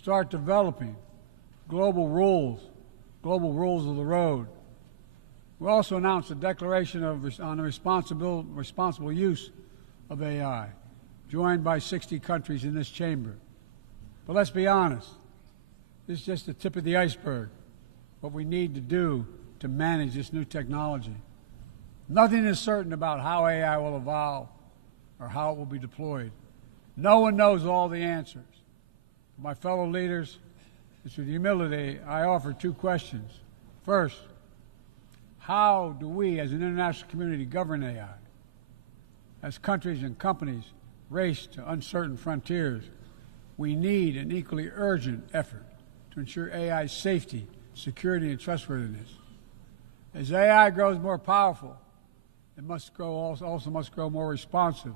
start developing global rules of the road. We also announced a declaration on the responsible use of AI, joined by 60 countries in this chamber. But let's be honest, this is just the tip of the iceberg, what we need to do to manage this new technology. Nothing is certain about how AI will evolve or how it will be deployed. No one knows all the answers. My fellow leaders, it's with humility I offer two questions. First, how do we as an international community govern AI? As countries and companies race to uncertain frontiers, we need an equally urgent effort to ensure AI's safety, security, and trustworthiness. As AI grows more powerful, it must grow more responsive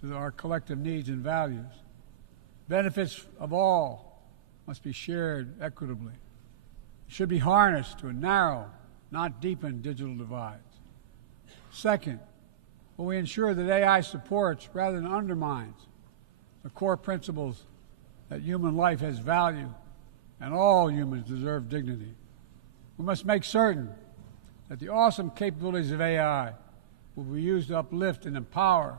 to our collective needs and values. Benefits of all must be shared equitably. It should be harnessed to narrow, not deepen, digital divides. Second, will we ensure that AI supports rather than undermines the core principles that human life has value and all humans deserve dignity? We must make certain that the awesome capabilities of AI will be used to uplift and empower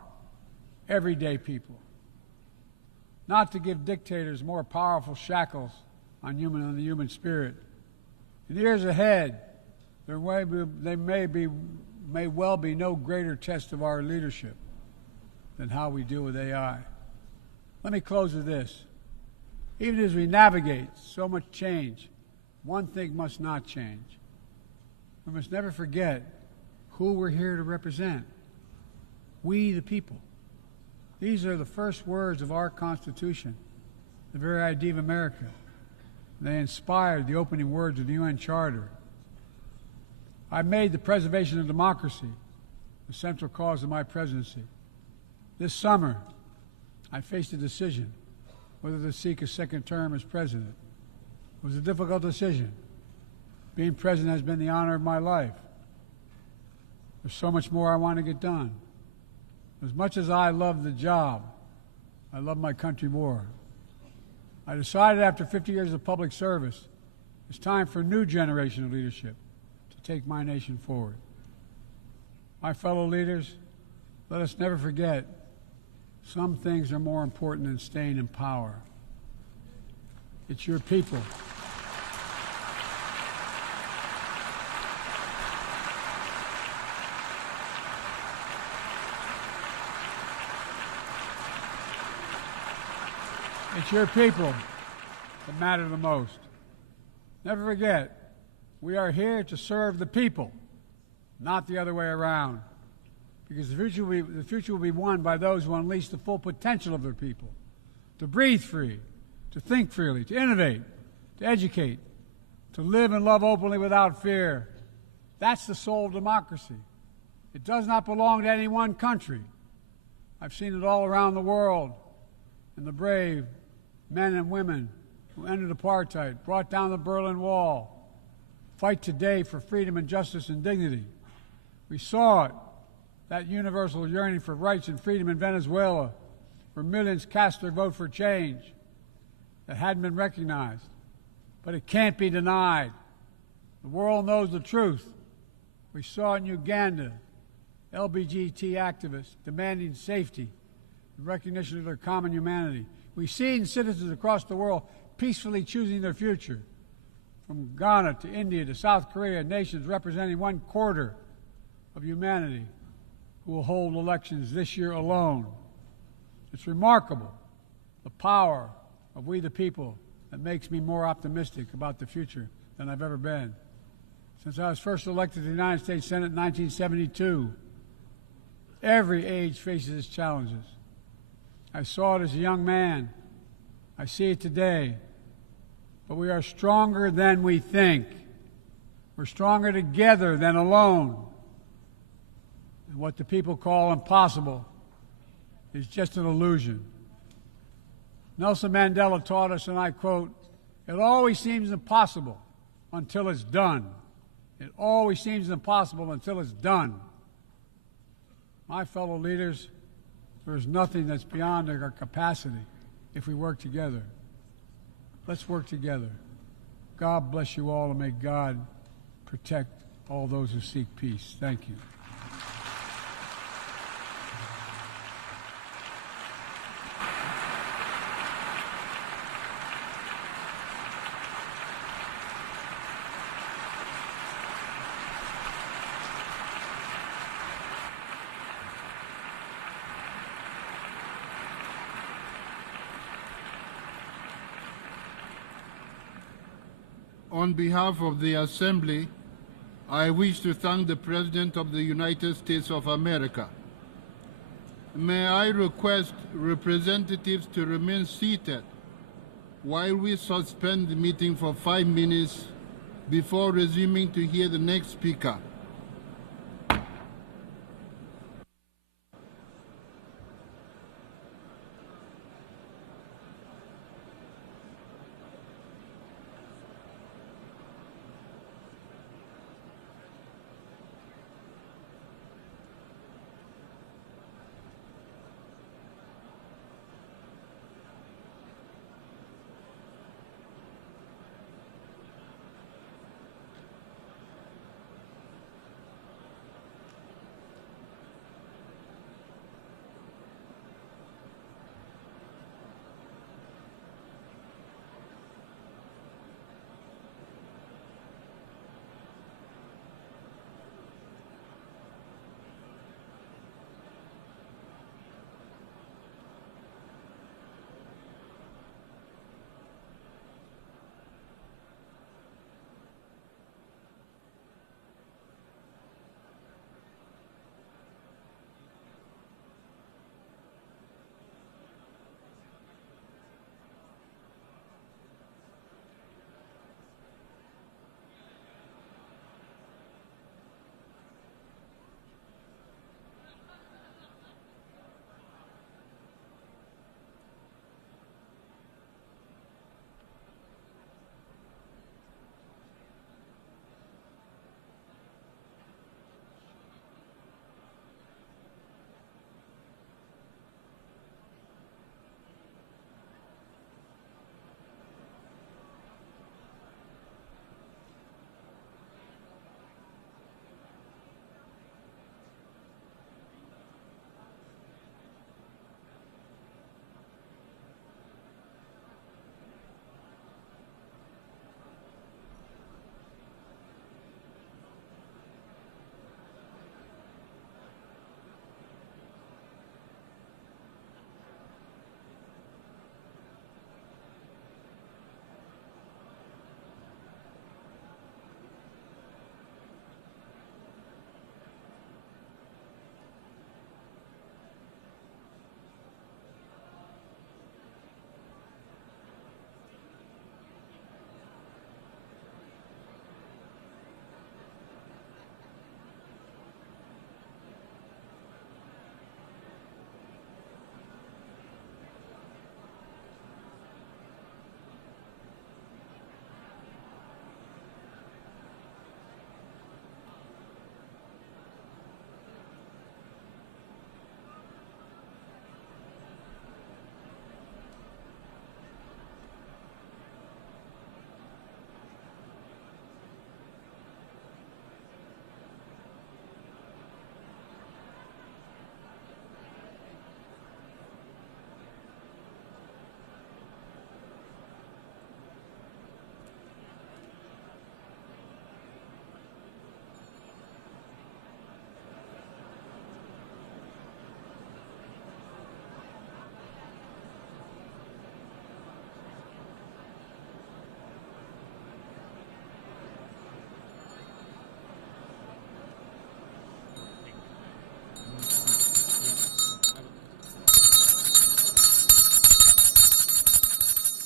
everyday people, not to give dictators more powerful shackles on the human spirit. In the years ahead, there may well be no greater test of our leadership than how we deal with AI. Let me close with this. Even as we navigate so much change, one thing must not change. We must never forget who we're here to represent. We, the people. These are the first words of our Constitution, the very idea of America. They inspired the opening words of the UN Charter. I made the preservation of democracy the central cause of my presidency. This summer, I faced a decision whether to seek a second term as president. It was a difficult decision. Being president has been the honor of my life. There's so much more I want to get done. As much as I love the job, I love my country more. I decided after 50 years of public service, it's time for a new generation of leadership to take my nation forward. My fellow leaders, let us never forget, some things are more important than staying in power. It's your people. It's your people that matter the most. Never forget, we are here to serve the people, not the other way around. Because the future will be won by those who unleash the full potential of their people, to breathe free, to think freely, to innovate, to educate, to live and love openly without fear. That's the soul of democracy. It does not belong to any one country. I've seen it all around the world, and the brave men and women who ended apartheid, brought down the Berlin Wall, fight today for freedom and justice and dignity. We saw it, that universal yearning for rights and freedom in Venezuela, where millions cast their vote for change that hadn't been recognized. But it can't be denied. The world knows the truth. We saw it in Uganda, LGBT activists demanding safety and recognition of their common humanity. We see it in citizens across the world peacefully choosing their future. From Ghana to India to South Korea, nations representing 1/4 of humanity who will hold elections this year alone. It's remarkable, the power of we the people, that makes me more optimistic about the future than I've ever been. Since I was first elected to the United States Senate in 1972, every age faces its challenges. I saw it as a young man. I see it today. But we are stronger than we think. We're stronger together than alone. And what the people call impossible is just an illusion. Nelson Mandela taught us, and I quote, "It always seems impossible until it's done." It always seems impossible until it's done. My fellow leaders, there is nothing that's beyond our capacity if we work together. Let's work together. God bless you all, and may God protect all those who seek peace. Thank you. On behalf of the Assembly, I wish to thank the President of the United States of America. May I request representatives to remain seated while we suspend the meeting for 5 minutes before resuming to hear the next speaker.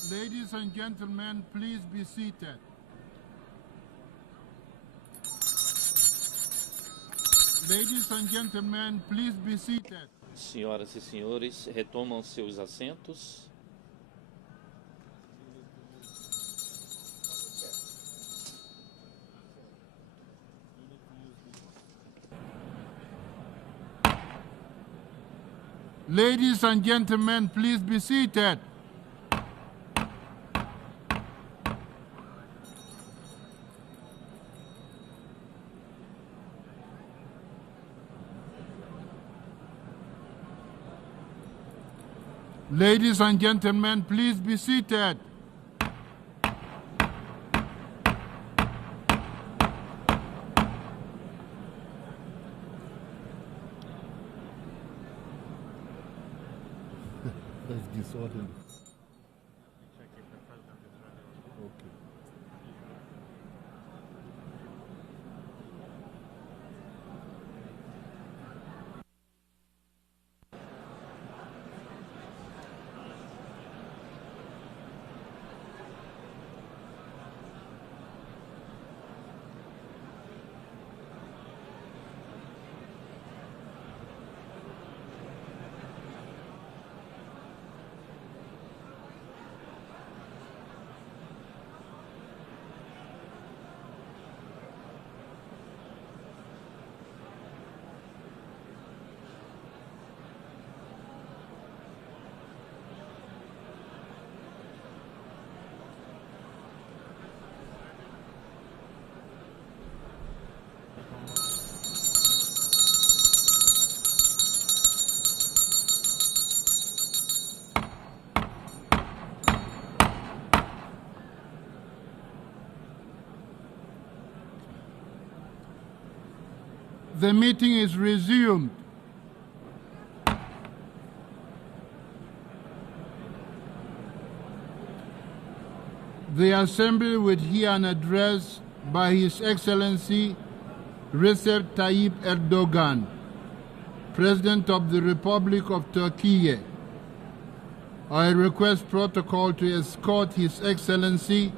Ladies and gentlemen, please be seated. Ladies and gentlemen, please be seated. Senhoras e senhores, retomam seus assentos. Ladies and gentlemen, please be seated. Ladies and gentlemen, please be seated. That's disorderly. Okay. The meeting is resumed. The Assembly will hear an address by His Excellency Recep Tayyip Erdogan, President of the Republic of Turkey. I request protocol to escort His Excellency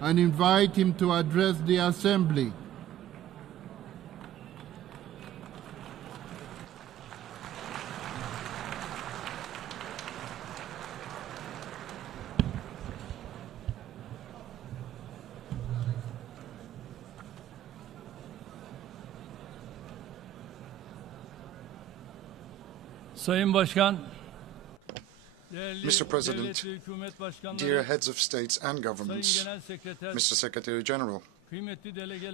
and invite him to address the Assembly. Sayın Başkan, Mr. President, dear heads of states and governments, Mr. Secretary General,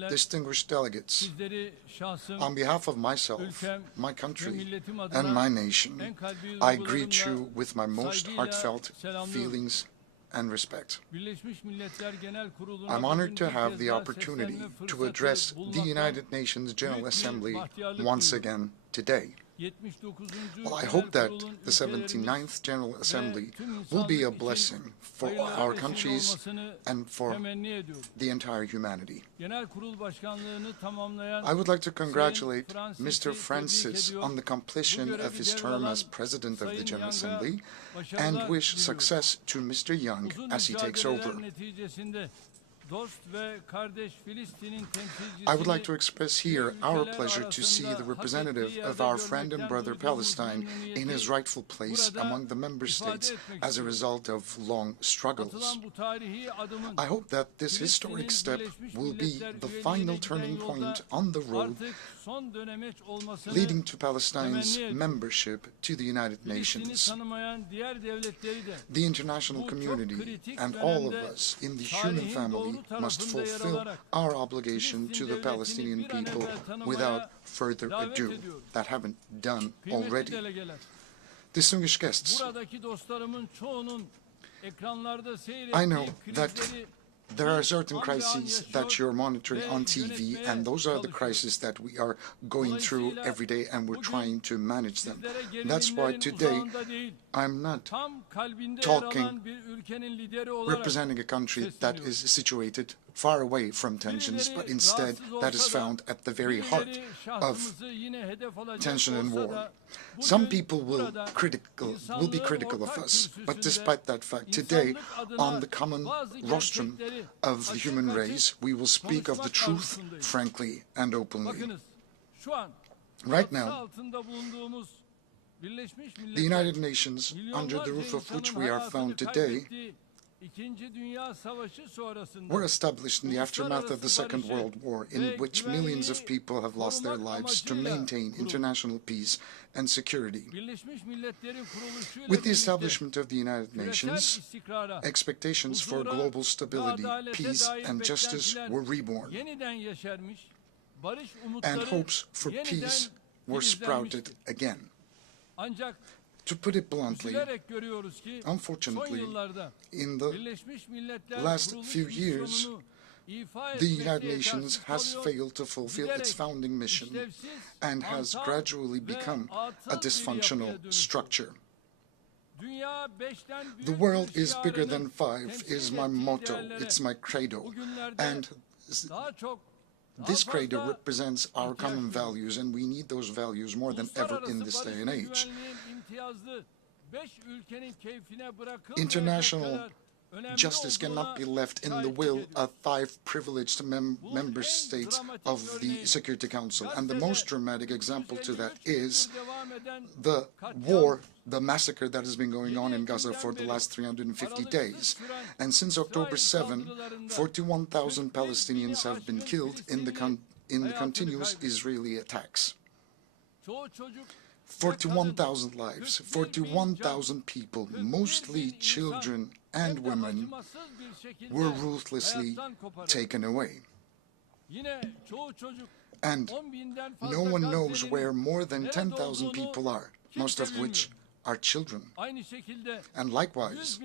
distinguished delegates, on behalf of myself, my country, and my nation, I greet you with my most heartfelt feelings and respect. I'm honored to have the opportunity to address the United Nations General Assembly once again today. Well, I hope that the 79th General Assembly will be a blessing for our countries and for the entire humanity. I would like to congratulate Mr. Francis on the completion of his term as President of the General Assembly and wish success to Mr. Young as he takes over. I would like to express here our pleasure to see the representative of our friend and brother Palestine in his rightful place among the member states as a result of long struggles. I hope that this historic step will be the final turning point on the road leading to Palestine's membership to the United Nations. The international community and all of us in the human family must fulfill our obligation to the Palestinian people without further ado, that haven't done already. Distinguished guests, I know that there are certain crises that you're monitoring on TV, and those are the crises that we are going through every day, and we're trying to manage them. That's why today I'm not talking representing a country that is situated far away from tensions, but instead that is found at the very heart of tension and war. Some people will be critical of us, but despite that fact, today, on the common rostrum of the human race, we will speak of the truth frankly and openly. Right now, the United Nations, under the roof of which we are found today, were established in the aftermath of the Second World War, in which millions of people have lost their lives to maintain international peace and security. With the establishment of the United Nations, expectations for global stability, peace, and justice were reborn, and hopes for peace were sprouted again. To put it bluntly, unfortunately, in the last few years, the United Nations has failed to fulfill its founding mission and has gradually become a dysfunctional structure. The world is bigger than five is my motto, it's my credo, and this credo represents our common values, and we need those values more than ever in this day and age. International justice cannot be left in the will of five privileged member states of the Security Council. And the most dramatic example to that is the war, the massacre that has been going on in Gaza for the last 350 days. And since October 7, 41,000 Palestinians have been killed in the continuous Israeli attacks. 41,000 lives, 41,000 people, mostly children and women, were ruthlessly taken away. And no one knows where more than 10,000 people are, most of which are children. And likewise,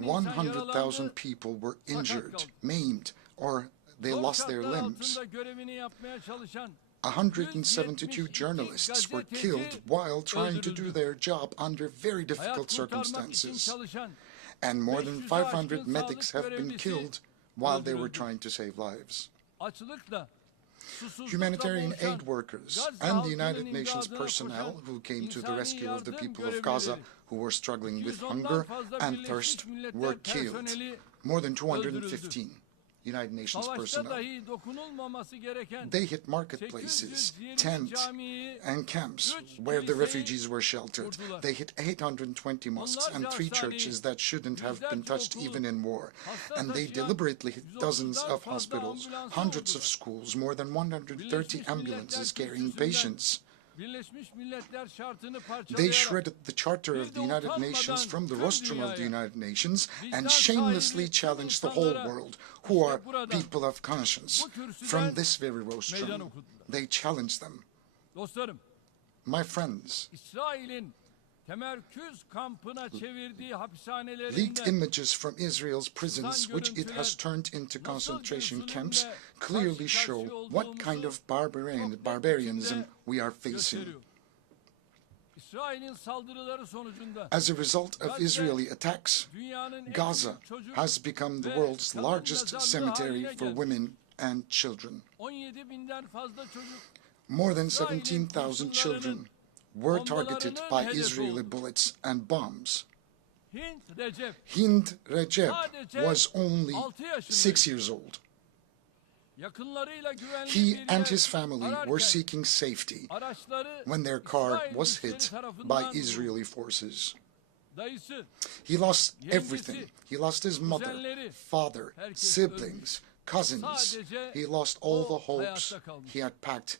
100,000 people were injured, maimed, or they lost their limbs. 172 journalists were killed while trying to do their job under very difficult circumstances. And more than 500 medics have been killed while they were trying to save lives. Humanitarian aid workers and the United Nations personnel who came to the rescue of the people of Gaza who were struggling with hunger and thirst were killed. More than 215. United Nations personnel. They hit marketplaces, tents, and camps where the refugees were sheltered. They hit 820 mosques and 3 churches that shouldn't have been touched even in war. And they deliberately hit dozens of hospitals, hundreds of schools, more than 130 ambulances carrying patients. They shredded the Charter of the United Nations from the rostrum of the United Nations and shamelessly challenged the whole world, who are people of conscience, from this very rostrum. They challenged them. My friends, leaked images from Israel's prisons, which it has turned into concentration camps, clearly show what kind of barbarianism we are facing. As a result of Israeli attacks, Gaza has become the world's largest cemetery for women and children. More than 17,000 children were targeted by Israeli bullets and bombs. Hind Recep was only 6 years old. He and his family were seeking safety when their car was hit by Israeli forces. He lost everything. He lost his mother, father, siblings, cousins. He lost all the hopes he had packed.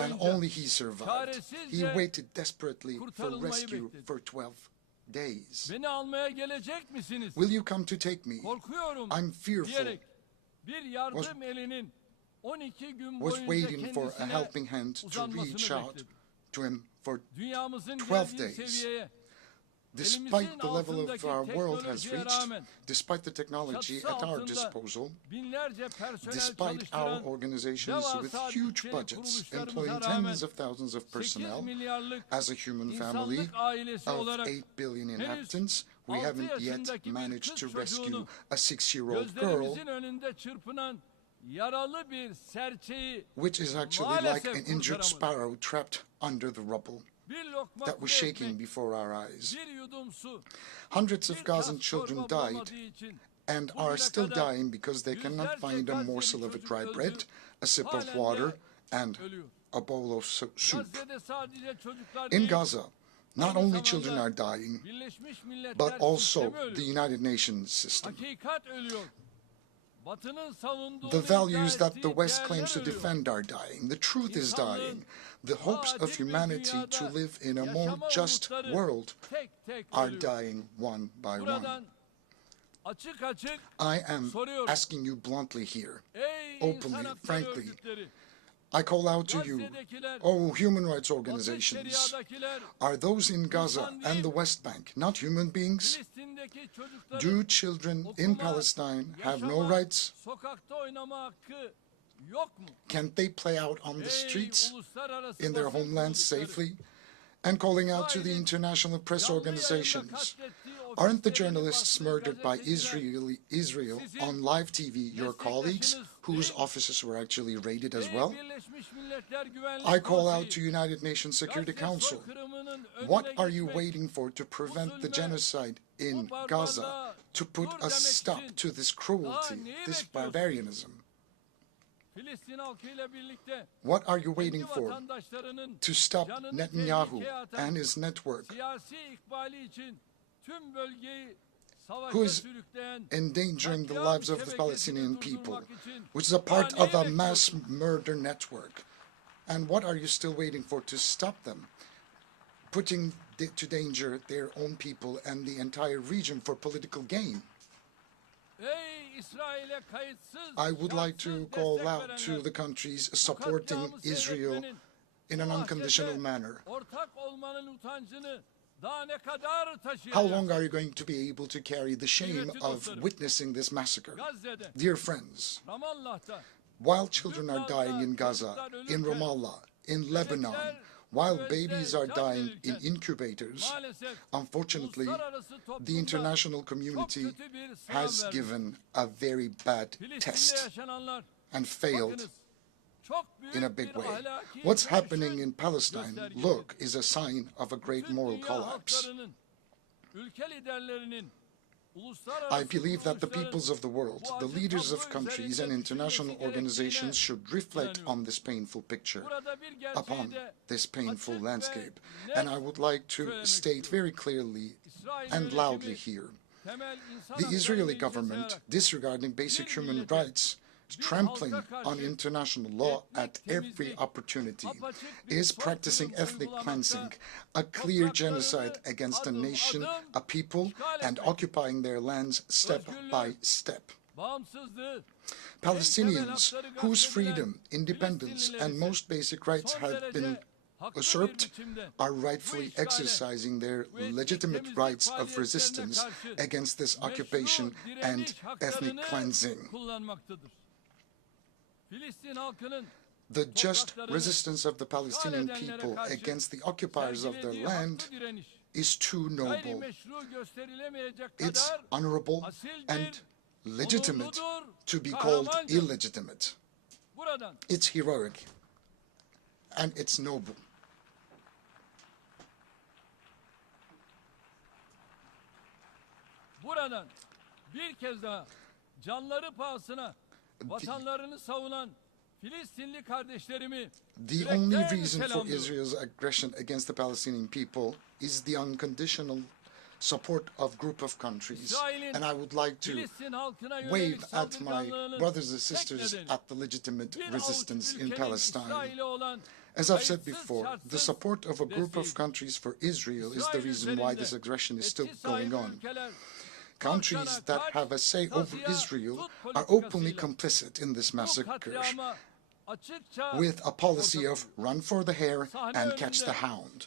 And only he survived. He waited desperately for rescue for 12 days. Will you come to take me? I'm fearful. Was waiting for a helping hand to reach out to him for 12 days. Despite the level of our world has reached, despite the technology at our disposal, despite our organizations with huge budgets employing tens of thousands of personnel, as a human family of 8 billion inhabitants, we haven't yet managed to rescue a 6-year-old girl, which is actually like an injured sparrow trapped under the rubble that was shaking before our eyes. Hundreds of Gazan children died and are still dying because they cannot find a morsel of dry bread, a sip of water, and a bowl of soup. In Gaza, not only children are dying, but also the United Nations system. The values that the West claims to defend are dying. The truth is dying. The hopes of humanity to live in a more just world are dying one by one. I am asking you bluntly here, openly, frankly, I call out to you, oh human rights organizations, are those in Gaza and the West Bank not human beings? Do children in Palestine have no rights? Can't they play out on the streets in their homelands safely? And calling out to the international press organizations, aren't the journalists murdered by Israel on live TV your colleagues, whose offices were actually raided as well? I call out to United Nations Security Council. What are you waiting for to prevent the genocide in Gaza, to put a stop to this cruelty, this barbarianism? What are you waiting for to stop Netanyahu and his network, who is endangering the lives of the Palestinian people, which is a part of a mass murder network? And what are you still waiting for to stop them, putting to danger their own people and the entire region for political gain? I would like to call out to the countries supporting Israel in an unconditional manner. How long are you going to be able to carry the shame of witnessing this massacre? Dear friends, while children are dying in Gaza, in Ramallah, in Lebanon, while babies are dying in incubators, unfortunately, the international community has given a very bad test and failed in a big way. What's happening in Palestine, look, is a sign of a great moral collapse. I believe that the peoples of the world, the leaders of countries and international organizations should reflect on this painful picture, upon this painful landscape. And I would like to state very clearly and loudly here, the Israeli government, disregarding basic human rights, trampling on international law at every opportunity, is practicing ethnic cleansing, a clear genocide against a nation, a people, and occupying their lands step by step. Palestinians, whose freedom, independence, and most basic rights have been usurped, are rightfully exercising their legitimate rights of resistance against this occupation and ethnic cleansing. The just resistance of the Palestinian people against the occupiers of their land is too noble. It's honorable and legitimate to be called illegitimate. It's heroic and it's noble. Buradan bir kez daha canları pahasına vatanlarını savunan Filistinli kardeşlerimi The only reason for Israel's aggression against the Palestinian people is the unconditional support of group of countries. And I would like to wave at my brothers and sisters at the legitimate resistance in Palestine. As I've said before, the support of a group of countries for Israel is the reason why this aggression is still going on. Countries that have a say over Israel are openly complicit in this massacre, with a policy of run for the hare and catch the hound.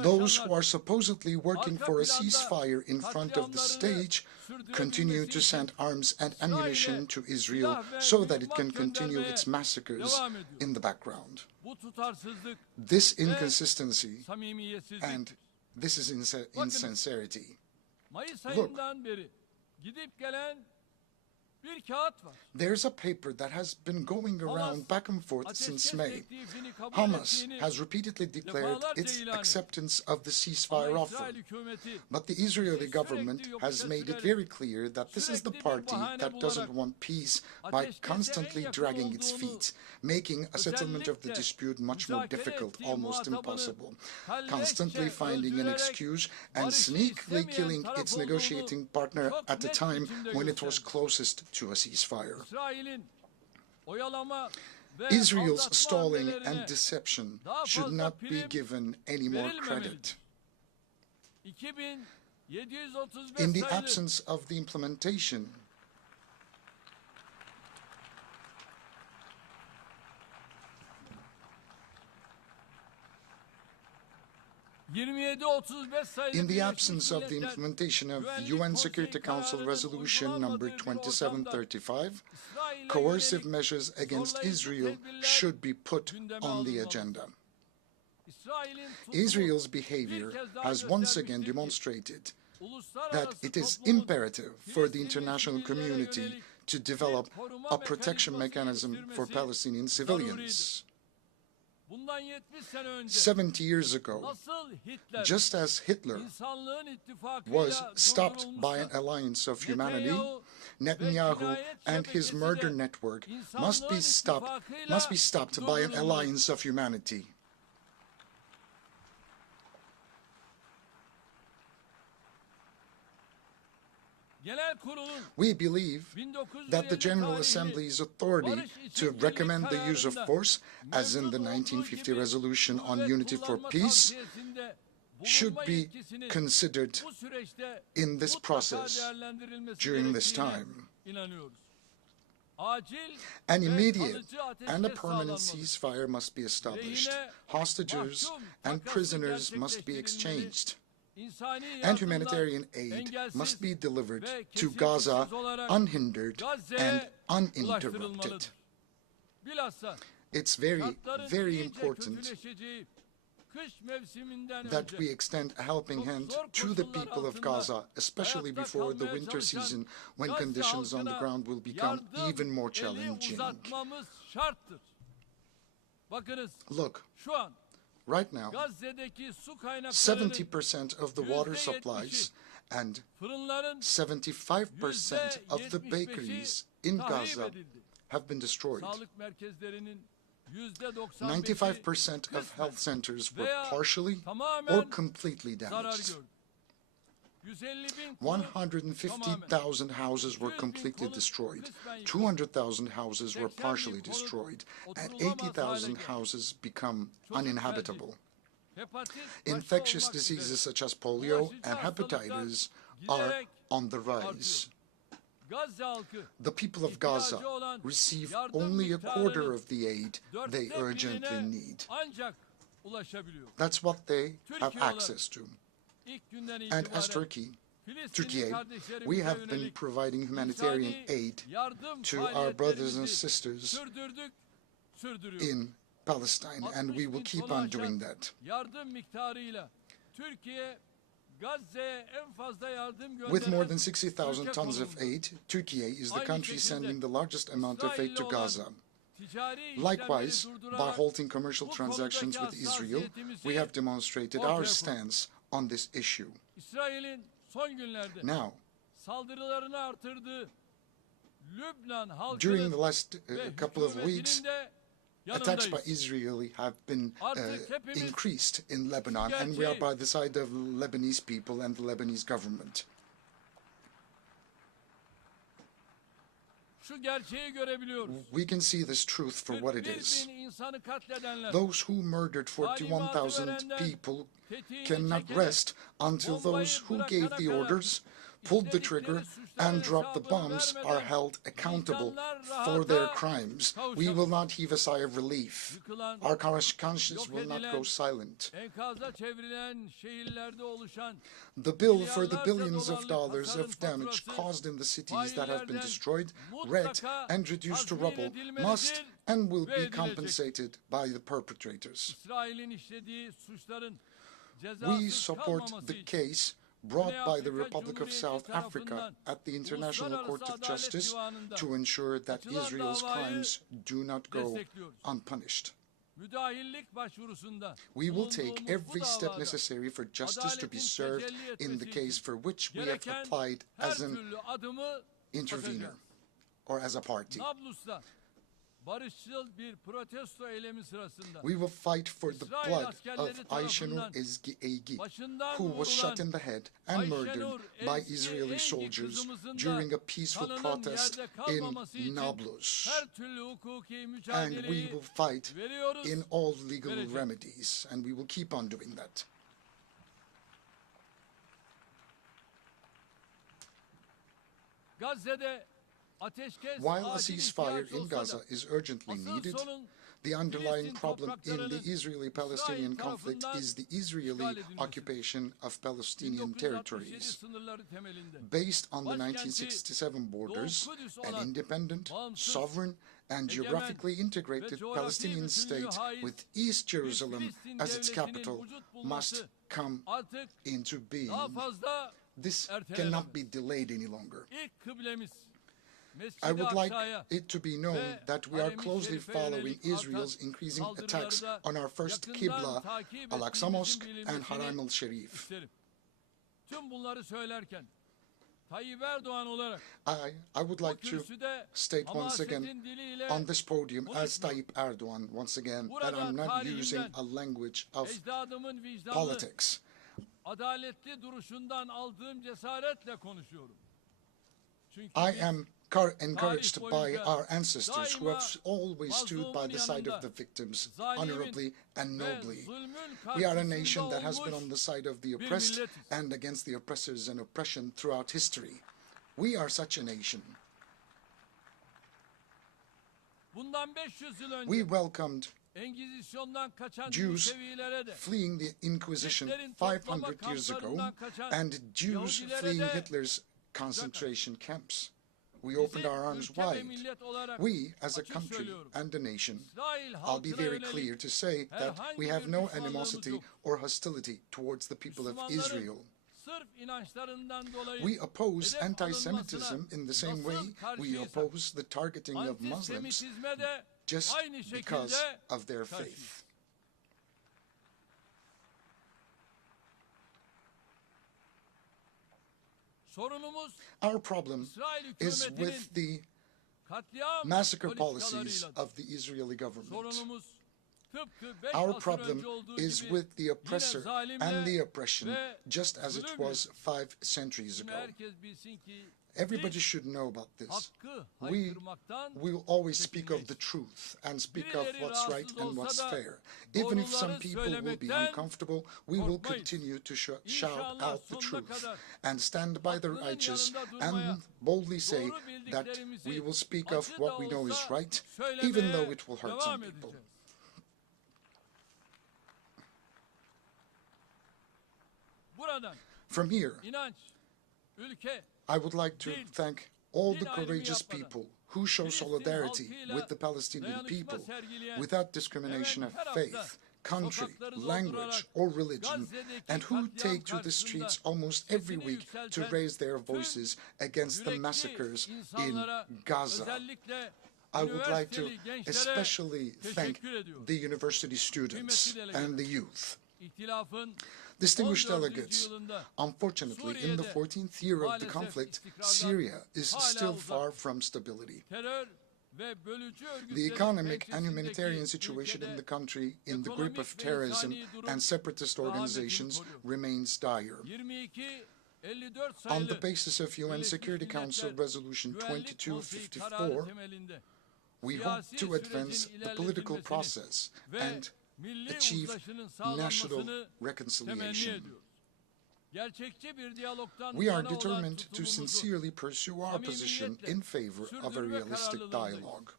Those who are supposedly working for a ceasefire in front of the stage continue to send arms and ammunition to Israel so that it can continue its massacres in the background. This inconsistency and this is insincerity. Look, there's a paper that has been going around back and forth since May. Hamas has repeatedly declared its acceptance of the ceasefire offer, but the Israeli government has made it very clear that this is the party that doesn't want peace by constantly dragging its feet, making a settlement of the dispute much more difficult, almost impossible, constantly finding an excuse and sneakily killing its negotiating partner at the time when it was closest to a ceasefire. Israel's stalling and deception should not be given any more credit. In the absence of the implementation In the absence of the implementation of UN Security Council Resolution number 2735, coercive measures against Israel should be put on the agenda. Israel's behavior has once again demonstrated that it is imperative for the international community to develop a protection mechanism for Palestinian civilians. 70 years ago, just as Hitler was stopped by an alliance of humanity, Netanyahu and his murder network must be stopped by an alliance of humanity. We believe that the General Assembly's authority to recommend the use of force, as in the 1950 resolution on unity for peace, should be considered in this process during this time. An immediate and a permanent ceasefire must be established. Hostages and prisoners must be exchanged. And humanitarian aid must be delivered to Gaza unhindered and uninterrupted. It's very, very important that we extend a helping hand to the people of Gaza, especially before the winter season, when conditions on the ground will become even more challenging. Look. Right now, 70% of the water supplies and 75% of the bakeries in Gaza have been destroyed. 95% of health centers were partially or completely damaged. 150,000 houses were completely destroyed, 200,000 houses were partially destroyed, and 80,000 houses become uninhabitable. Infectious diseases such as polio and hepatitis are on the rise. The people of Gaza receive only a quarter of the aid they urgently need. That's what they have access to. And as Turkey, we have been providing humanitarian aid to our brothers and sisters in Palestine, and we will keep on doing that. With more than 60,000 tons of aid, Turkey is the country sending the largest amount of aid to Gaza. Likewise, by halting commercial transactions with Israel, we have demonstrated our stance on this issue. Now, during the last couple of weeks, attacks by Israel have been increased in Lebanon, and we are by the side of Lebanese people and the Lebanese government. We can see this truth for what it is. Those who murdered 41,000 people cannot rest until those who gave the orders, pulled the trigger, and dropped the bombs are held accountable for their crimes. We will not heave a sigh of relief. Our conscience will not go silent. The bill for the billions of dollars of damage caused in the cities that have been destroyed, wrecked, and reduced to rubble must and will be compensated by the perpetrators. We support the case brought by the Republic of South Africa at the International Court of Justice to ensure that Israel's crimes do not go unpunished. We will take every step necessary for justice to be served in the case for which we have applied as an intervener or as a party. We will fight for the blood of Ayşenur Ezgi, who was shot in the head and murdered by Israeli soldiers during a peaceful protest in Nablus. And we will fight in all legal remedies, and we will keep on doing that. While a ceasefire in Gaza is urgently needed, the underlying problem in the Israeli-Palestinian conflict is the Israeli occupation of Palestinian territories. Based on the 1967 borders, an independent, sovereign, and geographically integrated Palestinian state with East Jerusalem as its capital must come into being. This cannot be delayed any longer. I would like it to be known that we are closely following Israel's increasing attacks on our first Qibla, Al-Aqsa Mosque, and Haram al-Sharif. I would like to state once again on this podium as Tayyip Erdogan once again that I'm not using a language of politics. I am encouraged by our ancestors who have always stood by the side of the victims honorably and nobly. We are a nation that has been on the side of the oppressed and against the oppressors and oppression throughout history. We are such a nation. We welcomed Jews fleeing the Inquisition 500 years ago and Jews fleeing Hitler's concentration camps. We opened our arms wide. We, as a country and a nation, I'll be very clear to say that we have no animosity or hostility towards the people of Israel. We oppose anti-Semitism in the same way we oppose the targeting of Muslims just because of their faith. Our problem is with the massacre policies of the Israeli government. Our problem is with the oppressor and the oppression, just as it was 5 centuries ago. Everybody should know about this. We will always speak of the truth and speak of what's right and what's fair. Even if some people will be uncomfortable, we will continue to shout out the truth and stand by the righteous and boldly say that we will speak of what we know is right, even though it will hurt some people. From here, I would like to thank all the courageous people who show solidarity with the Palestinian people without discrimination of faith, country, language, or religion, and who take to the streets almost every week to raise their voices against the massacres in Gaza. I would like to especially thank the university students and the youth. Distinguished delegates, unfortunately, in the 14th year of the conflict, Syria is still far from stability. The economic and humanitarian situation in the country, in the grip of terrorism and separatist organizations, remains dire. On the basis of UN Security Council Resolution 2254, we hope to advance the political process and achieve national reconciliation. We are determined to sincerely pursue our position in favor of a realistic dialogue.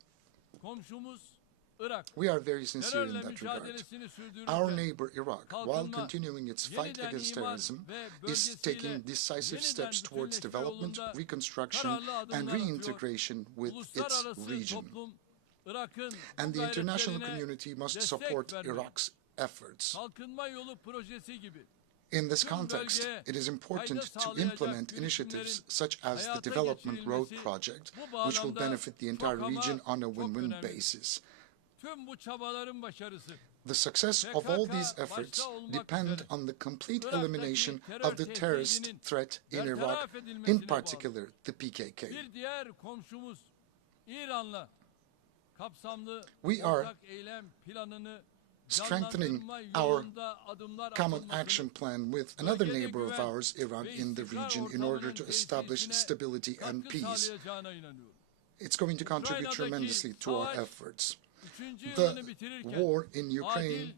We are very sincere in that regard. Our neighbor Iraq, while continuing its fight against terrorism, is taking decisive steps towards development, reconstruction, and reintegration with its region. And the international community must support Iraq's efforts. In this context, it is important to implement initiatives such as the Development Road Project, which will benefit the entire region on a win-win basis. The success of all these efforts depend on the complete elimination of the terrorist threat in Iraq, in particular the PKK. We are strengthening our common action plan with another neighbor of ours, Iran, in the region in order to establish stability and peace. It's going to contribute tremendously to our efforts. The war in Ukraine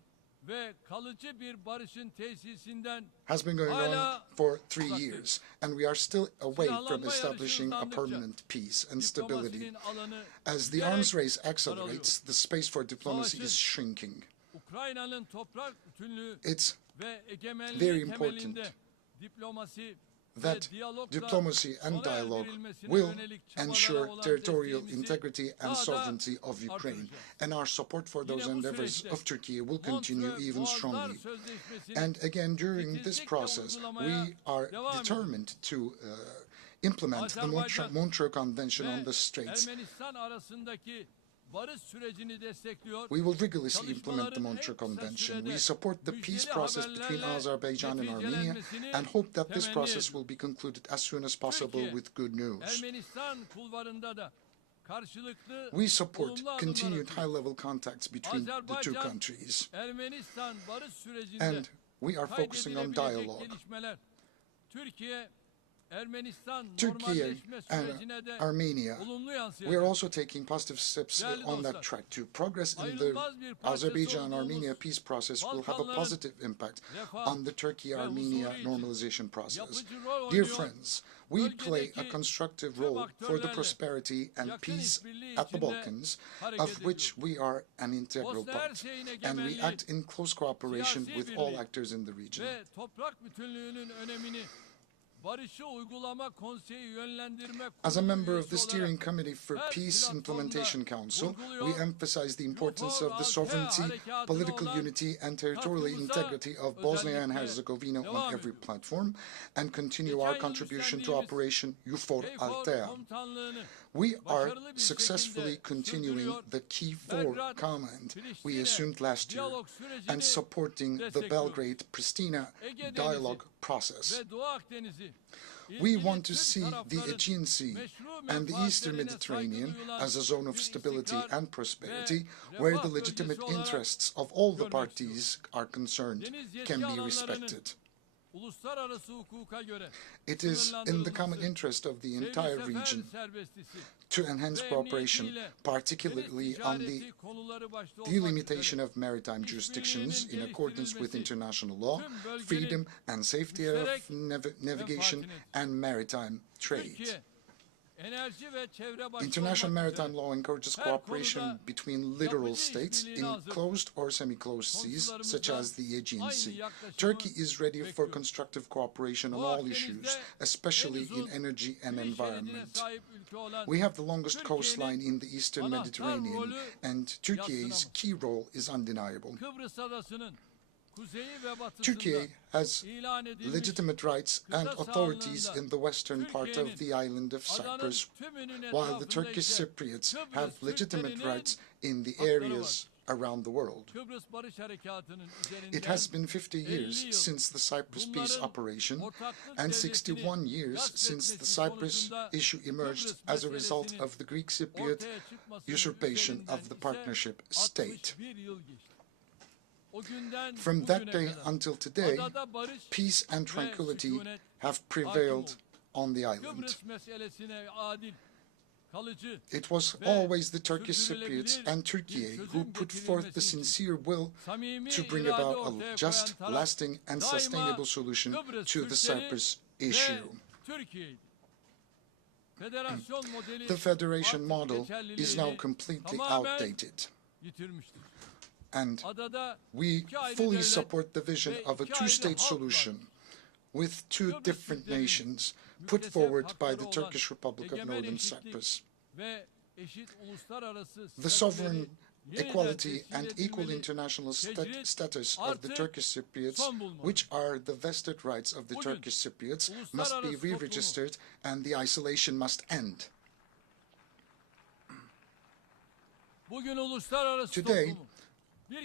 has been going on for 3 years, and we are still away from establishing a permanent peace and stability. As the arms race accelerates, the space for diplomacy is shrinking. It's very important that diplomacy and dialogue will ensure territorial integrity and sovereignty of Ukraine, and our support for those endeavors of Turkey will continue even strongly. And again, during this process, we are determined to implement the Montreux Convention on the Straits. We will rigorously implement the Montreux Convention. We support the peace process between Azerbaijan and Armenia and hope that this process will be concluded as soon as possible with good news. We support continued high-level contacts between the two countries, and we are focusing on dialogue. Turkey and Armenia, we are also taking positive steps on that track too. Progress in the Azerbaijan-Armenia peace process will have a positive impact on the Turkey-Armenia normalization process. Dear friends, we play a constructive role for the prosperity and peace at the Balkans, of which we are an integral part, and we act in close cooperation with all actors in the region. As a member of the Steering Committee for Peace Implementation Council, we emphasize the importance of the sovereignty, political unity, and territorial integrity of Bosnia and Herzegovina on every platform, and continue our contribution to Operation EUFOR Althea. We are successfully continuing the Key 4 command we assumed last year and supporting the Belgrade-Pristina dialogue process. We want to see the Aegean Sea and the Eastern Mediterranean as a zone of stability and prosperity where the legitimate interests of all the parties are concerned can be respected. It is in the common interest of the entire region to enhance cooperation, particularly on the delimitation of maritime jurisdictions in accordance with international law, freedom and safety of navigation, and maritime trade. International maritime law encourages cooperation between littoral states in closed or semi-closed seas, such as the Aegean Sea. Turkey is ready for constructive cooperation on all issues, especially in energy and environment. We have the longest coastline in the Eastern Mediterranean, and Turkey's key role is undeniable. Turkey has legitimate rights and authorities in the western part of the island of Cyprus, while the Turkish Cypriots have legitimate rights in the areas around the world. It has been 50 years since the Cyprus peace operation and 61 years since the Cyprus issue emerged as a result of the Greek Cypriot usurpation of the partnership state. From that day until today, peace and tranquility have prevailed on the island. It was always the Turkish Cypriots and Turkey who put forth the sincere will to bring about a just, lasting and sustainable solution to the Cyprus issue. The federation model is now completely outdated, and we fully support the vision of a two-state solution with two different nations put forward by the Turkish Republic of Northern Cyprus. The sovereign, equality and equal international status of the Turkish Cypriots, which are the vested rights of the Turkish Cypriots, must be re-registered and the isolation must end. Today,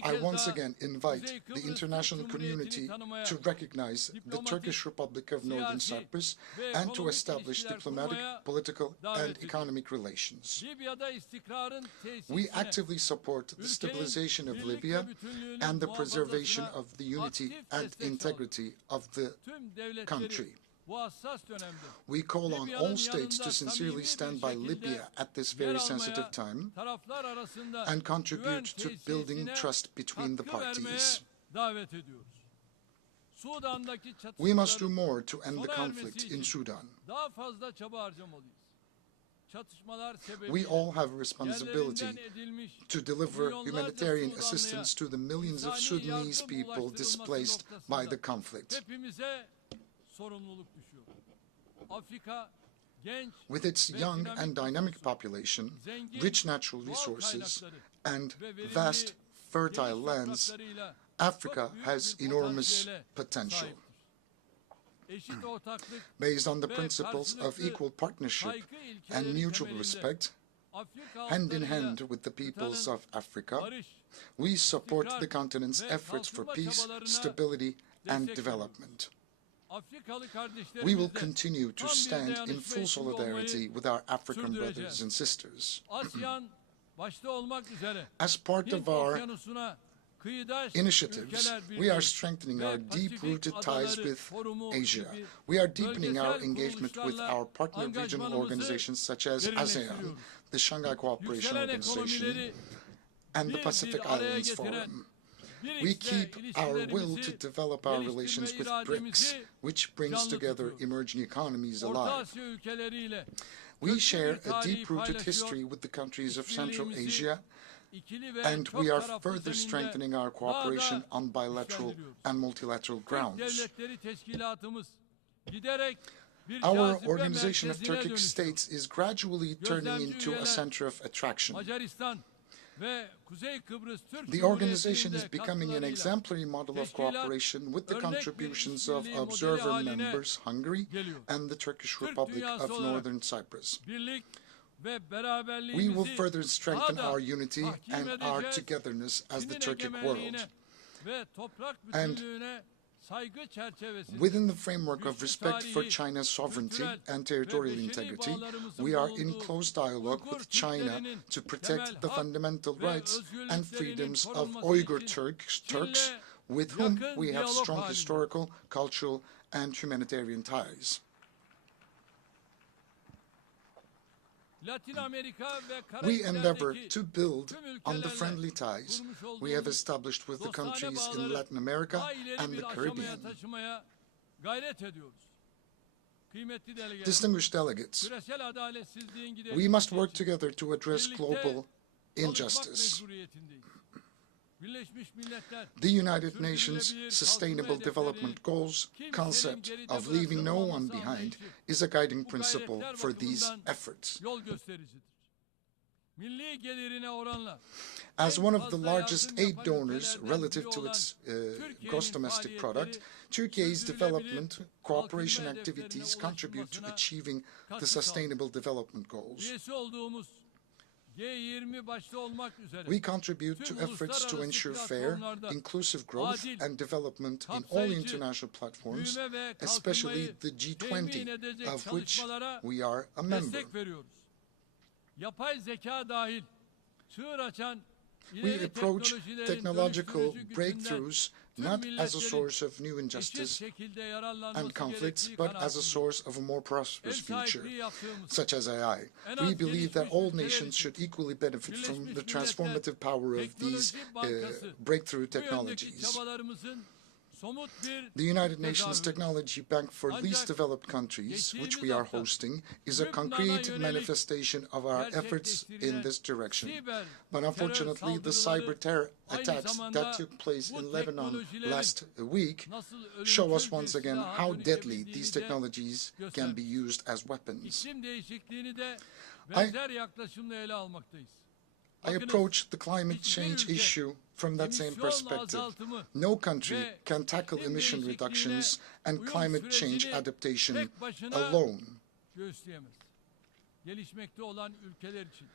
I once again invite the international community to recognize the Turkish Republic of Northern Cyprus and to establish diplomatic, political and economic relations. We actively support the stabilization of Libya and the preservation of the unity and integrity of the country. We call on all states to sincerely stand by Libya at this very sensitive time and contribute to building trust between the parties. davet ediyoruz. Sudan'daki We must do çatışmaların more to end the sona conflict ermesi in için Sudan. daha fazla çaba harcamalıyız. Çatışmalar We sebebiyle all have a responsibility yerlerinden edilmiş to deliver milyonlarca humanitarian Sudanlıya assistance to the millions of insani Sudanese yardım people ulaştırılması displaced by noktasında the conflict. hepimize sorumluluk düşüyor. Afrika genç With its ve young dinamik and dynamic nüfusu, population, zengin rich natural doğal resources, kaynakları and ve verimli vast fertile geniş lands, topraklarıyla Africa çok büyük has bir enormous potansiyele potential. sahiptir. Eşit ortaklık Based on the ve principles of karşılıklı equal partnership saygı and ilkeleri mutual temelinde respect, Afrika hand in halklarıyla hand with the peoples kıtanın of Africa, barış, we support the istikrar continent's ve efforts for kalkınma peace, çabalarına stability, and destek development. Afrikalı We will kardeşlerimizle continue to tam bir stand in dayanışma full içinde solidarity olmayı with our African sürdüreceğiz. brothers and sisters. ASEAN başta olmak üzere As part Hint of our Okyanusu'na kıyıdaş initiatives, ülkeler we are birliği strengthening ve our Pasifik deep-rooted ties Adaları with Forumu Asia. gibi We are deepening our bölgesel engagement with kuruluşlarla our partner regional angajmanımızı organizations such as ASEAN, derinleştiriyoruz. the Shanghai Cooperation Yükselen Organization, ekonomileri and the bir Pacific bir araya Islands getiren Forum. We BRICS'le keep our will to ilişkilerimizi develop our relations geliştirme with BRICS, irademizi which brings canlı together tutuyoruz. emerging economies Orta alive. Asya ülkeleriyle We köklü share bir a tarihi deep-rooted paylaşıyor, history with the countries of Central işbirliğimizi Asia, ikili ve and çok we are taraflı further zeminde strengthening our daha cooperation da on bilateral güçlendiriyoruz. and multilateral Türk grounds. Devletleri Teşkilatımız giderek bir Our cazibe Organization of merkezine Turkic dönüşüyor. States is gradually turning Gözlemci into a üyeler, center of attraction. Macaristan ve Kuzey Kıbrıs Türk The organization Cumhuriyeti'nin is de becoming an katkılarıyla exemplary model of teşkilat cooperation with the örnek bir contributions of işbirliği modeli observer haline members Hungary geliyor. and the Turkish Türk Republic dünyası of olarak Northern Cyprus. birlik ve We will beraberliğimizi further strengthen daha da our unity tahkim and our edeceğiz. togetherness as the Çin'in Turkic world. egemenliğine ve toprak And bütünlüğüne saygı çerçevesinde within the framework of güçlü respect for tarihi, China's sovereignty kültürel and ve territorial beşeri integrity, bağlarımızın we are in bulunduğu close dialogue Uygur with China Türklerinin to protect temel the hak fundamental ve rights and özgürlüklerinin freedoms of korunması Uyghur için Turks, Çin'le with whom yakın we have diyalog strong halindeyiz. historical, cultural, and humanitarian ties. Latin Amerika ve We endeavor Karayipler'deki to build tüm on the ülkelerle friendly ties kurmuş we have olduğumuz established with the dostane countries in bağları Latin America daha ileri and the bir aşamaya Caribbean. taşımaya gayret ediyoruz. Kıymetli delegeler, Distinguished delegates, küresel adaletsizliğin we giderilmesi must work için together to address birlikte global çalışmak injustice. mecburiyetindeyiz. Birleşmiş Milletler The United Nations Sustainable Development Goals concept of leaving no one behind is a guiding principle for these efforts. yol göstericidir. Milli gelirine oranla As en one of the fazla largest yardım aid yapan donors ülkelerden relative biri to olan its Türkiye'nin gross domestic product, faaliyetleri Turkey's sürdürülebilir development cooperation kalkınma activities hedeflerine contribute to ulaşılmasına achieving the katkı Sustainable Development Goals. Üyesi olduğumuz G20 başta olmak üzere We contribute to tüm efforts to uluslararası ensure fair, platformlarda inclusive growth adil, and development in all kapsayıcı international platforms, büyüme ve especially kalkınmayı the temin G20, edecek of which çalışmalara we are a member. destek veriyoruz. Yapay zeka dahil çığır açan We ileri approach teknolojilerin technological dönüştürücü gücünden breakthroughs tüm not as a milletlerin source of new eşit injustice şekilde yararlanması and conflicts, gerektiği but as a kanaatindeyim. source of a more prosperous Ev future, sahipliği yaptığımız such as AI. en az We believe that gelişmiş all ülkeler nations için should equally benefit from Birleşmiş the Milletler transformative power of these Teknoloji Bankası breakthrough bu yöndeki technologies. çabalarımızın somut bir The United Nations tezahürü. Technology Bank for Ancak Least Developed Countries, which we are hafta hosting, is a Lübnan'a concrete yönelik manifestation of our efforts in gerçekleştirilen this direction. siber But unfortunately, the saldırıları cyber terror aynı attacks zamanda that took place bu in Lebanon teknolojilerin last week nasıl show us ölümcül bir once again silaha how deadly dönüşebildiğini these de technologies can be used as weapons. İklim değişikliğini de benzer yaklaşımla ele almaktayız. I approach the climate change issue from that same perspective. No country can tackle emission reductions and climate change adaptation tek başına alone. göğüsleyemez. Gelişmekte olan ülkeler için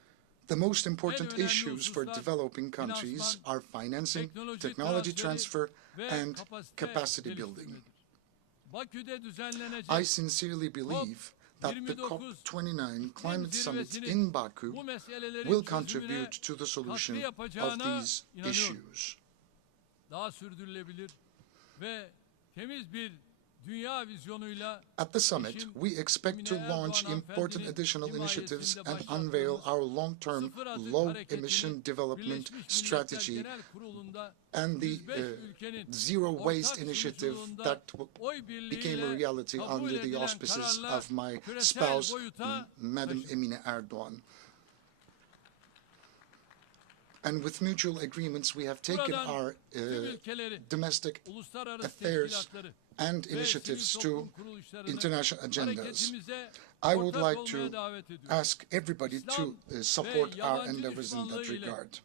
The most important önemli issues for hususlar developing countries finansman, are financing, teknoloji technology transferi transfer, ve and capacity building. geliştirmedir. Bakü'de düzenlenecek I sincerely believe that the COP29 climate summit in Baku bu meselelerin will çözümüne contribute to the solution katkı of yapacağına these inanıyorum. issues. Daha sürdürülebilir ve temiz bir At the summit, we expect to launch important additional initiatives and unveil our long-term low-emission development strategy and the zero waste initiative that became a reality under the auspices of my spouse, Madam Emine Erdogan. And with mutual agreements, we have taken our domestic affairs and initiatives to international agendas. I would like to ask everybody to support our endeavors in that regard.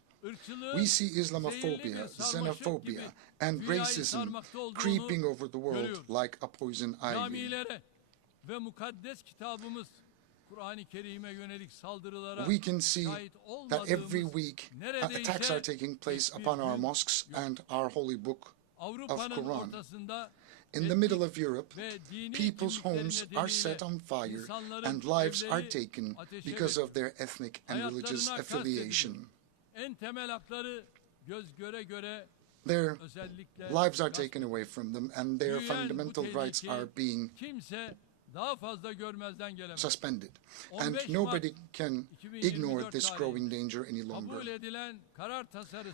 We see Islamophobia, xenophobia, and racism creeping over the world like a poison ivy. We can see that every week attacks are taking place upon our mosques and our holy book of Quran. In the middle of Europe, people's homes are set on fire and lives are taken because of their ethnic and religious affiliation. Their lives are taken away from them and their fundamental rights are being suspended. And nobody can ignore this growing danger any longer.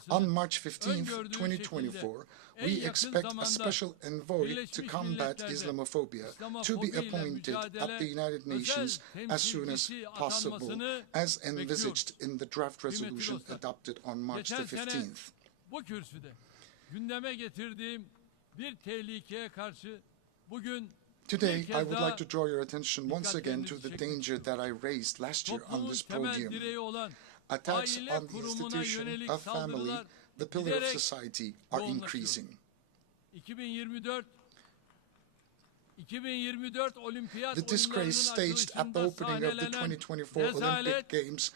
On March 15, 2024, we expect a special envoy to combat Islamophobia to be appointed at the United Nations as soon as possible, as envisaged in the draft resolution adopted on March the 15th. Today, I would like to draw your attention once again to the danger that I raised last year on this podium. Attacks on the institution of family, the pillar of society, are increasing. The disgrace staged at the opening of the 2024 Olympic Games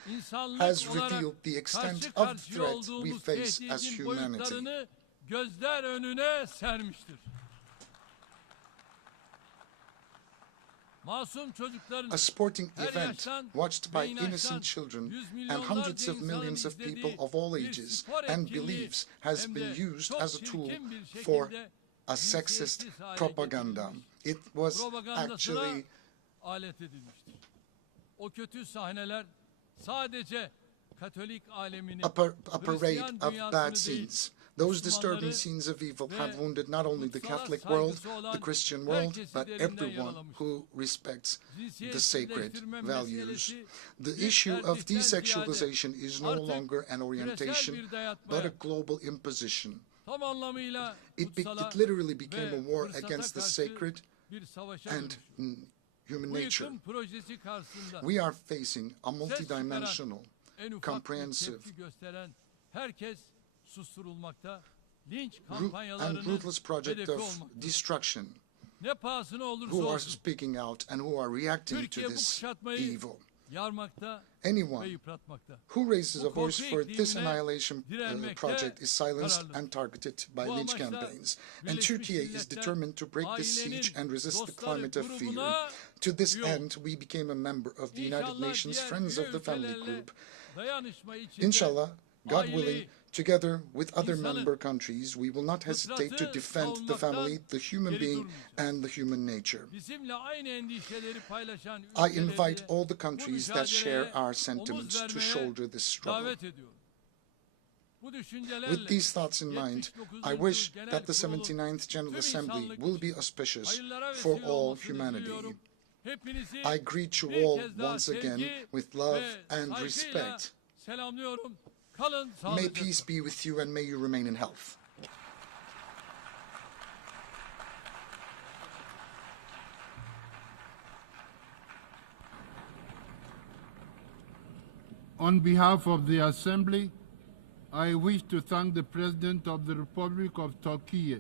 has revealed the extent of threat we face as humanity. A sporting event watched by innocent children and hundreds of millions of people of all ages and beliefs has been used as a tool for a sexist propaganda. It was actually a parade of bad scenes. Those disturbing scenes of evil have wounded not only the Catholic world, the Christian world, but everyone who respects the sacred values. The issue of desexualization is no longer an orientation, but a global imposition. It literally became a war against the sacred and human nature. We are facing a multidimensional, comprehensive, and ruthless project of destruction who are speaking out and who are reacting to this evil. Anyone who raises a voice for this annihilation project is silenced and targeted by lynch campaigns. And Turkey is determined to break this siege and resist the climate of fear. To this end, we became a member of the United Nations Friends of the Family Group. Inshallah, God willing, together with other member countries, we will not hesitate to defend the family, the human being, and the human nature. I invite all the countries that share our sentiments to shoulder this struggle. With these thoughts in mind, I wish that the 79th General Assembly will be auspicious for all humanity. I greet you all once again with love and respect. May peace be with you and may you remain in health. On behalf of the Assembly, I wish to thank the President of the Republic of Turkey,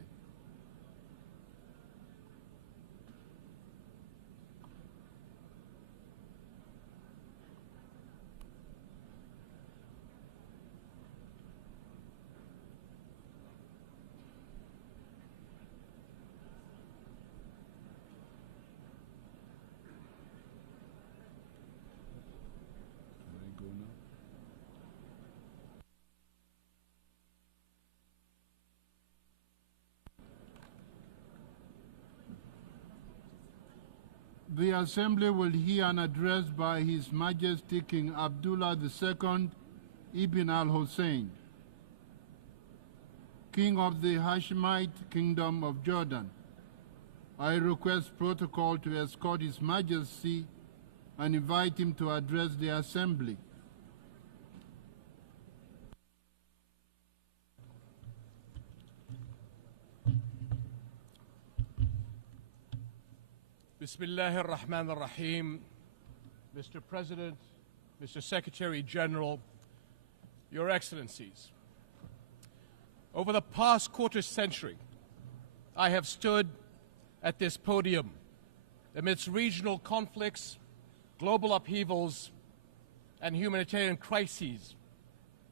The Assembly will hear an address by His Majesty King Abdullah II Ibn al-Hussein, King of the Hashemite Kingdom of Jordan. I request protocol to escort His Majesty and invite him to address the Assembly. Bismillah ar-Rahman ar-Rahim. Mr. President, Mr. Secretary General, Your Excellencies. Over the past quarter century, I have stood at this podium amidst regional conflicts, global upheavals, and humanitarian crises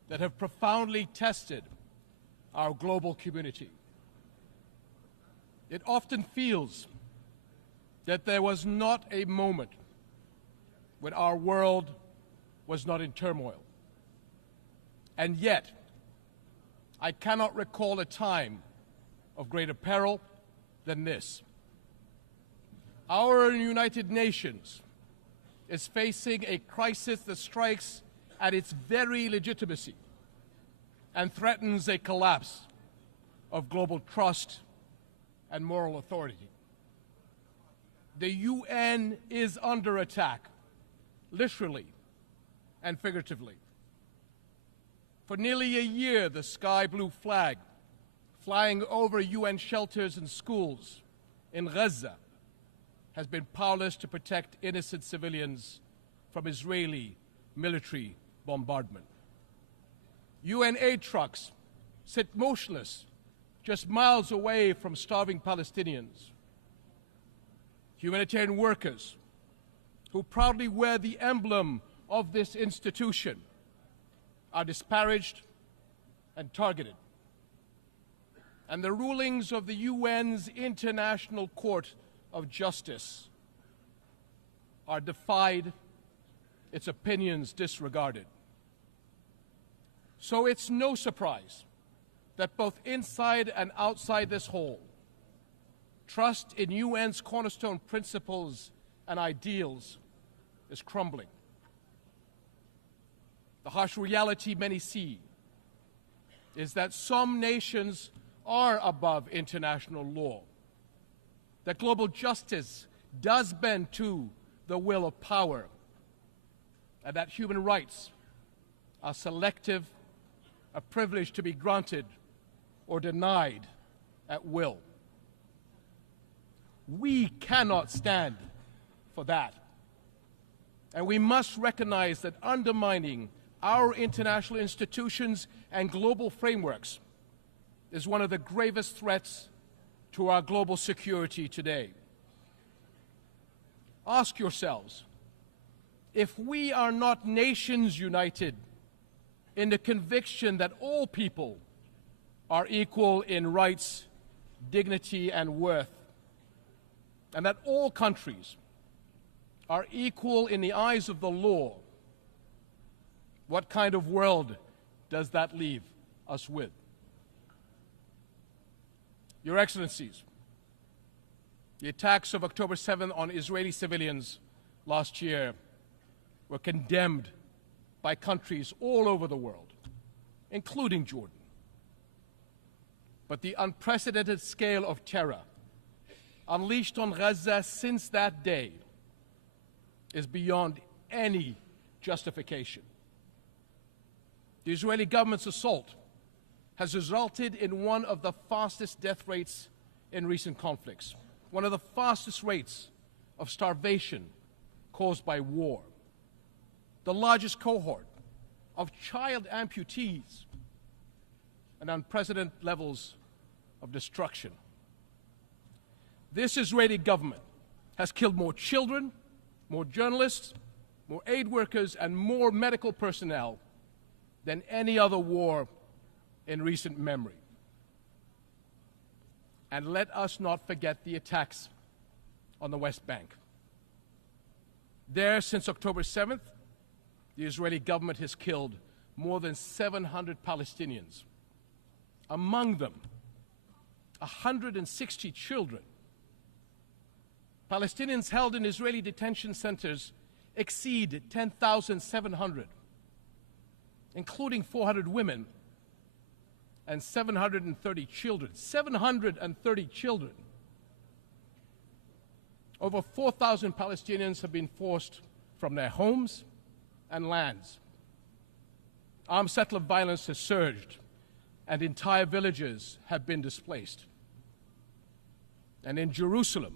that have profoundly tested our global community. It often feels that there was not a moment when our world was not in turmoil. And yet, I cannot recall a time of greater peril than this. Our United Nations is facing a crisis that strikes at its very legitimacy and threatens a collapse of global trust and moral authority. The UN is under attack, literally and figuratively. For nearly a year, the sky blue flag flying over UN shelters and schools in Gaza has been powerless to protect innocent civilians from Israeli military bombardment. UN aid trucks sit motionless just miles away from starving Palestinians. Humanitarian workers who proudly wear the emblem of this institution are disparaged and targeted. And the rulings of the UN's International Court of Justice are defied, its opinions disregarded. So it's no surprise that both inside and outside this hall, trust in UN's cornerstone principles and ideals is crumbling. The harsh reality many see is that some nations are above international law, that global justice does bend to the will of power, and that human rights are selective, a privilege to be granted or denied at will. We cannot stand for that. And we must recognize that undermining our international institutions and global frameworks is one of the gravest threats to our global security today. Ask yourselves, if we are not nations united in the conviction that all people are equal in rights, dignity, and worth, and that all countries are equal in the eyes of the law, what kind of world does that leave us with? Your Excellencies, the attacks of October 7th on Israeli civilians last year were condemned by countries all over the world, including Jordan. But the unprecedented scale of terror unleashed on Gaza since that day is beyond any justification. The Israeli government's assault has resulted in one of the fastest death rates in recent conflicts, one of the fastest rates of starvation caused by war, the largest cohort of child amputees, and unprecedented levels of destruction. This Israeli government has killed more children, more journalists, more aid workers, and more medical personnel than any other war in recent memory. And let us not forget the attacks on the West Bank. There, since October 7th, the Israeli government has killed more than 700 Palestinians, among them 160 children. Palestinians held in Israeli detention centers exceed 10,700, including 400 women and 730 children. 730 children. Over 4,000 Palestinians have been forced from their homes and lands. Armed settler violence has surged, and entire villages have been displaced. And in Jerusalem,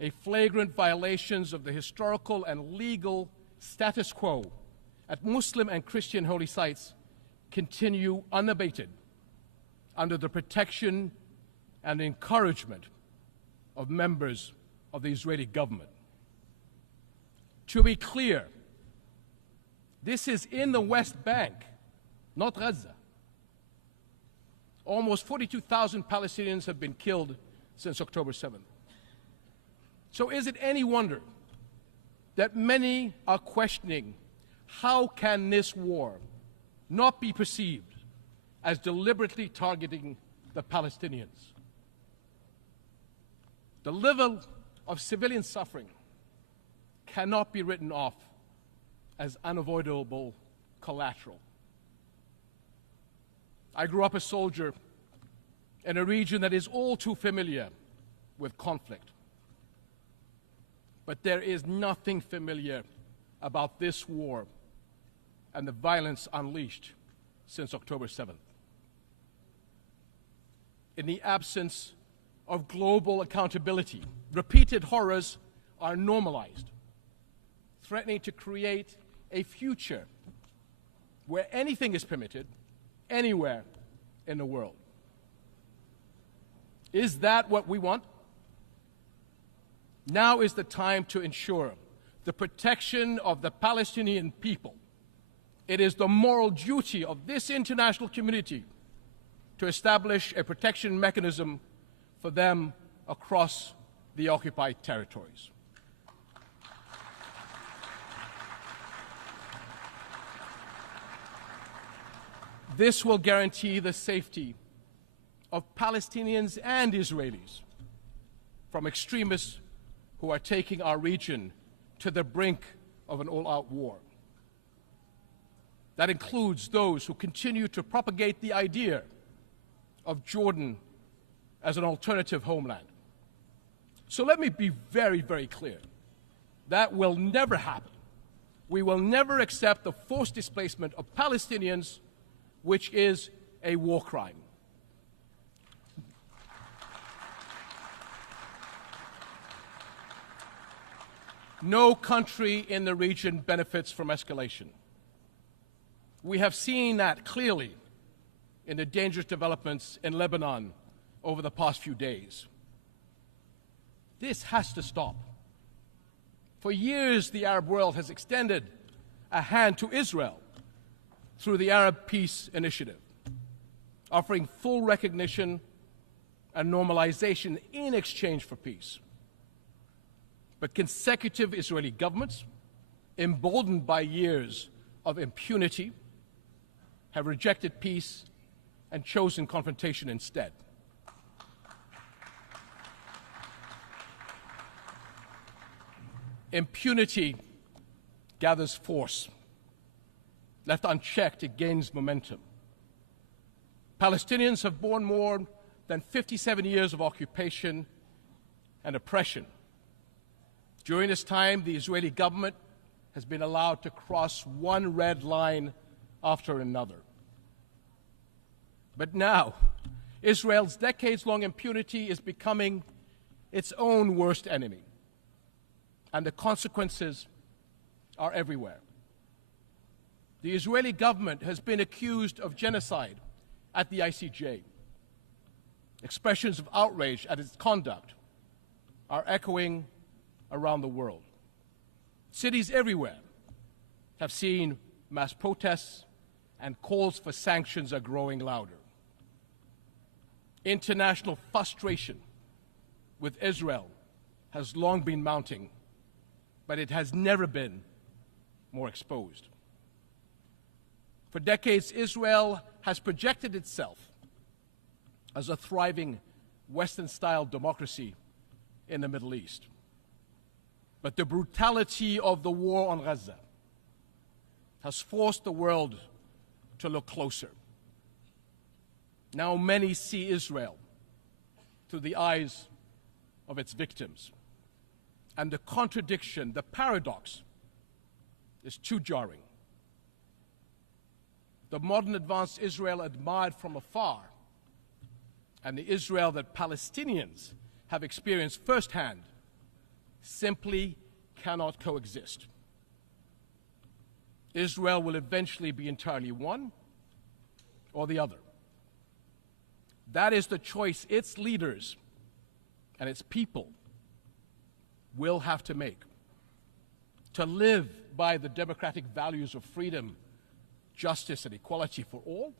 a flagrant violations of the historical and legal status quo at Muslim and Christian holy sites continue unabated under the protection and encouragement of members of the Israeli government. To be clear, this is in the West Bank, not Gaza. Almost 42,000 Palestinians have been killed since October 7th. So is it any wonder that many are questioning how can this war not be perceived as deliberately targeting the Palestinians? The level of civilian suffering cannot be written off as unavoidable collateral. I grew up a soldier in a region that is all too familiar with conflict. But there is nothing familiar about this war and the violence unleashed since October 7th. In the absence of global accountability, repeated horrors are normalized, threatening to create a future where anything is permitted, anywhere in the world. Is that what we want? Now is the time to ensure the protection of the Palestinian people. It is the moral duty of this international community to establish a protection mechanism for them across the occupied territories. This will guarantee the safety of Palestinians and Israelis from extremists who are taking our region to the brink of an all-out war. That includes those who continue to propagate the idea of Jordan as an alternative homeland. So let me be very, very clear. That will never happen. We will never accept the forced displacement of Palestinians, which is a war crime. No country in the region benefits from escalation. We have seen that clearly in the dangerous developments in Lebanon over the past few days. This has to stop. For years, the Arab world has extended a hand to Israel through the Arab Peace Initiative, offering full recognition and normalization in exchange for peace. But consecutive Israeli governments, emboldened by years of impunity, have rejected peace and chosen confrontation instead. Impunity gathers force. Left unchecked, it gains momentum. Palestinians have borne more than 57 years of occupation and oppression. During this time, the Israeli government has been allowed to cross one red line after another. But now, Israel's decades-long impunity is becoming its own worst enemy, and the consequences are everywhere. The Israeli government has been accused of genocide at the ICJ. Expressions of outrage at its conduct are echoing around the world. Cities everywhere have seen mass protests, and calls for sanctions are growing louder. International frustration with Israel has long been mounting, but it has never been more exposed. For decades, Israel has projected itself as a thriving Western-style democracy in the Middle East. But the brutality of the war on Gaza has forced the world to look closer. Now many see Israel through the eyes of its victims. And the contradiction, the paradox, is too jarring. The modern advanced Israel admired from afar, and the Israel that Palestinians have experienced firsthand, simply cannot coexist. Israel will eventually be entirely one or the other. That is the choice its leaders and its people will have to make. To live by the democratic values of freedom, justice, and equality for all,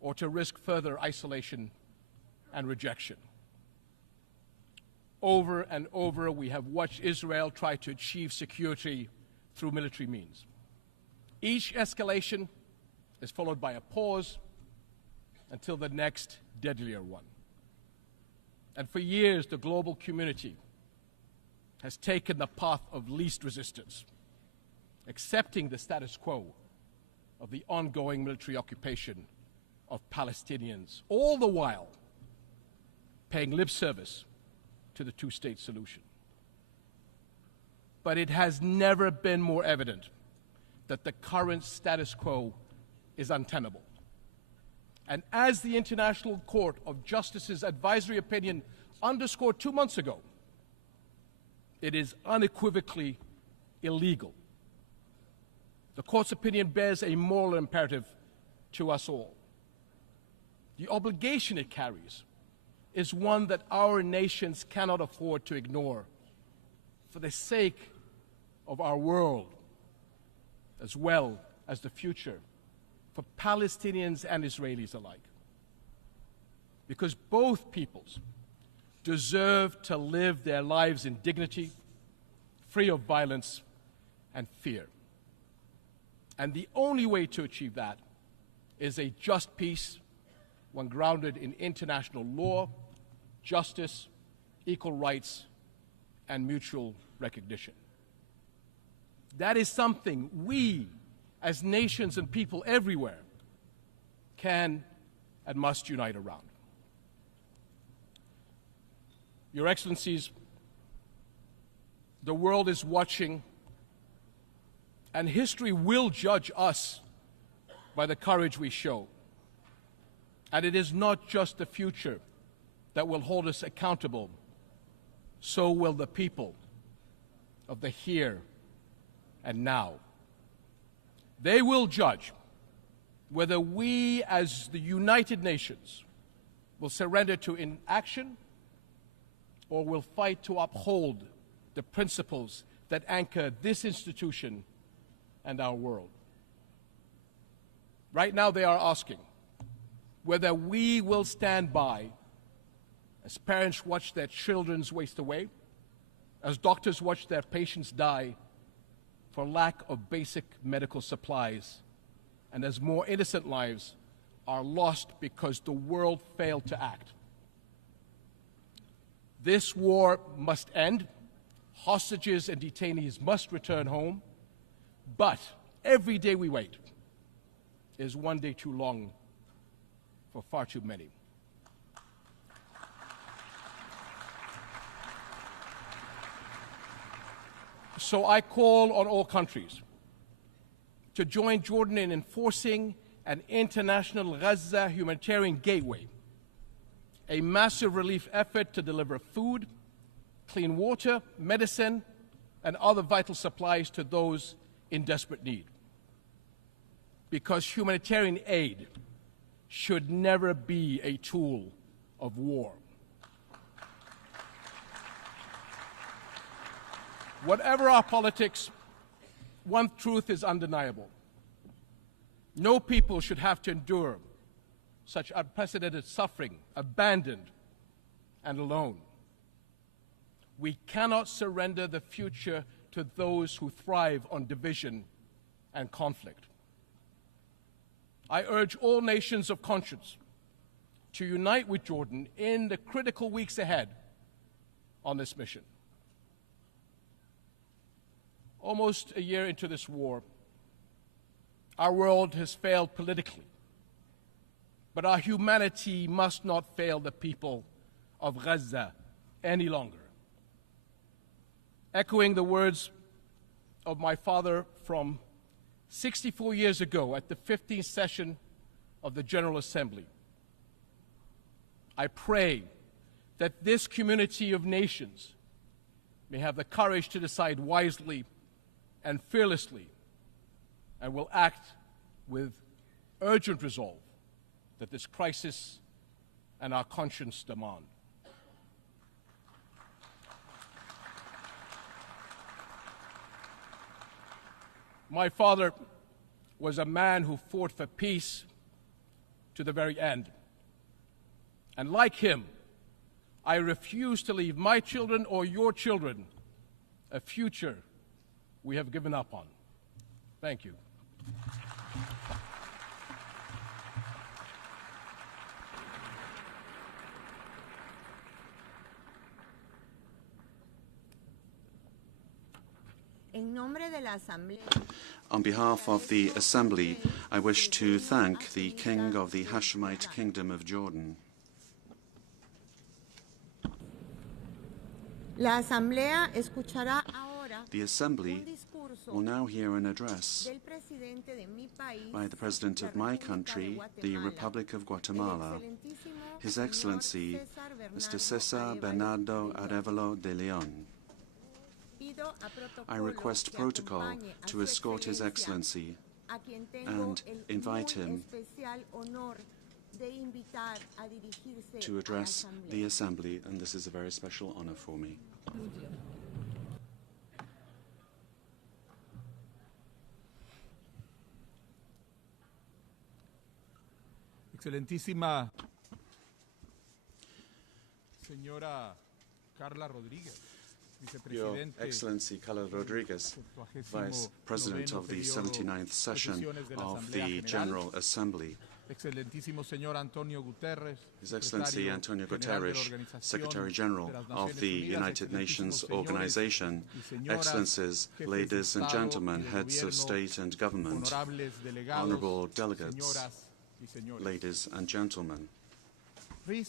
or to risk further isolation and rejection. Over and over, we have watched Israel try to achieve security through military means. Each escalation is followed by a pause until the next deadlier one. And for years, the global community has taken the path of least resistance, accepting the status quo of the ongoing military occupation of Palestinians, all the while paying lip service to the two-state solution. But it has never been more evident that the current status quo is untenable. And as the International Court of Justice's advisory opinion underscored 2 months ago, it is unequivocally illegal. The court's opinion bears a moral imperative to us all. The obligation it carries is one that our nations cannot afford to ignore for the sake of our world, as well as the future for Palestinians and Israelis alike. Because both peoples deserve to live their lives in dignity, free of violence and fear. And the only way to achieve that is a just peace, one grounded in international law, justice, equal rights, and mutual recognition. That is something we, as nations and people everywhere, can and must unite around. Your Excellencies, the world is watching, and history will judge us by the courage we show. And it is not just the future that will hold us accountable, so will the people of the here and now. They will judge whether we, as the United Nations, will surrender to inaction or will fight to uphold the principles that anchor this institution and our world. Right now, they are asking whether we will stand by as parents watch their children waste away, as doctors watch their patients die for lack of basic medical supplies, and as more innocent lives are lost because the world failed to act. This war must end. Hostages and detainees must return home. But every day we wait is one day too long for far too many. So I call on all countries to join Jordan in enforcing an international Gaza humanitarian gateway, a massive relief effort to deliver food, clean water, medicine, and other vital supplies to those in desperate need. Because humanitarian aid should never be a tool of war. Whatever our politics, one truth is undeniable. No people should have to endure such unprecedented suffering, abandoned and alone. We cannot surrender the future to those who thrive on division and conflict. I urge all nations of conscience to unite with Jordan in the critical weeks ahead on this mission. Almost a year into this war, our world has failed politically, but our humanity must not fail the people of Gaza any longer. Echoing the words of my father from 64 years ago at the 15th session of the General Assembly, I pray that this community of nations may have the courage to decide wisely and fearlessly, and will act with urgent resolve that this crisis and our conscience demand. My father was a man who fought for peace to the very end. And like him, I refuse to leave my children or your children a future we have given up on. Thank you. On behalf of the Assembly, I wish to thank the King of the Hashemite Kingdom of Jordan. The Assembly will now hear an address by the President of my country, the Republic of Guatemala, His Excellency, Mr. Cesar Bernardo Arévalo de León. I request protocol to escort His Excellency and invite him to address the Assembly, and this is a very special honor for me. Excelentísima Señora Carla Rodríguez, Your Excellency Carla Rodriguez, Vice President of the 79th session of the General Assembly, Excelentísimo Señor Antonio Guterres, His Excellency Antonio Guterres, Secretary General of the United Nations Organization, Excellencies, ladies and gentlemen, heads of state and government, honorable delegates, ladies and gentlemen. The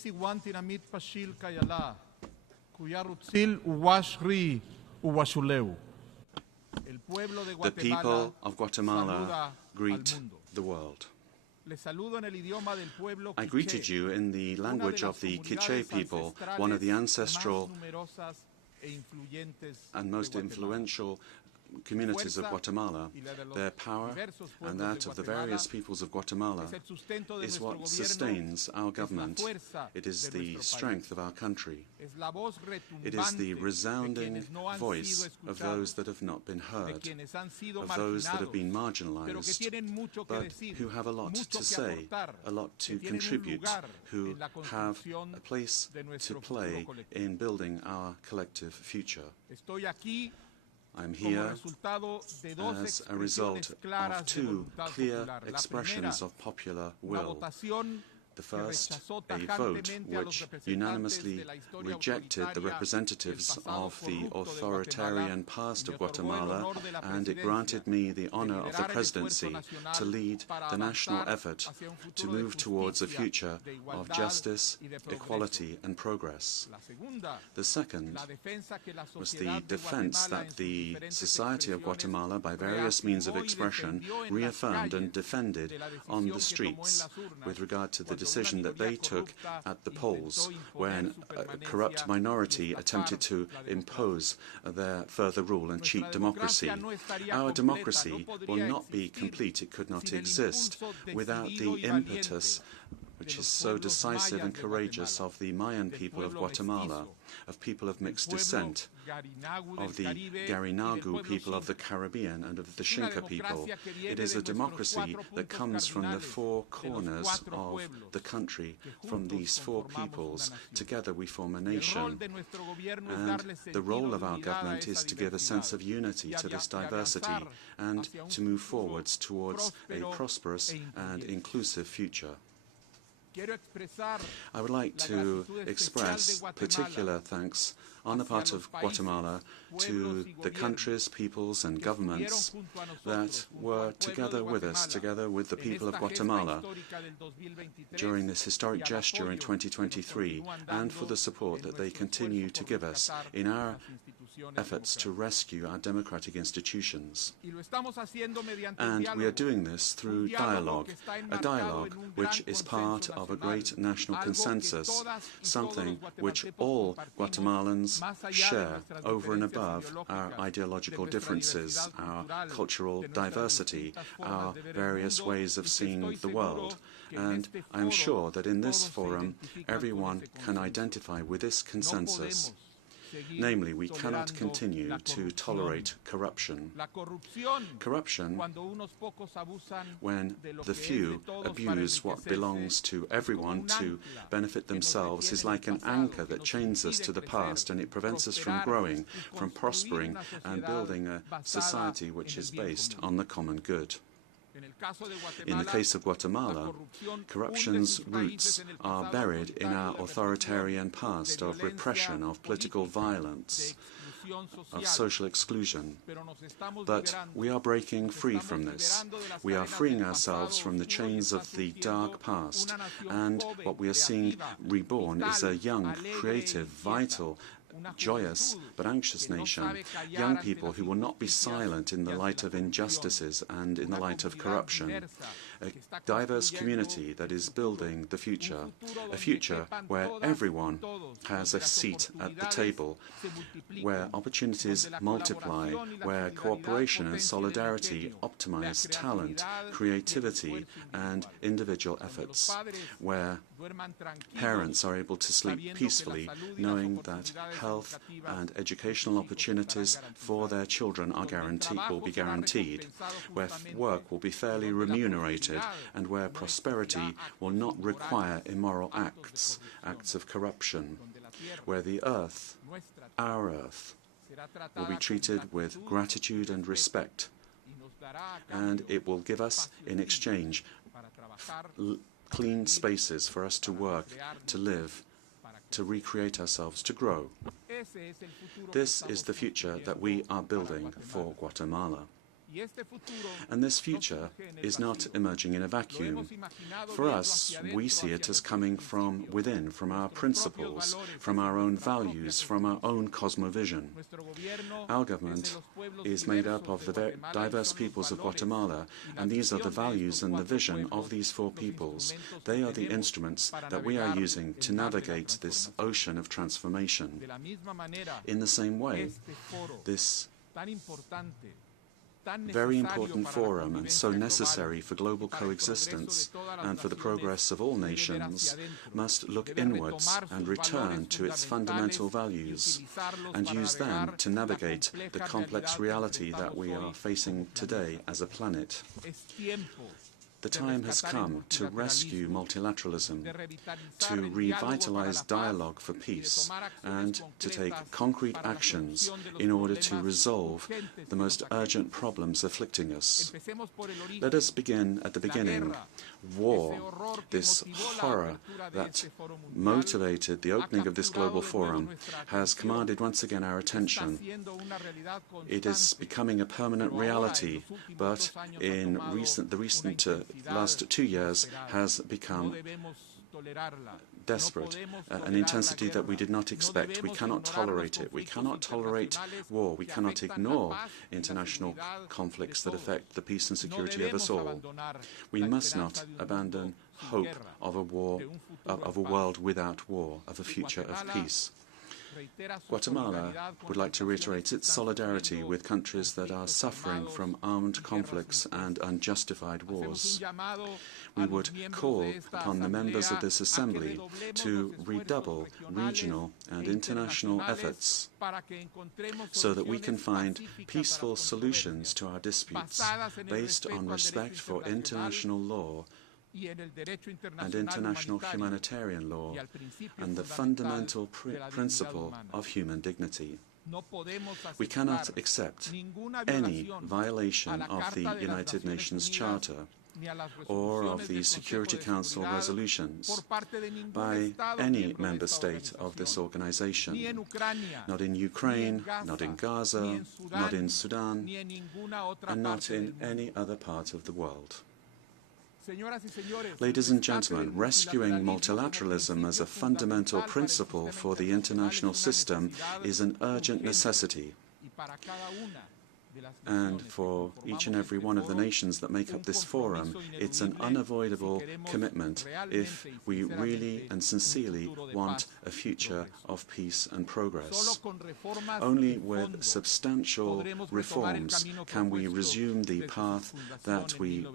people of Guatemala greet the world. I greeted you in the language of the Quiché people, one of the ancestral and most influential communities of Guatemala. Their power and that of the various peoples of Guatemala is what sustains our government. It is the strength of our country. It is the resounding voice of those that have not been heard, of those that have been marginalized, but who have a lot to say, a lot to contribute, who have a place to play in building our collective future. I'm here as a result of two clear expressions of popular will. The first, a vote which unanimously rejected the representatives of the authoritarian past of Guatemala, and it granted me the honor of the presidency to lead the national effort to move towards a future of justice, equality, and progress. The second was the defense that the society of Guatemala, by various means of expression, reaffirmed and defended on the streets with regard to the decision that they took at the polls when a corrupt minority attempted to impose their further rule and cheat democracy. Our democracy will not be complete, it could not exist without the impetus which is so decisive and courageous of the Mayan people of Guatemala, of people of mixed descent, of the Garinagu people of the Caribbean, and of the Xinca people. It is a democracy that comes from the four corners of the country, from these four peoples. Together we form a nation. And the role of our government is to give a sense of unity to this diversity and to move forwards towards a prosperous and inclusive future. I would like to express particular thanks on the part of Guatemala to the countries, peoples and governments that were together with us, together with the people of Guatemala during this historic gesture in 2023, and for the support that they continue to give us in our efforts to rescue our democratic institutions. And we are doing this through dialogue, a dialogue which is part of a great national consensus, something which all Guatemalans share over and above our ideological differences, our cultural diversity, our various ways of seeing the world. And I'm sure that in this forum, everyone can identify with this consensus. Namely, we cannot continue to tolerate corruption. Corruption, when the few abuse what belongs to everyone to benefit themselves, is like an anchor that chains us to the past, and it prevents us from growing, from prospering, and building a society which is based on the common good. In the case of Guatemala, corruption's roots are buried in our authoritarian past of repression, of political violence, of social exclusion. But we are breaking free from this. We are freeing ourselves from the chains of the dark past, and what we are seeing reborn is a young, creative, vital, joyous but anxious nation, young people who will not be silent in the light of injustices and in the light of corruption. A diverse community that is building the future, a future where everyone has a seat at the table, where opportunities multiply, where cooperation and solidarity optimize talent, creativity and individual efforts, where parents are able to sleep peacefully knowing that health and educational opportunities for their children are will be guaranteed, where work will be fairly remunerated, and where prosperity will not require immoral acts of corruption, where the earth, our earth, will be treated with gratitude and respect, and it will give us, in exchange, clean spaces for us to work, to live, to recreate ourselves, to grow. This is the future that we are building for Guatemala. And this future is not emerging in a vacuum. For us, we see it as coming from within, from our principles, from our own values, from our own cosmovision. Our government is made up of the diverse peoples of Guatemala, and these are the values and the vision of these four peoples. They are the instruments that we are using to navigate this ocean of transformation. In the same way, this very important forum and so necessary for global coexistence and for the progress of all nations must look inwards and return to its fundamental values and use them to navigate the complex reality that we are facing today as a planet. The time has come to rescue multilateralism, to revitalize dialogue for peace, and to take concrete actions in order to resolve the most urgent problems afflicting us. Let us begin at the beginning. War, this horror that motivated the opening of this global forum, has commanded once again our attention. It is becoming a permanent reality, but in the last 2 years has become desperate, an intensity that we did not expect. We cannot tolerate it. We cannot tolerate war. We cannot ignore international conflicts that affect the peace and security of us all. We must not abandon hope of a world without war, of a future of peace. Guatemala would like to reiterate its solidarity with countries that are suffering from armed conflicts and unjustified wars. We would call upon the members of this Assembly to redouble regional and international efforts so that we can find peaceful solutions to our disputes based on respect for international law and international humanitarian law and the fundamental principle of human dignity. We cannot accept any violation of the United Nations Charter, or of the Security Council resolutions by any member state of this organization, not in Ukraine, not in Gaza, not in Sudan, and not in any other part of the world. Ladies and gentlemen, rescuing multilateralism as a fundamental principle for the international system is an urgent necessity. And for each and every one of the nations that make up this forum, it's an unavoidable commitment if we really and sincerely want a future of peace and progress. Only with substantial reforms can we resume the path that we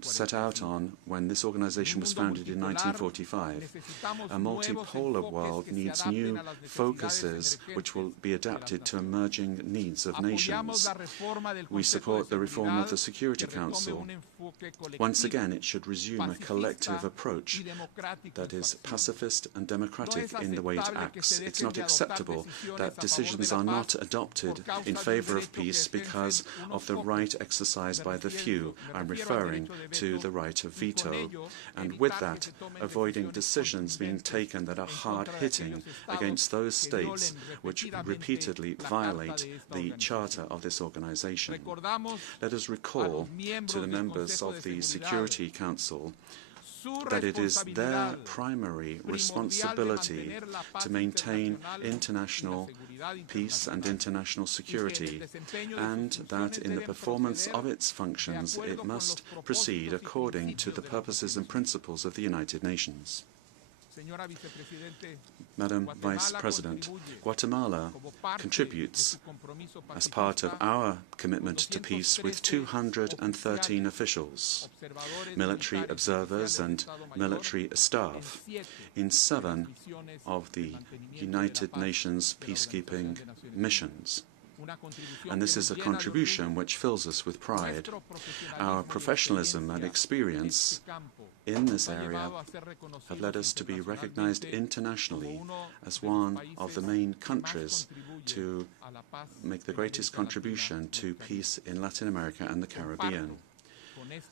set out on when this organization was founded in 1945. A multipolar world needs new focuses which will be adapted to emerging needs of nations. We support the reform of the Security Council. Once again, it should resume a collective approach that is pacifist and democratic in the way it acts. It's not acceptable that decisions are not adopted in favor of peace because of the right exercised by the few. I'm referring to the right of veto. And with that, avoiding decisions being taken that are hard-hitting against those states which repeatedly violate the charter of this organization. Let us recall to the members of the Security Council that it is their primary responsibility to maintain international peace and international security, and that in the performance of its functions it must proceed according to the purposes and principles of the United Nations. Madam Vice President, Guatemala contributes as part of our commitment to peace with 213 officials, military observers and military staff in 7 of the United Nations peacekeeping missions. And this is a contribution which fills us with pride. Our professionalism and experience in this area have led us to be recognized internationally as one of the main countries to make the greatest contribution to peace in Latin America and the Caribbean.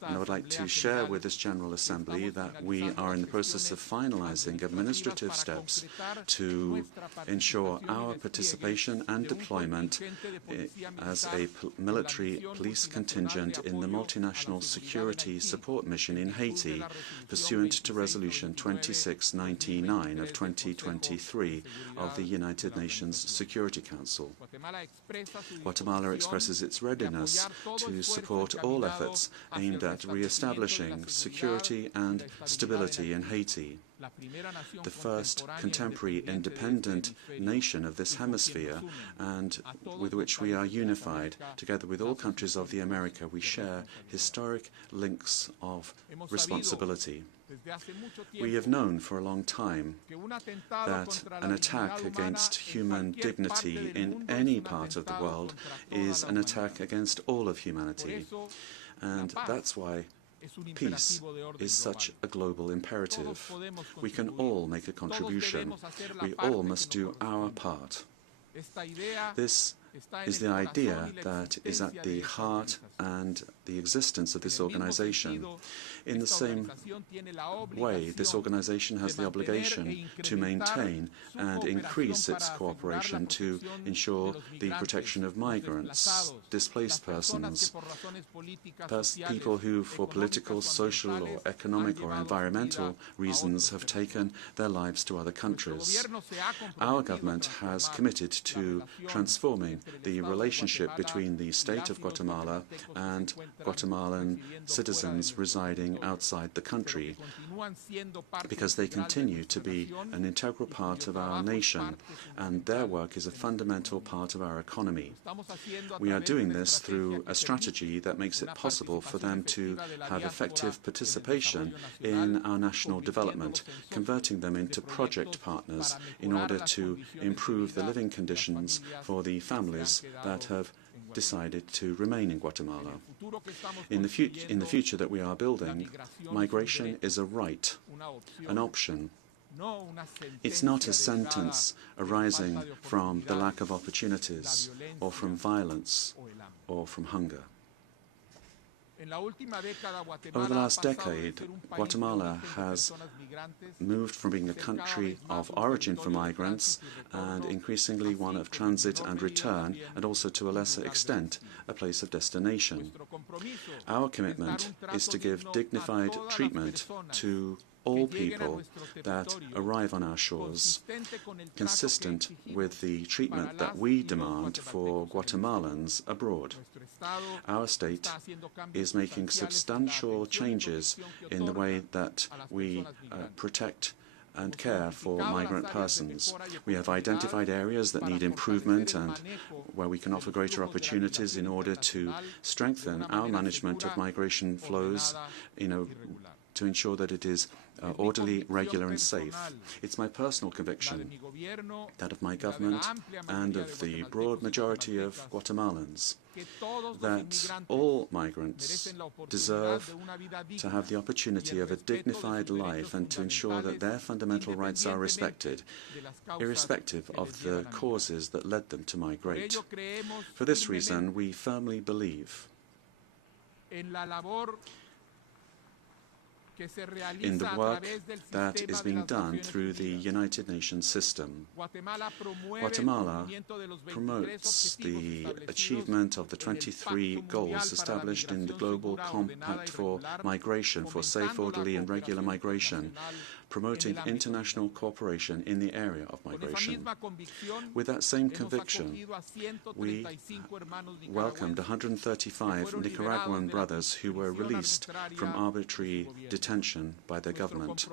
And I would like to share with this General Assembly that we are in the process of finalizing administrative steps to ensure our participation and deployment as a military police contingent in the multinational security support mission in Haiti, pursuant to Resolution 2699 of 2023 of the United Nations Security Council. Guatemala expresses its readiness to support all efforts aimed at re-establishing security and stability in Haiti, the first contemporary independent nation of this hemisphere, and with which we are unified. Together with all countries of the America, we share historic links of responsibility. We have known for a long time that an attack against human dignity in any part of the world is an attack against all of humanity. And that's why peace is such a global imperative. We can all make a contribution. We all must do our part. This is the idea that is at the heart and the existence of this organization. In the same way, this organization has the obligation to maintain and increase its cooperation to ensure the protection of migrants, displaced persons, people who, for political, social, or economic or environmental reasons, have taken their lives to other countries. Our government has committed to transforming the relationship between the state of Guatemala and Guatemalan citizens residing outside the country, because they continue to be an integral part of our nation, and their work is a fundamental part of our economy. We are doing this through a strategy that makes it possible for them to have effective participation in our national development, converting them into project partners in order to improve the living conditions for the families that have decided to remain in Guatemala. In the future that we are building, migration is a right, an option. It's not a sentence arising from the lack of opportunities, or from violence, or from hunger. Over the last decade, Guatemala has moved from being a country of origin for migrants and increasingly one of transit and return, and also to a lesser extent, a place of destination. Our commitment is to give dignified treatment to all people that arrive on our shores, consistent with the treatment that we demand for Guatemalans abroad. Our state is making substantial changes in the way that we protect and care for migrant persons. We have identified areas that need improvement and where we can offer greater opportunities in order to strengthen our management of migration flows, to ensure that it is orderly, regular and safe. It's my personal conviction, that of my government and of the broad majority of Guatemalans, that all migrants deserve to have the opportunity of a dignified life and to ensure that their fundamental rights are respected, irrespective of the causes that led them to migrate. For this reason, we firmly believe in the work that is being done through the United Nations system. Guatemala promotes the achievement of the 23 goals established in the Global Compact for Migration, for safe, orderly and regular migration, promoting international cooperation in the area of migration. With that same conviction, we welcomed 135 Nicaraguan brothers who were released from arbitrary detention by their government.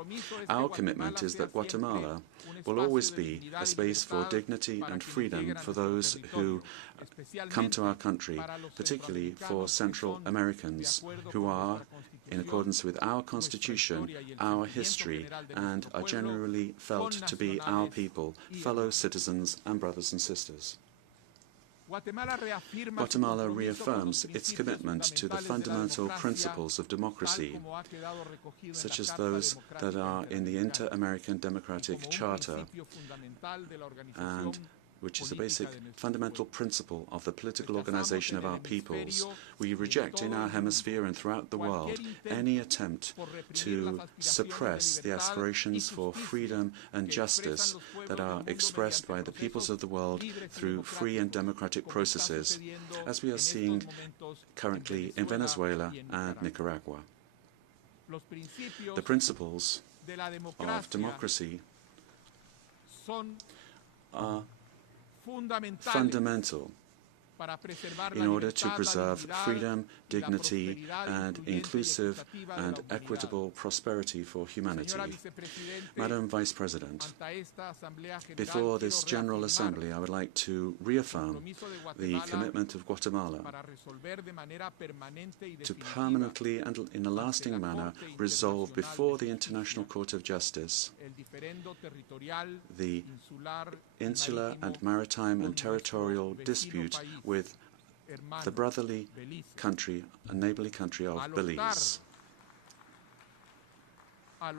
Our commitment is that Guatemala will always be a space for dignity and freedom for those who come to our country, particularly for Central Americans, who are, in accordance with our Constitution, our history, and are generally felt to be our people, fellow citizens and brothers and sisters. Guatemala reaffirms its commitment to the fundamental principles of democracy, such as those that are in the Inter-American Democratic Charter, and which is a basic fundamental principle of the political organization of our peoples. We reject in our hemisphere and throughout the world any attempt to suppress the aspirations for freedom and justice that are expressed by the peoples of the world through free and democratic processes, as we are seeing currently in Venezuela and Nicaragua. The principles of democracy are fundamental in order to preserve freedom, dignity, and inclusive and equitable prosperity for humanity. Madam Vice President, before this General Assembly, I would like to reaffirm the commitment of Guatemala to permanently and in a lasting manner resolve before the International Court of Justice the insular and maritime and territorial dispute with the brotherly country and neighborly country of Belize. By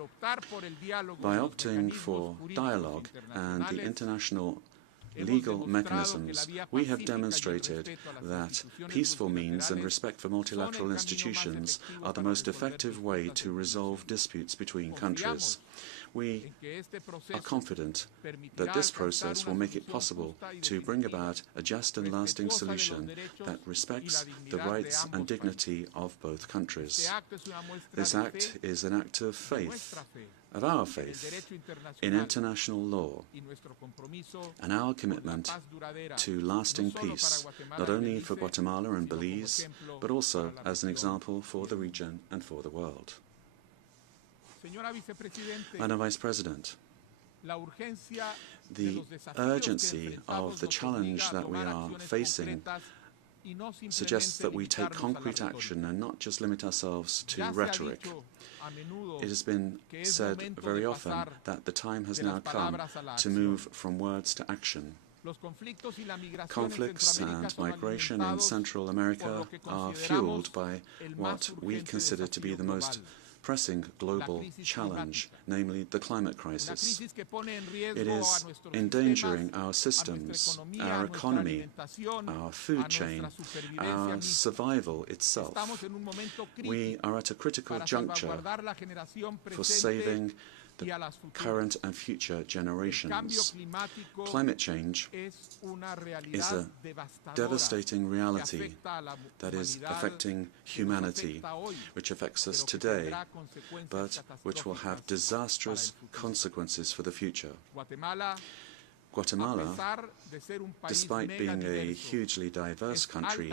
opting for dialogue and the international legal mechanisms, we have demonstrated that peaceful means and respect for multilateral institutions are the most effective way to resolve disputes between countries. We are confident that this process will make it possible to bring about a just and lasting solution that respects the rights and dignity of both countries. This act is an act of faith, of our faith in international law and our commitment to lasting peace, not only for Guatemala and Belize, but also as an example for the region and for the world. Madam Vice President, the urgency of the challenge that we are facing suggests that we take concrete action and not just limit ourselves to rhetoric. It has been said very often that the time has now come to move from words to action. Conflicts and migration in Central America are fueled by what we consider to be the most pressing global challenge, namely the climate crisis. It is endangering our systems, our economy, our food chain, our survival itself. We are at a critical juncture for saving the current and future generations. Climate change is a devastating reality that is affecting humanity, which affects us today, but which will have disastrous consequences for the future. Guatemala, despite being a hugely diverse country,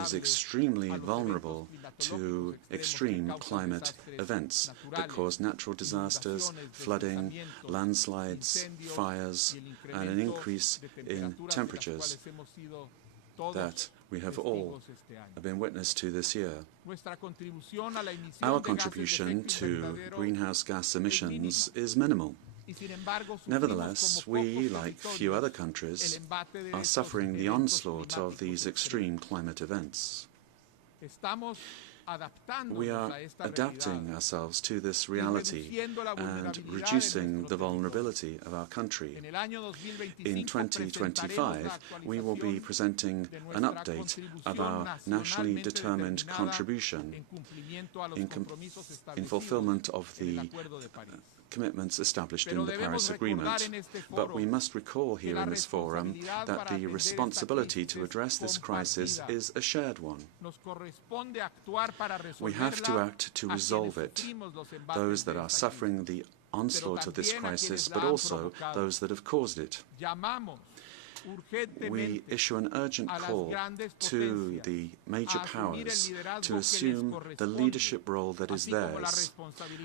is extremely vulnerable to extreme climate events that cause natural disasters, flooding, landslides, fires, and an increase in temperatures that we have all been witness to this year. Our contribution to greenhouse gas emissions is minimal. Nevertheless, we, like few other countries, are suffering the onslaught of these extreme climate events. We are adapting ourselves to this reality and reducing the vulnerability of our country. In 2025, we will be presenting an update of our nationally determined contribution in fulfillment of the commitments established in the Paris Agreement. But we must recall here in this forum that the responsibility to address this crisis is a shared one. We have to act to resolve it, those that are suffering the onslaught of this crisis, but also those that have caused it. We issue an urgent call to the major powers to assume the leadership role that is theirs,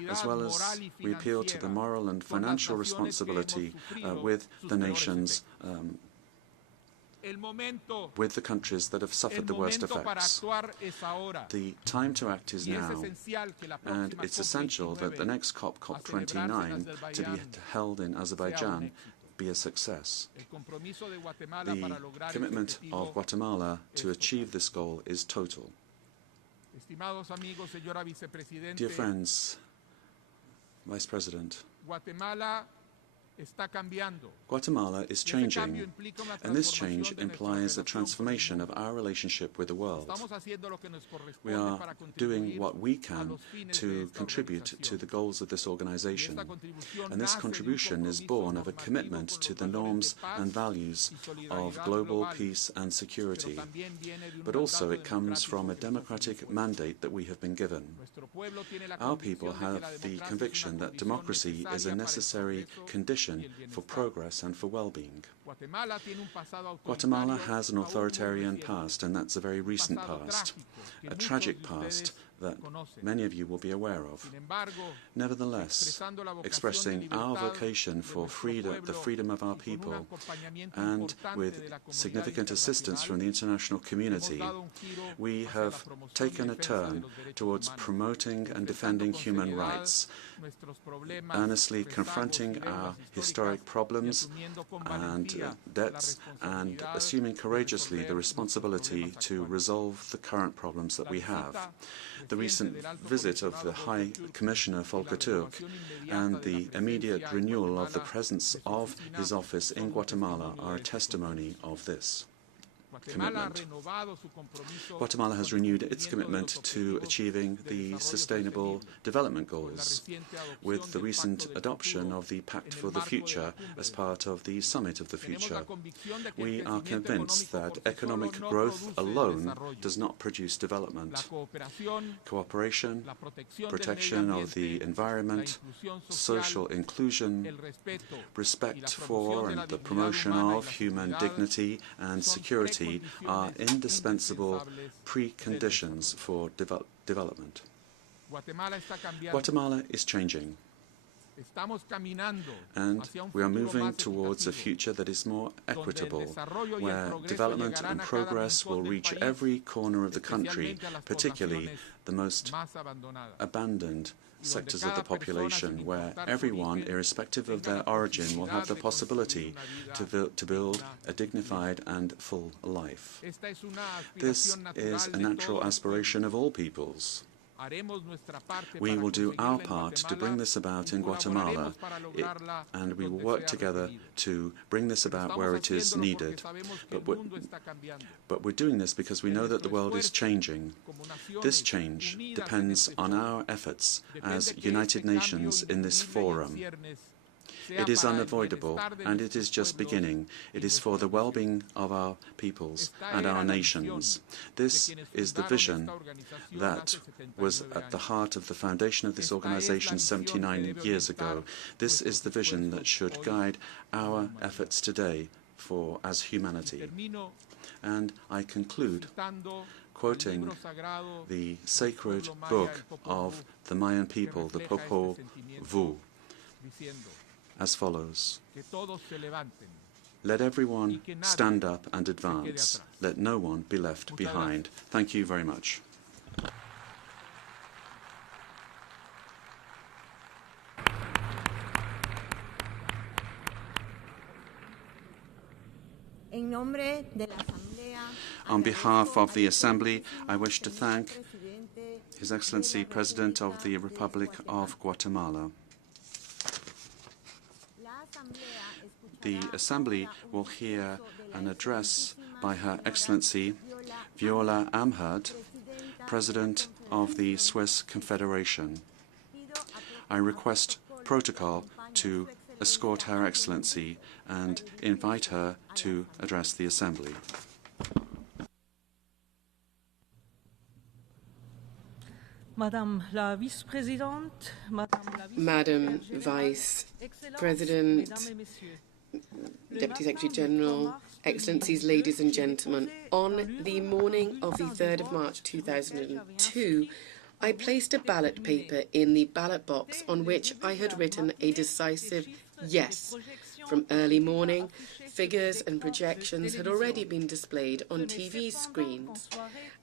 as well as we appeal to the moral and financial responsibility with the nations, with the countries that have suffered the worst effects. The time to act is now, and it's essential that the next COP, COP29, to be held in Azerbaijan, be a success. The commitment of Guatemala to achieve this goal is total. Dear friends, Vice President, Guatemala is changing, and this change implies a transformation of our relationship with the world. We are doing what we can to contribute to the goals of this organization, and this contribution is born of a commitment to the norms and values of global peace and security, but also it comes from a democratic mandate that we have been given. Our people have the conviction that democracy is a necessary condition for progress and for well-being. Guatemala has an authoritarian past, and that's a very recent past, a tragic past that many of you will be aware of. Nevertheless, expressing our vocation for freedom, the freedom of our people, and with significant assistance from the international community, we have taken a turn towards promoting and defending human rights, earnestly confronting our historic problems and debts, and assuming courageously the responsibility to resolve the current problems that we have. The recent visit of the High Commissioner Volker Türk and the immediate renewal of the presence of his office in Guatemala are a testimony of this commitment. Guatemala has renewed its commitment to achieving the Sustainable Development Goals with the recent adoption of the Pact for the Future as part of the Summit of the Future. We are convinced that economic growth alone does not produce development. Cooperation, protection of the environment, social inclusion, respect for and the promotion of human dignity and security are indispensable preconditions for development. Guatemala is changing, and we are moving towards a future that is more equitable, where development and progress will reach every corner of the country, particularly the most abandoned sectors of the population, where everyone, irrespective of their origin, will have the possibility to build a dignified and full life. This is a natural aspiration of all peoples. We will do our part to bring this about in Guatemala, and we will work together to bring this about where it is needed. But we're doing this because we know that the world is changing. This change depends on our efforts as United Nations in this forum. It is unavoidable, and it is just beginning. It is for the well-being of our peoples and our nations. This is the vision that was at the heart of the foundation of this organization 79 years ago. This is the vision that should guide our efforts today as humanity. And I conclude quoting the sacred book of the Mayan people, the Popol Vuh, as follows: let everyone stand up and advance. Let no one be left behind. Thank you very much. On behalf of the Assembly, I wish to thank His Excellency President of the Republic of Guatemala. The Assembly will hear an address by Her Excellency Viola Amherd, President of the Swiss Confederation. I request protocol to escort Her Excellency and invite her to address the Assembly. Madame Vice President, Deputy Secretary General, Excellencies, ladies and gentlemen, on the morning of the 3rd of March 2002, I placed a ballot paper in the ballot box on which I had written a decisive yes. From early morning, figures and projections had already been displayed on TV screens,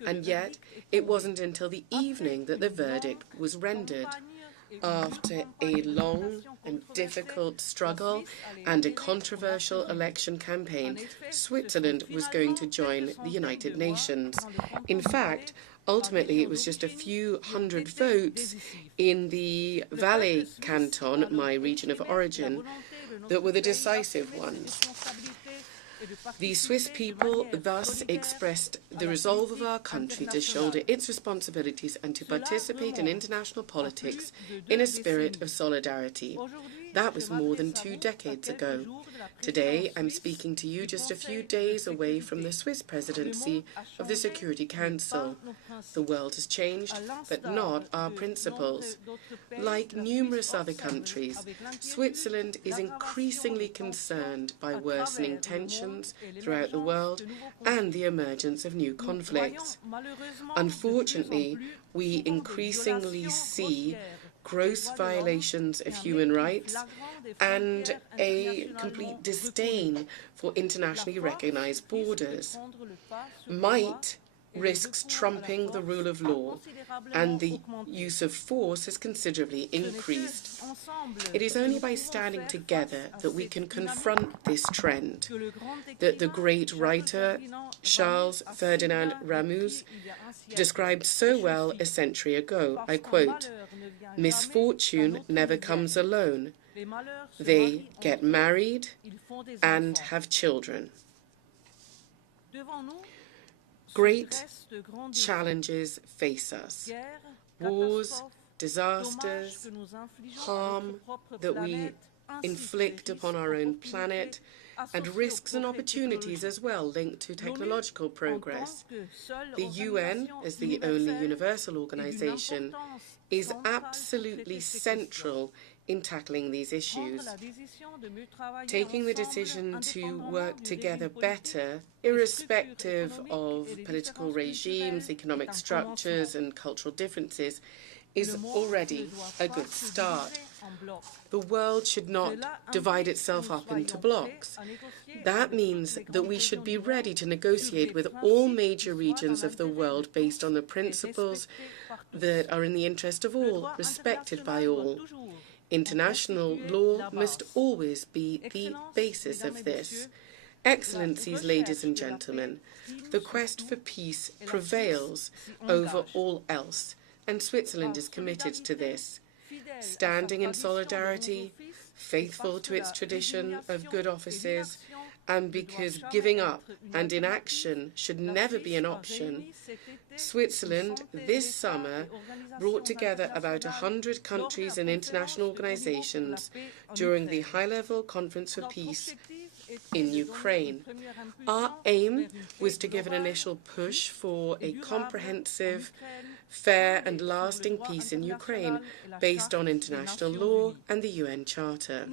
and yet it wasn't until the evening that the verdict was rendered. After a long and difficult struggle and a controversial election campaign, Switzerland was going to join the United Nations. In fact, ultimately, it was just a few hundred votes in the Valais canton, my region of origin, that were the decisive ones. The Swiss people thus expressed the resolve of our country to shoulder its responsibilities and to participate in international politics in a spirit of solidarity. That was more than 2 decades ago. Today, I'm speaking to you just a few days away from the Swiss presidency of the Security Council. The world has changed, but not our principles. Like numerous other countries, Switzerland is increasingly concerned by worsening tensions throughout the world and the emergence of new conflicts. Unfortunately, we increasingly see gross violations of human rights and a complete disdain for internationally recognized borders. Might risks trumping the rule of law, and the use of force has considerably increased. It is only by standing together that we can confront this trend, that the great writer Charles Ferdinand Ramuz described so well a century ago. I quote, "Misfortune never comes alone. They get married and have children." Great challenges face us. Wars, disasters, harm that we inflict upon our own planet, and risks and opportunities as well linked to technological progress. The UN, as the only universal organization, is absolutely central in tackling these issues. Taking the decision to work together better, irrespective of political regimes, economic structures, and cultural differences, is already a good start. The world should not divide itself up into blocks. That means that we should be ready to negotiate with all major regions of the world based on the principles that are in the interest of all, respected by all. International law must always be the basis of this. Excellencies, ladies and gentlemen, the quest for peace prevails over all else. and Switzerland is committed to this, standing in solidarity, faithful to its tradition of good offices, and because giving up and inaction should never be an option, Switzerland this summer brought together about 100 countries and international organizations during the High-Level Conference for Peace in Ukraine. Our aim was to give an initial push for a comprehensive, fair and lasting peace in Ukraine based on international law and the UN Charter.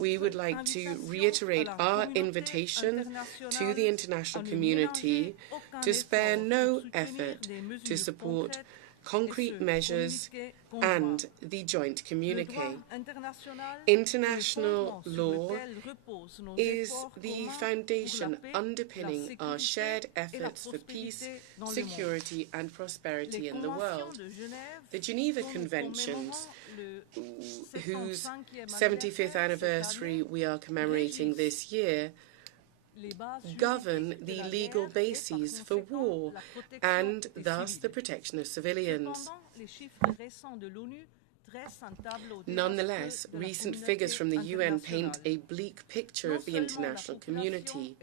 We would like to reiterate our invitation to the international community to spare no effort to support concrete measures and the joint communiqué. International law is the foundation underpinning our shared efforts for peace, security and prosperity in the world. The Geneva Conventions, whose 75th anniversary we are commemorating this year, govern the legal bases for war and thus the protection of civilians. Nonetheless, recent figures from the UN paint a bleak picture of the international community.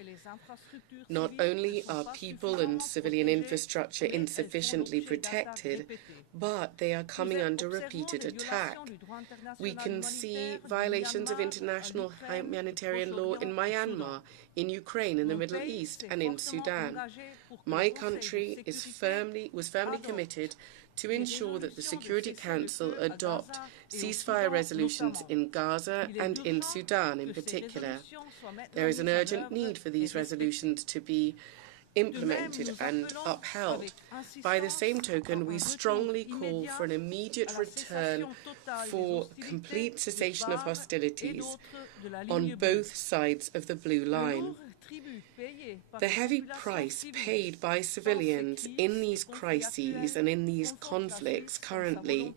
Not only are people and civilian infrastructure insufficiently protected, but they are coming under repeated attack. We can see violations of international humanitarian law in Myanmar, in Ukraine, in the Middle East, and in Sudan. My country was firmly committed to ensure that the Security Council adopt ceasefire resolutions in Gaza and in Sudan in particular. There is an urgent need for these resolutions to be implemented and upheld. By the same token, we strongly call for an immediate return for complete cessation of hostilities on both sides of the blue line. The heavy price paid by civilians in these crises and in these conflicts currently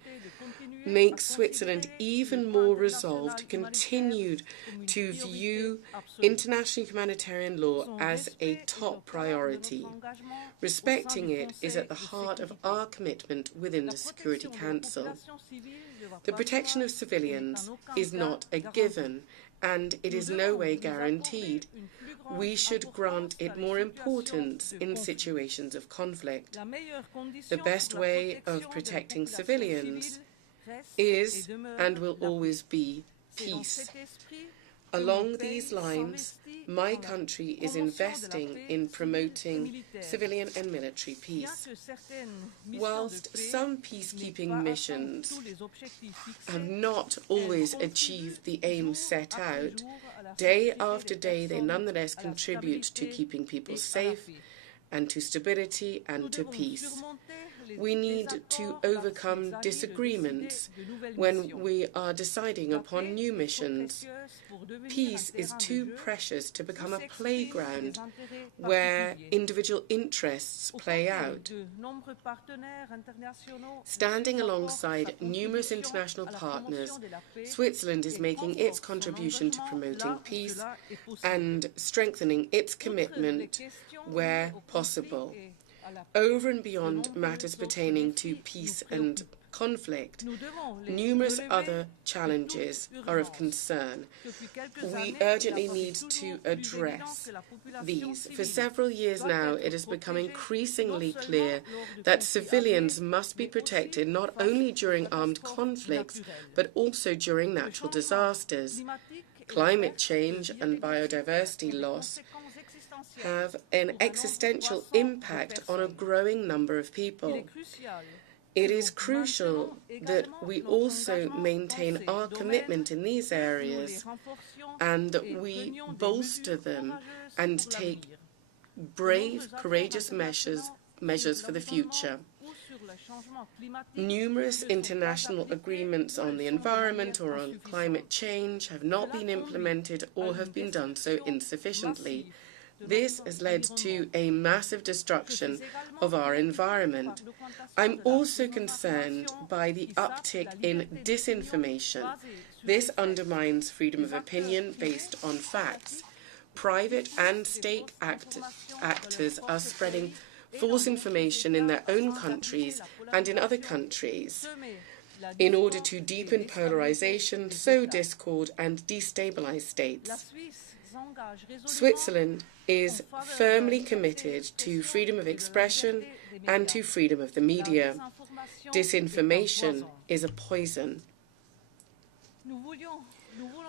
makes Switzerland even more resolved to continue to view international humanitarian law as a top priority. Respecting it is at the heart of our commitment within the Security Council. The protection of civilians is not a given, and it is no way guaranteed. We should grant it more importance in situations of conflict. The best way of protecting civilians is and will always be peace. Along these lines, my country is investing in promoting civilian and military peace. Whilst some peacekeeping missions have not always achieved the aim set out, day after day they nonetheless contribute to keeping people safe and to stability and to peace. We need to overcome disagreements when we are deciding upon new missions. Peace is too precious to become a playground where individual interests play out. Standing alongside numerous international partners, Switzerland is making its contribution to promoting peace and strengthening its commitment where possible. Over and beyond matters pertaining to peace and conflict, numerous other challenges are of concern. We urgently need to address these. For several years now, it has become increasingly clear that civilians must be protected not only during armed conflicts, but also during natural disasters. Climate change and biodiversity loss have an existential impact on a growing number of people. It is crucial that we also maintain our commitment in these areas and that we bolster them and take brave, courageous measures for the future. Numerous international agreements on the environment or on climate change have not been implemented or have been done so insufficiently. This has led to a massive destruction of our environment. I'm also concerned by the uptick in disinformation. This undermines freedom of opinion based on facts. Private and state actors are spreading false information in their own countries and in other countries in order to deepen polarization, sow discord and destabilize states. Switzerland is firmly committed to freedom of expression and to freedom of the media. Disinformation is a poison.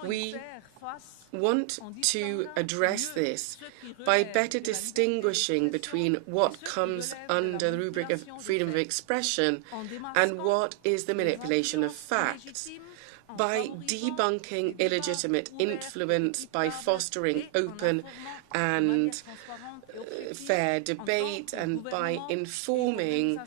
We want to address this by better distinguishing between what comes under the rubric of freedom of expression and what is the manipulation of facts, by debunking illegitimate influence, by fostering open and fair debate, and by informing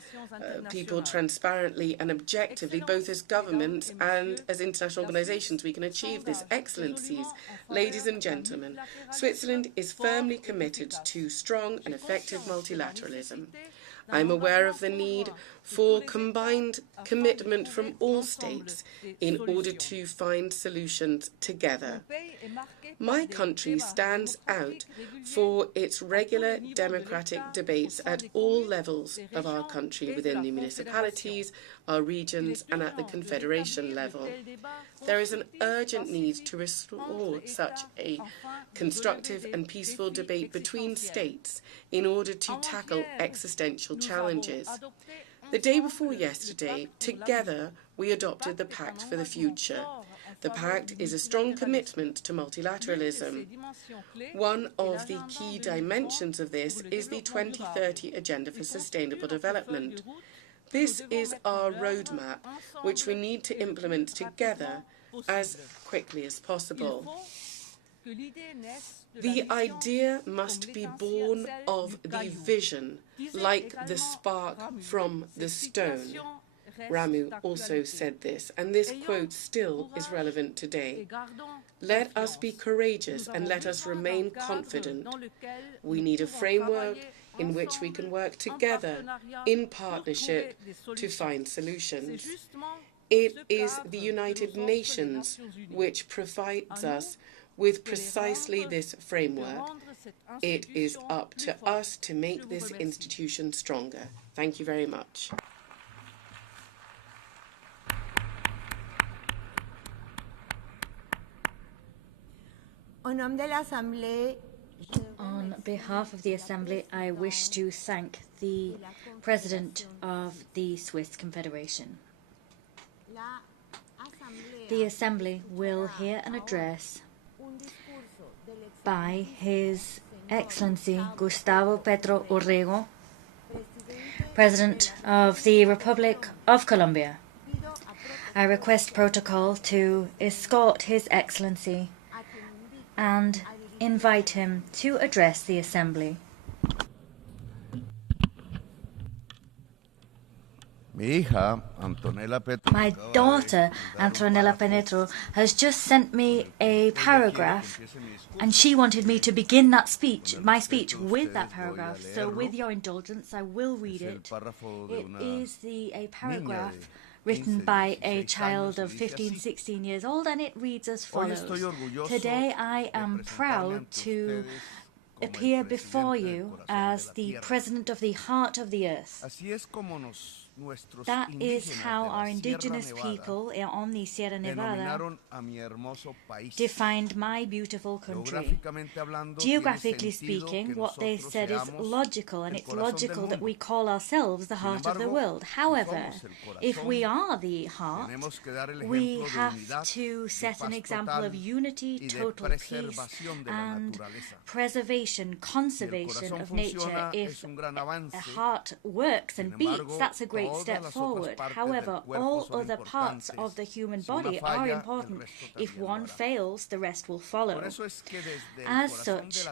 people transparently and objectively, both as governments and as international organizations. We can achieve this. Excellencies, ladies and gentlemen, Switzerland is firmly committed to strong and effective multilateralism. I'm aware of the need for combined commitment from all states in order to find solutions together. My country stands out for its regular democratic debates at all levels of our country, within the municipalities, our regions, and at the confederation level. There is an urgent need to restore such a constructive and peaceful debate between states in order to tackle existential challenges. The day before yesterday, together, we adopted the Pact for the Future. The Pact is a strong commitment to multilateralism. One of the key dimensions of this is the 2030 Agenda for Sustainable Development. This is our roadmap, which we need to implement together as quickly as possible. The idea must be born of the vision, like the spark from the stone. Ramu also said this, and this quote still is relevant today. Let us be courageous and let us remain confident. We need a framework in which we can work together in partnership to find solutions. It is the United Nations which provides us with precisely this framework. It is up to us to make this institution stronger. Thank you very much. On behalf of the Assembly, I wish to thank the President of the Swiss Confederation. The Assembly will hear an address by His Excellency Gustavo Petro Urrego, President of the Republic of Colombia. I request protocol to escort His Excellency and invite him to address the Assembly. My daughter, Antonella Petro, has just sent me a paragraph, and she wanted me to begin that my speech with that paragraph. So with your indulgence, I will read it. It is a paragraph written by a child of 15, 16 years old, and it reads as follows. Today I am proud to appear before you as the President of the Heart of the Earth. That is how our indigenous people on the Sierra Nevada defined my beautiful country. Geographically speaking, what they said is logical, and it's logical that we call ourselves the heart of the world. However, if we are the heart, we have to set an example of unity, total peace, and preservation, conservation of nature. If a heart works and beats, that's a great step forward. However, all other parts of the human body are important. If one fails, the rest will follow. As such,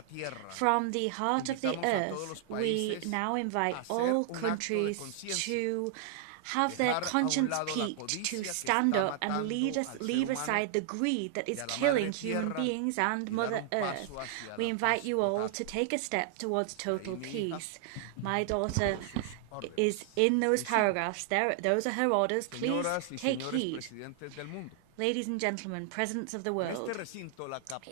from the heart of the earth, we now invite all countries to have their conscience piqued, to stand up and leave aside the greed that is killing human beings and Mother Earth. We invite you all to take a step towards total peace. My daughter is in those paragraphs. Those are her orders. Please take heed. Ladies and gentlemen, presidents of the world,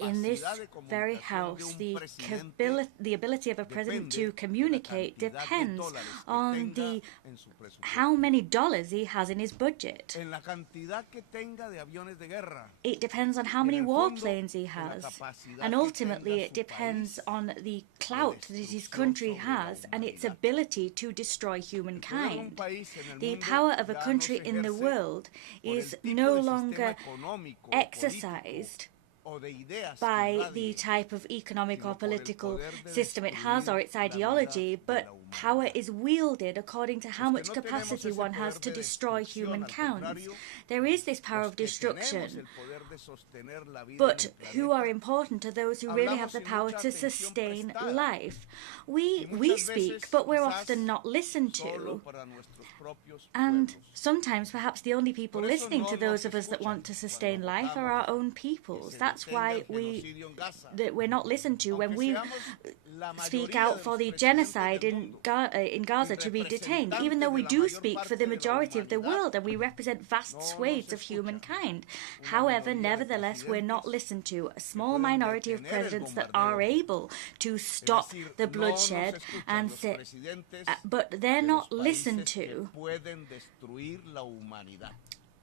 in this very house, the ability of a president to communicate depends on how many dollars he has in his budget. It depends on how many warplanes he has. And ultimately, it depends on the clout that his country has and its ability to destroy humankind. The power of a country in the world is no longer exercised by the type of economic or political system it has or its ideology, but power is wielded according to how much capacity one has to destroy humankind. There is this power of destruction, but who are important are those who really have the power to sustain life. We speak, but we're often not listened to. And sometimes perhaps the only people listening to those of us that want to sustain life are our own peoples. That's why we're not listened to when we speak out for the genocide in Gaza to be detained, even though we do speak for the majority of the world and we represent vast swathes of humankind. However, nevertheless, we're not listened to. A small minority of presidents that are able to stop the bloodshed and but they're not listened to.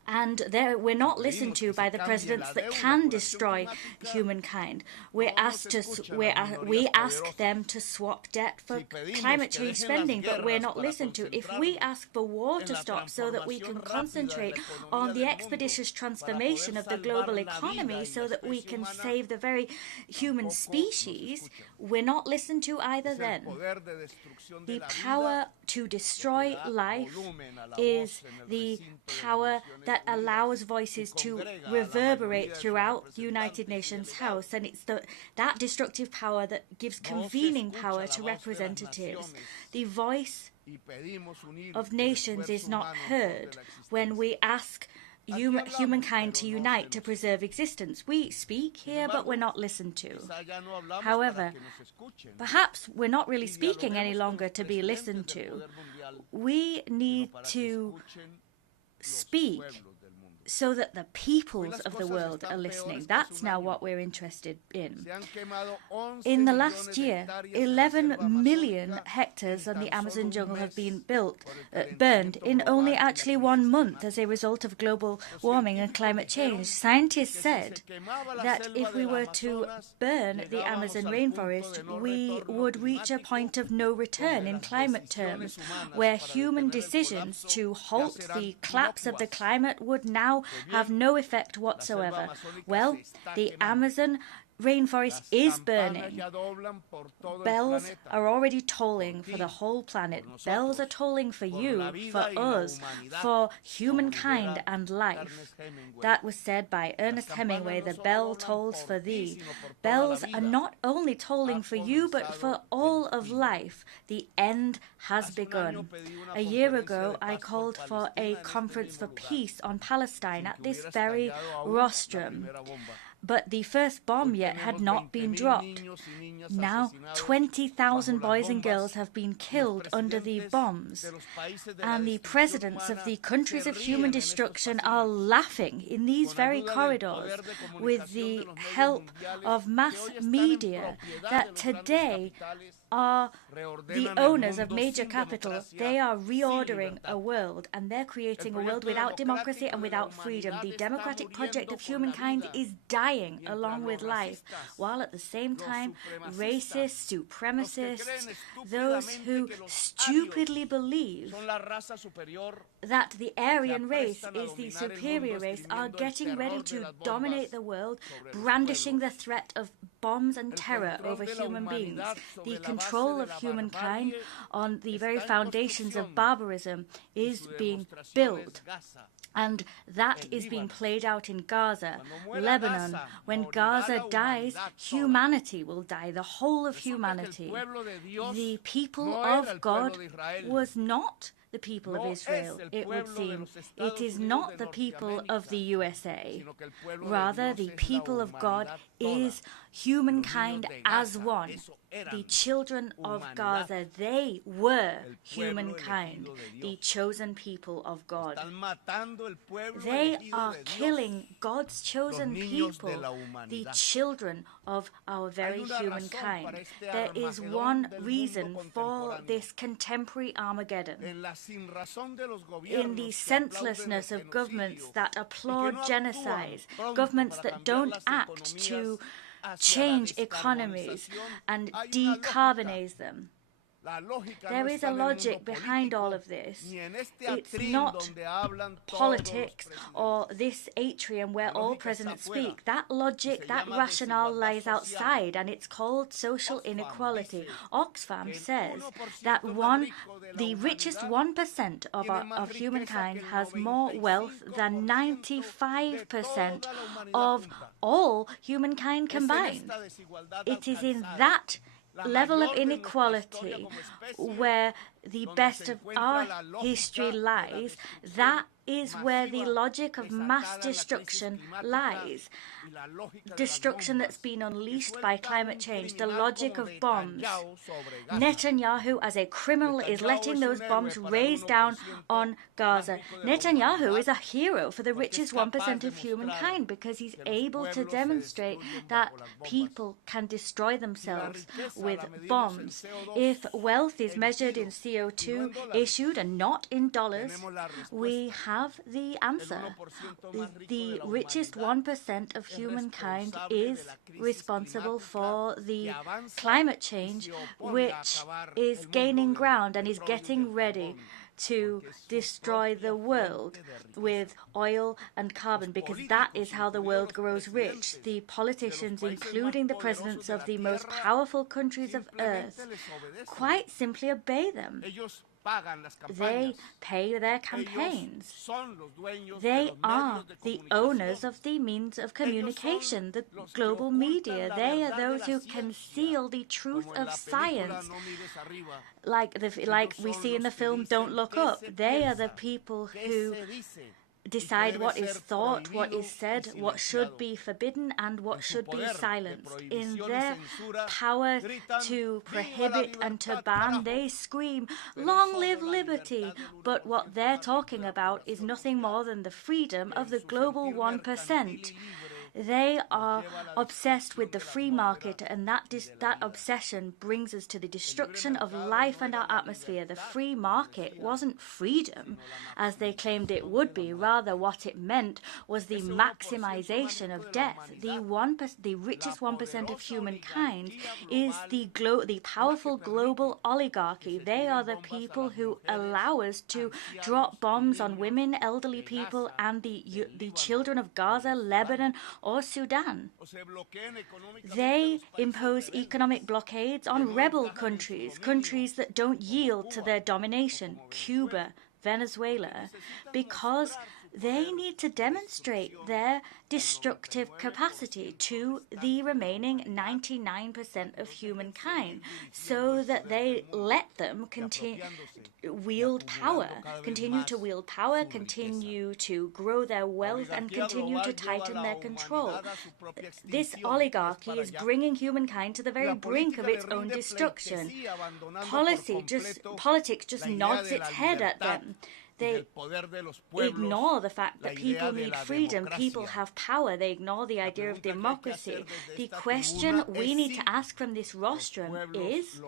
And we're not listened to by the presidents that can destroy humankind. We ask them to swap debt for climate change spending, but we're not listened to. If we ask for war to stop so that we can concentrate on the expeditious transformation of the global economy so that we can save the very human species, we're not listened to either then. The power to destroy life is the power that allows voices to reverberate throughout the United Nations House, and it's that destructive power that gives convening power to representatives. The voice of nations is not heard when we ask humankind to unite to preserve existence. We speak here, but we're not listened to. However, perhaps we're not really speaking any longer to be listened to. We need to speak so that the peoples of the world are listening. That's now what we're interested in. In the last year, 11 million hectares on the Amazon jungle have been burned in only actually 1 month as a result of global warming and climate change. Scientists said that if we were to burn the Amazon rainforest, we would reach a point of no return in climate terms, where human decisions to halt the collapse of the climate would now have no effect whatsoever. Well, the Amazon rainforest is burning. Bells are already tolling for the whole planet. Bells are tolling for you, for us, for humankind and life. That was said by Ernest Hemingway, "The bell tolls for thee." Bells are not only tolling for you, but for all of life. The end has begun. A year ago, I called for a conference for peace on Palestine at this very rostrum. But the first bomb yet had not been dropped. Now 20,000 boys and girls have been killed under the bombs. And the presidents of the countries of human destruction are laughing in these very corridors with the help of mass media that today are the owners of major capital. They are reordering a world, and they're creating a world without democracy and without freedom. The democratic project of humankind is dying along with life, while at the same time, racists, supremacists, those who stupidly believe that the Aryan race is the superior race are getting ready to dominate the world, brandishing the threat of bombs and terror over human beings. The control of humankind on the very foundations of barbarism is being built. And that is being played out in Gaza, Lebanon. When Gaza dies, humanity will die, the whole of humanity. The people of God was not the people of Israel, it would seem. It is not the people of the USA. Rather, the people of God is humankind as one. The children of Gaza, they were humankind, the chosen people of God. They are killing God's chosen people, the children of our very humankind. There is one reason for this contemporary Armageddon. In the senselessness of governments that applaud genocide, governments that don't act to change economies and decarbonize them. There is a logic behind all of this. It's not politics or this atrium where all presidents speak. That logic, that rationale lies outside, and it's called social inequality. Oxfam says that the richest 1% of humankind has more wealth than 95% of all humankind combined. It is in that level of inequality where the best of our history lies. That is where the logic of mass destruction lies. Destruction that's been unleashed by climate change, the logic of bombs. Netanyahu, as a criminal, is letting those bombs raise down on Gaza. Netanyahu is a hero for the richest 1% of humankind because he's able to demonstrate that people can destroy themselves with bombs. If wealth is measured in CO2 issued and not in dollars, we have the answer. The richest 1% of humankind is responsible for the climate change, which is gaining ground and is getting ready to destroy the world with oil and carbon, because that is how the world grows rich. The politicians, including the presidents of the most powerful countries of earth, quite simply obey them. They pay their campaigns. They are the owners of the means of communication, the global media. They are those who conceal the truth of science, like we see in the film Don't Look Up. They are the people who decide what is thought, what is said, what should be forbidden, and what should be silenced. In their power to prohibit and to ban, they scream, "Long live liberty!" But what they're talking about is nothing more than the freedom of the global 1%. They are obsessed with the free market, and that obsession brings us to the destruction of life and our atmosphere. The free market wasn't freedom, as they claimed it would be. Rather, what it meant was the maximization of death. The richest 1% of humankind is the powerful global oligarchy. They are the people who allow us to drop bombs on women, elderly people, and the children of Gaza, Lebanon, or Sudan. They impose economic blockades on rebel countries, countries that don't yield to their domination, Cuba, Venezuela, because they need to demonstrate their destructive capacity to the remaining 99% of humankind, so that they let them continue to wield power, continue to grow their wealth, and continue to tighten their control. This oligarchy is bringing humankind to the very brink of its own destruction. Politics just nods its head at them. They ignore the fact that people need freedom, people have power. They ignore the idea of democracy. The question we need to ask from this rostrum is,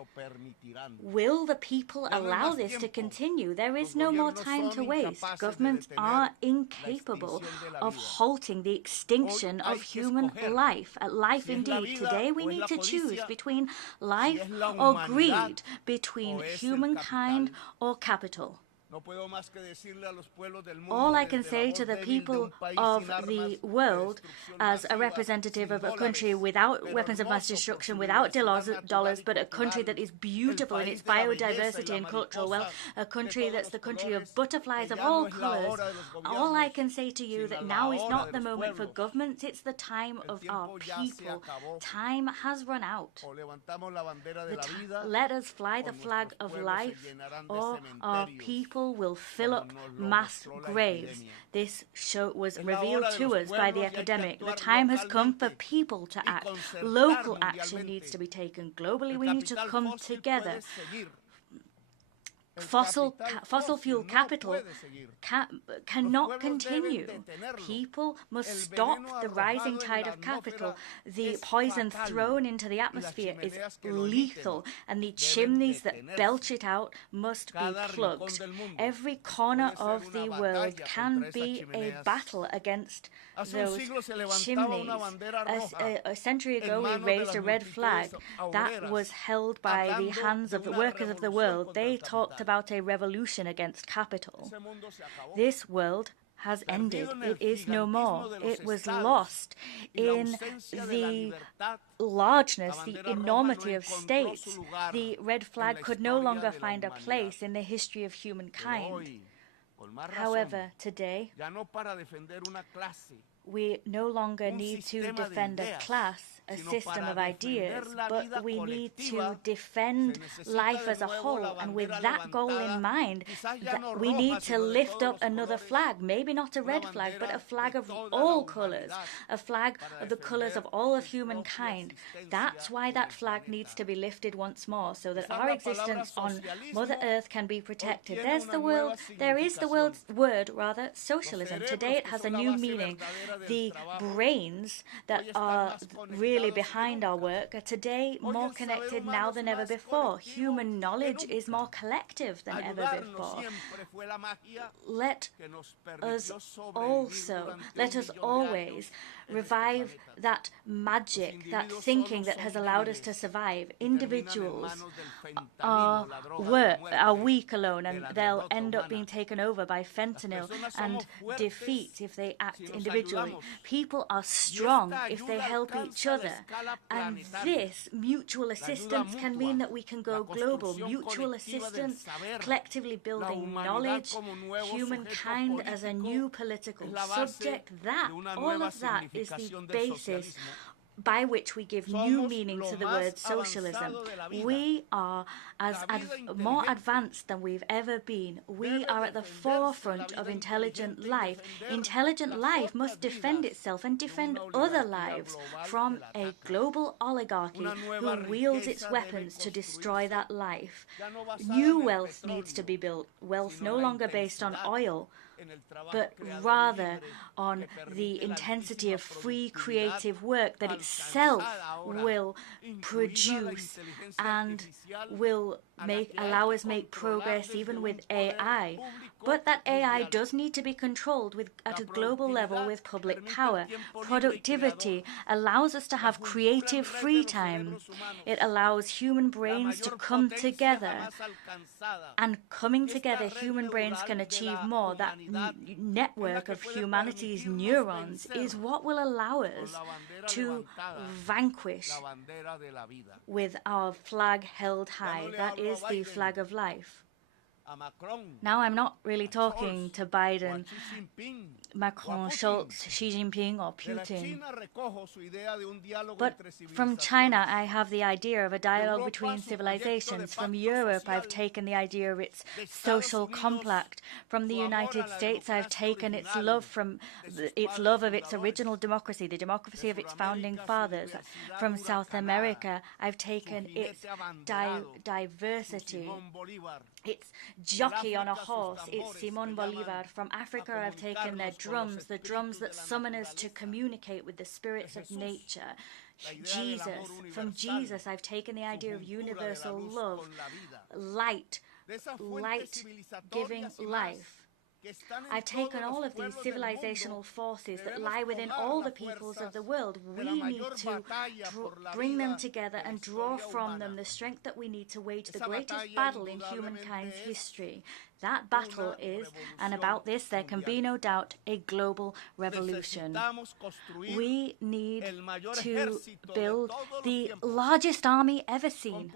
will the people allow this to continue? There is no more time to waste. Governments are incapable of halting the extinction of human life. Life indeed. Today we need to choose between life or greed, between humankind or capital. All I can say to the people of the world, as a representative of a country without weapons of mass destruction, without dollars, but a country that is beautiful in its biodiversity and cultural wealth, a country that's the country of butterflies of all colours, all I can say to you that now is not the moment for governments, it's the time of our people. Time has run out. Let us fly the flag of life, or our people people will fill up mass graves. This was revealed to us by the epidemic. The time has come for people to act. Local action needs to be taken. Globally, we need to come together. Fossil fuel capital cannot continue. People must stop the rising tide of capital. The poison thrown into the atmosphere is lethal, and the chimneys that belch it out must be plugged. Every corner of the world can be a battle against those chimneys. A century ago, we raised a red flag that was held by the hands of the workers of the world. They talked about a revolution against capital. This world has ended. It is no more. It was lost in the largeness, the enormity of states. The red flag could no longer find a place in the history of humankind. However, today, we no longer need to defend a class, a system of ideas, but we need to defend life as a whole. And with that goal in mind, we need to lift up another flag, maybe not a red flag, but a flag of all colours, a flag of the colours of all of humankind. That's why that flag needs to be lifted once more, so that our existence on Mother Earth can be protected. There is the word, socialism. Today it has a new meaning. The brains that are really behind our work are today more connected now than ever before. Human knowledge is more collective than ever before. Let us always revive that magic, that thinking that has allowed us to survive. Individuals are weak alone, and they'll end up being taken over by fentanyl and defeat if they act individually. People are strong if they help each other, and this mutual assistance can mean that we can go global. Mutual assistance, collectively building knowledge, humankind as a new political subject, all of that is the basis by which we give new meaning to the word socialism. We are more advanced than we've ever been. We are at the forefront of intelligent life. Intelligent life must defend itself and defend other lives from a global oligarchy who wields its weapons to destroy that life. New wealth needs to be built, wealth no longer based on oil, but rather on the intensity of free creative work that itself will produce and will allow us make progress even with AI. But that AI does need to be controlled at a global level with public power. Productivity allows us to have creative free time. It allows human brains to come together. And coming together, human brains can achieve more. That network of humanity's neurons is what will allow us to vanquish with our flag held high. That is the flag of life. Now, I'm not really talking to Biden, Macron, Schultz, Xi Jinping, or Putin. But from China, I have the idea of a dialogue between civilizations. From Europe, I've taken the idea of its social compact. From the United States, I've taken its love of its original democracy, the democracy of its founding fathers. From South America, I've taken its diversity, its jockey on a horse, it's Simon Bolivar. From Africa, I've taken their drums, the drums that summon us to communicate with the spirits of nature. Jesus. From Jesus, I've taken the idea of universal love, light giving life. I've taken all of these civilizational forces that lie within all the peoples of the world. We need to bring them together and draw from them the strength that we need to wage the greatest battle in humankind's history. That battle is, and about this there can be no doubt, a global revolution. We need to build the largest army ever seen,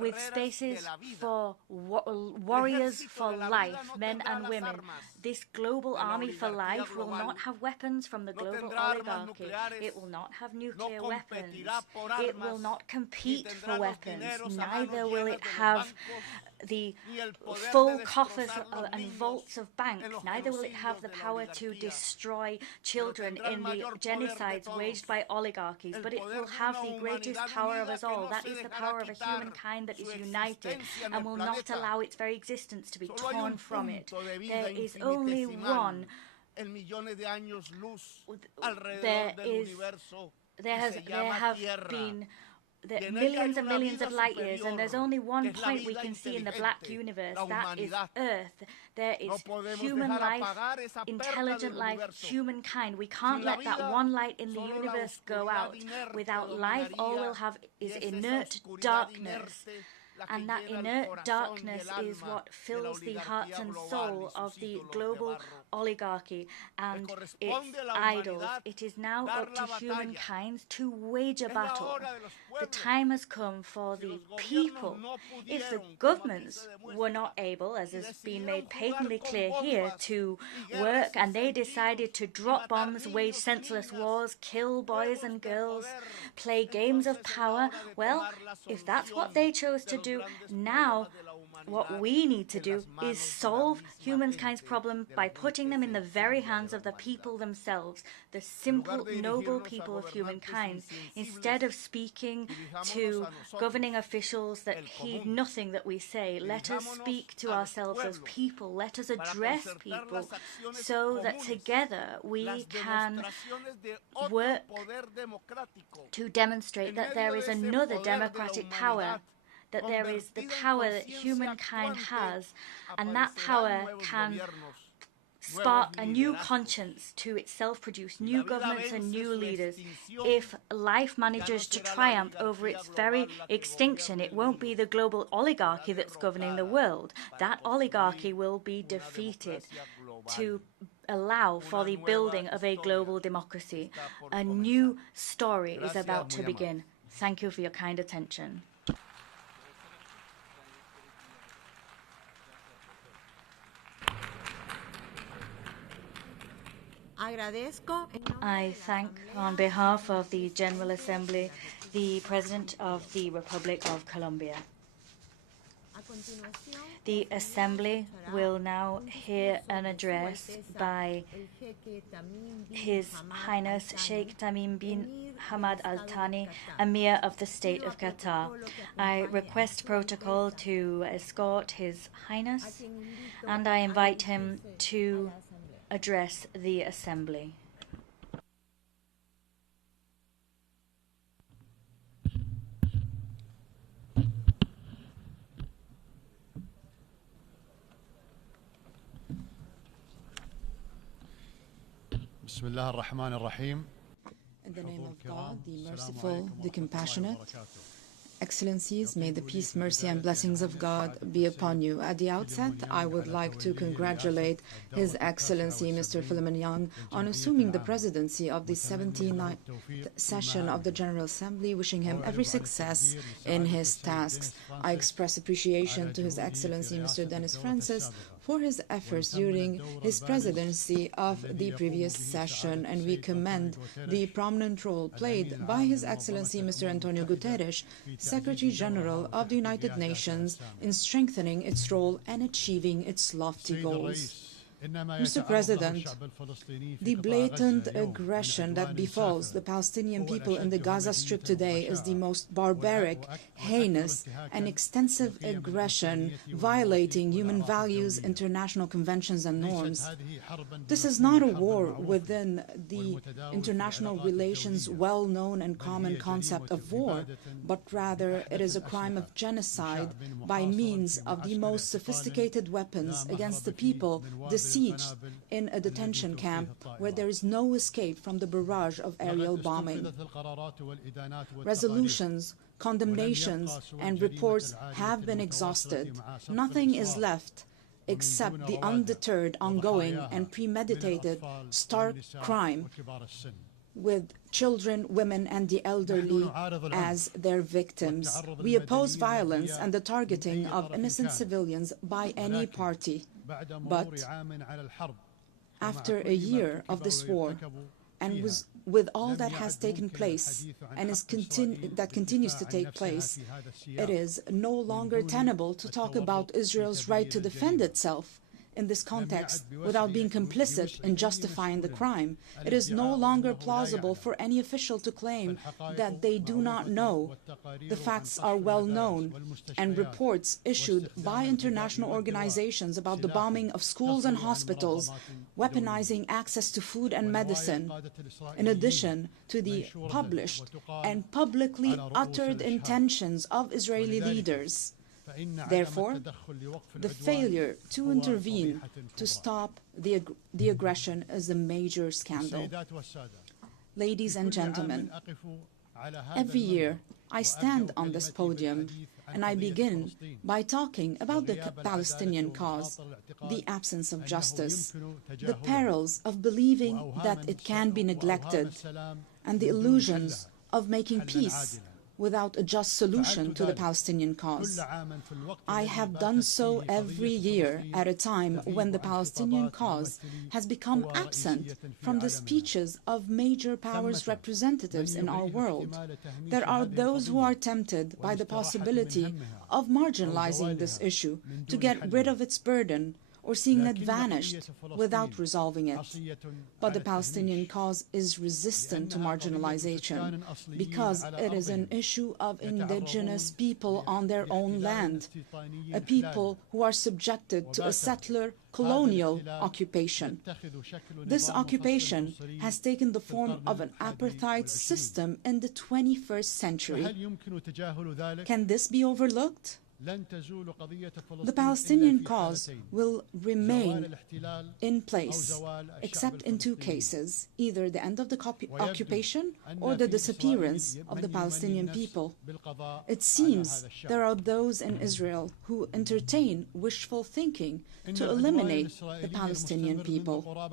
with spaces for warriors for life, men and women. This global army for life will not have weapons from the global oligarchy. It will not have nuclear weapons. It will not compete for weapons. Neither will it have the full coffers and vaults of banks. Neither will it have the power to destroy children in the genocides waged by oligarchies, but it will have the greatest power of us all. That is the power of a humankind that is united and will not allow its very existence to be torn from it. There is only one. There have been millions and millions of light years, and there's only one point we can see in the black universe. That is Earth. There is human life, intelligent life, humankind. We can't let that one light in the universe go out. Without life, all we'll have is inert darkness. And that inert darkness is what fills the hearts and soul of the global oligarchy and its idols. It is now up to humankind to wage a battle. The time has come for the people. If the governments were not able, as has been made patently clear here, to work, and they decided to drop bombs, wage senseless wars, kill boys and girls, play games of power, well, if that's what they chose to do, now what we need to do is solve humankind's problem by putting them in the very hands of the people themselves, the simple, noble people of humankind. Instead of speaking to governing officials that heed nothing that we say, let us speak to ourselves as people. Let us address people so that together we can work to demonstrate that there is another democratic power, that there is the power that humankind has, and that power can spark a new conscience to itself, produce new governments and new leaders. If life manages to triumph over its very extinction, it won't be the global oligarchy that's governing the world. That oligarchy will be defeated to allow for the building of a global democracy. A new story is about to begin. Thank you for your kind attention. I thank, on behalf of the General Assembly, the President of the Republic of Colombia. The Assembly will now hear an address by His Highness Sheikh Tamim bin Hamad Al Thani, Amir of the State of Qatar. I request protocol to escort His Highness, and I invite him to address the Assembly. بسم الله الرحمن الرحيم. In the name of God, the merciful, the compassionate. Excellencies, may the peace, mercy, and blessings of God be upon you. At the outset, I would like to congratulate His Excellency Mr. Philemon Young on assuming the presidency of the 79th session of the General Assembly, wishing him every success in his tasks. I express appreciation to His Excellency Mr. Dennis Francis for his efforts during his presidency of the previous session, and we commend the prominent role played by His Excellency Mr. Antonio Guterres, Secretary General of the United Nations, in strengthening its role and achieving its lofty goals. Mr. President, the blatant aggression that befalls the Palestinian people in the Gaza Strip today is the most barbaric, heinous, and extensive aggression violating human values, international conventions, and norms. This is not a war within the international relations well-known and common concept of war, but rather it is a crime of genocide by means of the most sophisticated weapons against the people besieged in a detention camp where there is no escape from the barrage of aerial bombing. Resolutions, condemnations, and reports have been exhausted. Nothing is left except the undeterred, ongoing, and premeditated stark crime with children, women, and the elderly as their victims. We oppose violence and the targeting of innocent civilians by any party. But after a year of this war, And with all that has taken place and that continues to take place, it is no longer tenable to talk about Israel's right to defend itself in this context without being complicit in justifying the crime. It is no longer plausible for any official to claim that they do not know. The facts are well known, and reports issued by international organizations about the bombing of schools and hospitals, weaponizing access to food and medicine, in addition to the published and publicly uttered intentions of Israeli leaders. Therefore, the failure to intervene to stop the aggression is a major scandal. Ladies and gentlemen, every year I stand on this podium and I begin by talking about the Palestinian cause, the absence of justice, the perils of believing that it can be neglected, and the illusions of making peace without a just solution to the Palestinian cause. I have done so every year at a time when the Palestinian cause has become absent from the speeches of major powers' representatives in our world. There are those who are tempted by the possibility of marginalizing this issue to get rid of its burden, or seeing it vanished without resolving it. But the Palestinian cause is resistant to marginalization because it is an issue of indigenous people on their own land, a people who are subjected to a settler colonial occupation. This occupation has taken the form of an apartheid system in the 21st century. Can this be overlooked? The Palestinian cause will remain in place, except in two cases, either the end of the occupation or the disappearance of the Palestinian people. It seems there are those in Israel who entertain wishful thinking to eliminate the Palestinian people.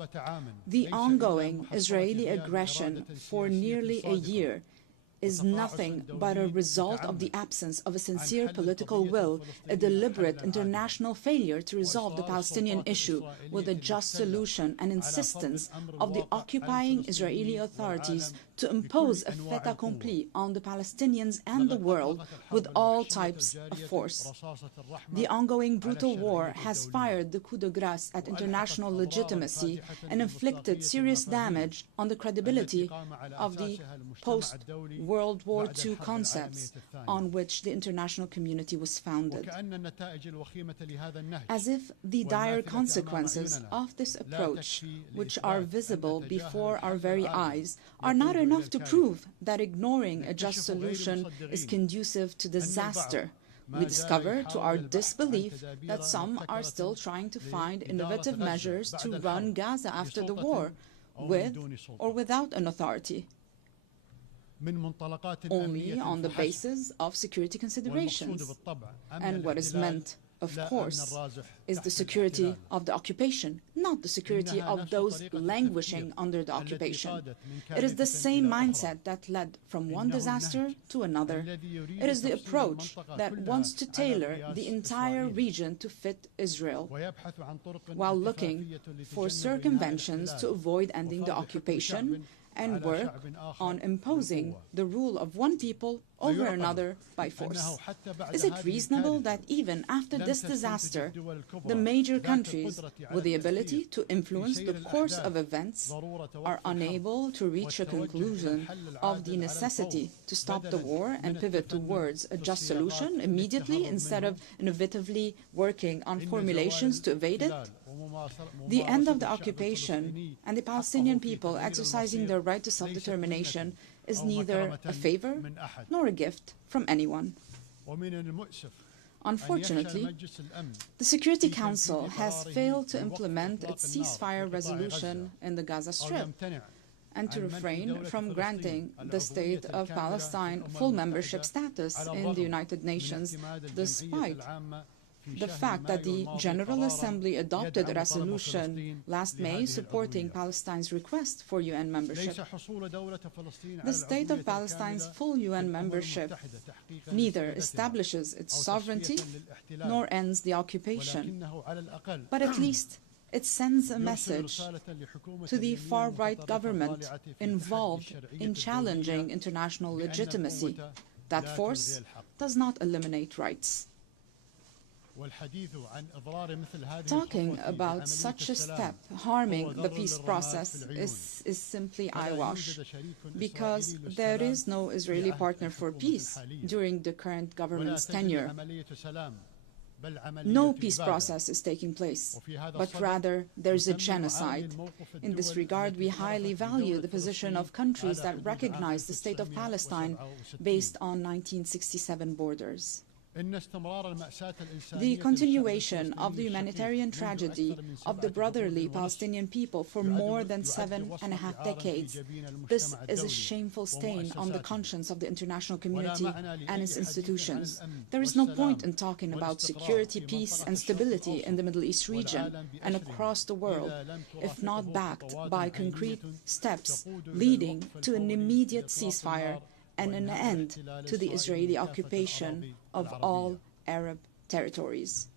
The ongoing Israeli aggression for nearly a year is nothing but a result of the absence of a sincere political will, a deliberate international failure to resolve the Palestinian issue with a just solution, and insistence of the occupying Israeli authorities to impose a fait accompli on the Palestinians and the world with all types of force. The ongoing brutal war has fired the coup de grace at international legitimacy and inflicted serious damage on the credibility of the post-World War II concepts on which the international community was founded. As if the dire consequences of this approach, which are visible before our very eyes, are not enough to prove that ignoring a just solution is conducive to disaster. We discover, to our disbelief, that some are still trying to find innovative measures to run Gaza after the war, with or without an authority, only on the basis of security considerations. And what is meant, of course, is the security of the occupation, not the security of those languishing under the occupation. It is the same mindset that led from one disaster to another. It is the approach that wants to tailor the entire region to fit Israel, while looking for circumventions to avoid ending the occupation and work on imposing the rule of one people over another by force. Is it reasonable that even after this disaster, the major countries with the ability to influence the course of events are unable to reach a conclusion of the necessity to stop the war and pivot towards a just solution immediately instead of innovatively working on formulations to evade it? The end of the occupation and the Palestinian people exercising their right to self-determination is neither a favor nor a gift from anyone. Unfortunately, the Security Council has failed to implement its ceasefire resolution in the Gaza Strip and to refrain from granting the State of Palestine full membership status in the United Nations, despite the fact that the General Assembly adopted a resolution last May supporting Palestine's request for UN membership. The State of Palestine's full UN membership neither establishes its sovereignty nor ends the occupation, but at least It sends a message to the far-right government involved in challenging international legitimacy. That force does not eliminate rights. Talking about such a step harming the peace process is simply eyewash, because there is no Israeli partner for peace during the current government's tenure. No peace process is taking place, but rather there's a genocide. In this regard, we highly value the position of countries that recognize the State of Palestine based on 1967 borders. The continuation of the humanitarian tragedy of the brotherly Palestinian people for more than 7.5 decades, this is a shameful stain on the conscience of the international community and its institutions. There is no point in talking about security, peace and stability in the Middle East region and across the world if not backed by concrete steps leading to an immediate ceasefire and an end to the Israeli occupation of all Arab territories.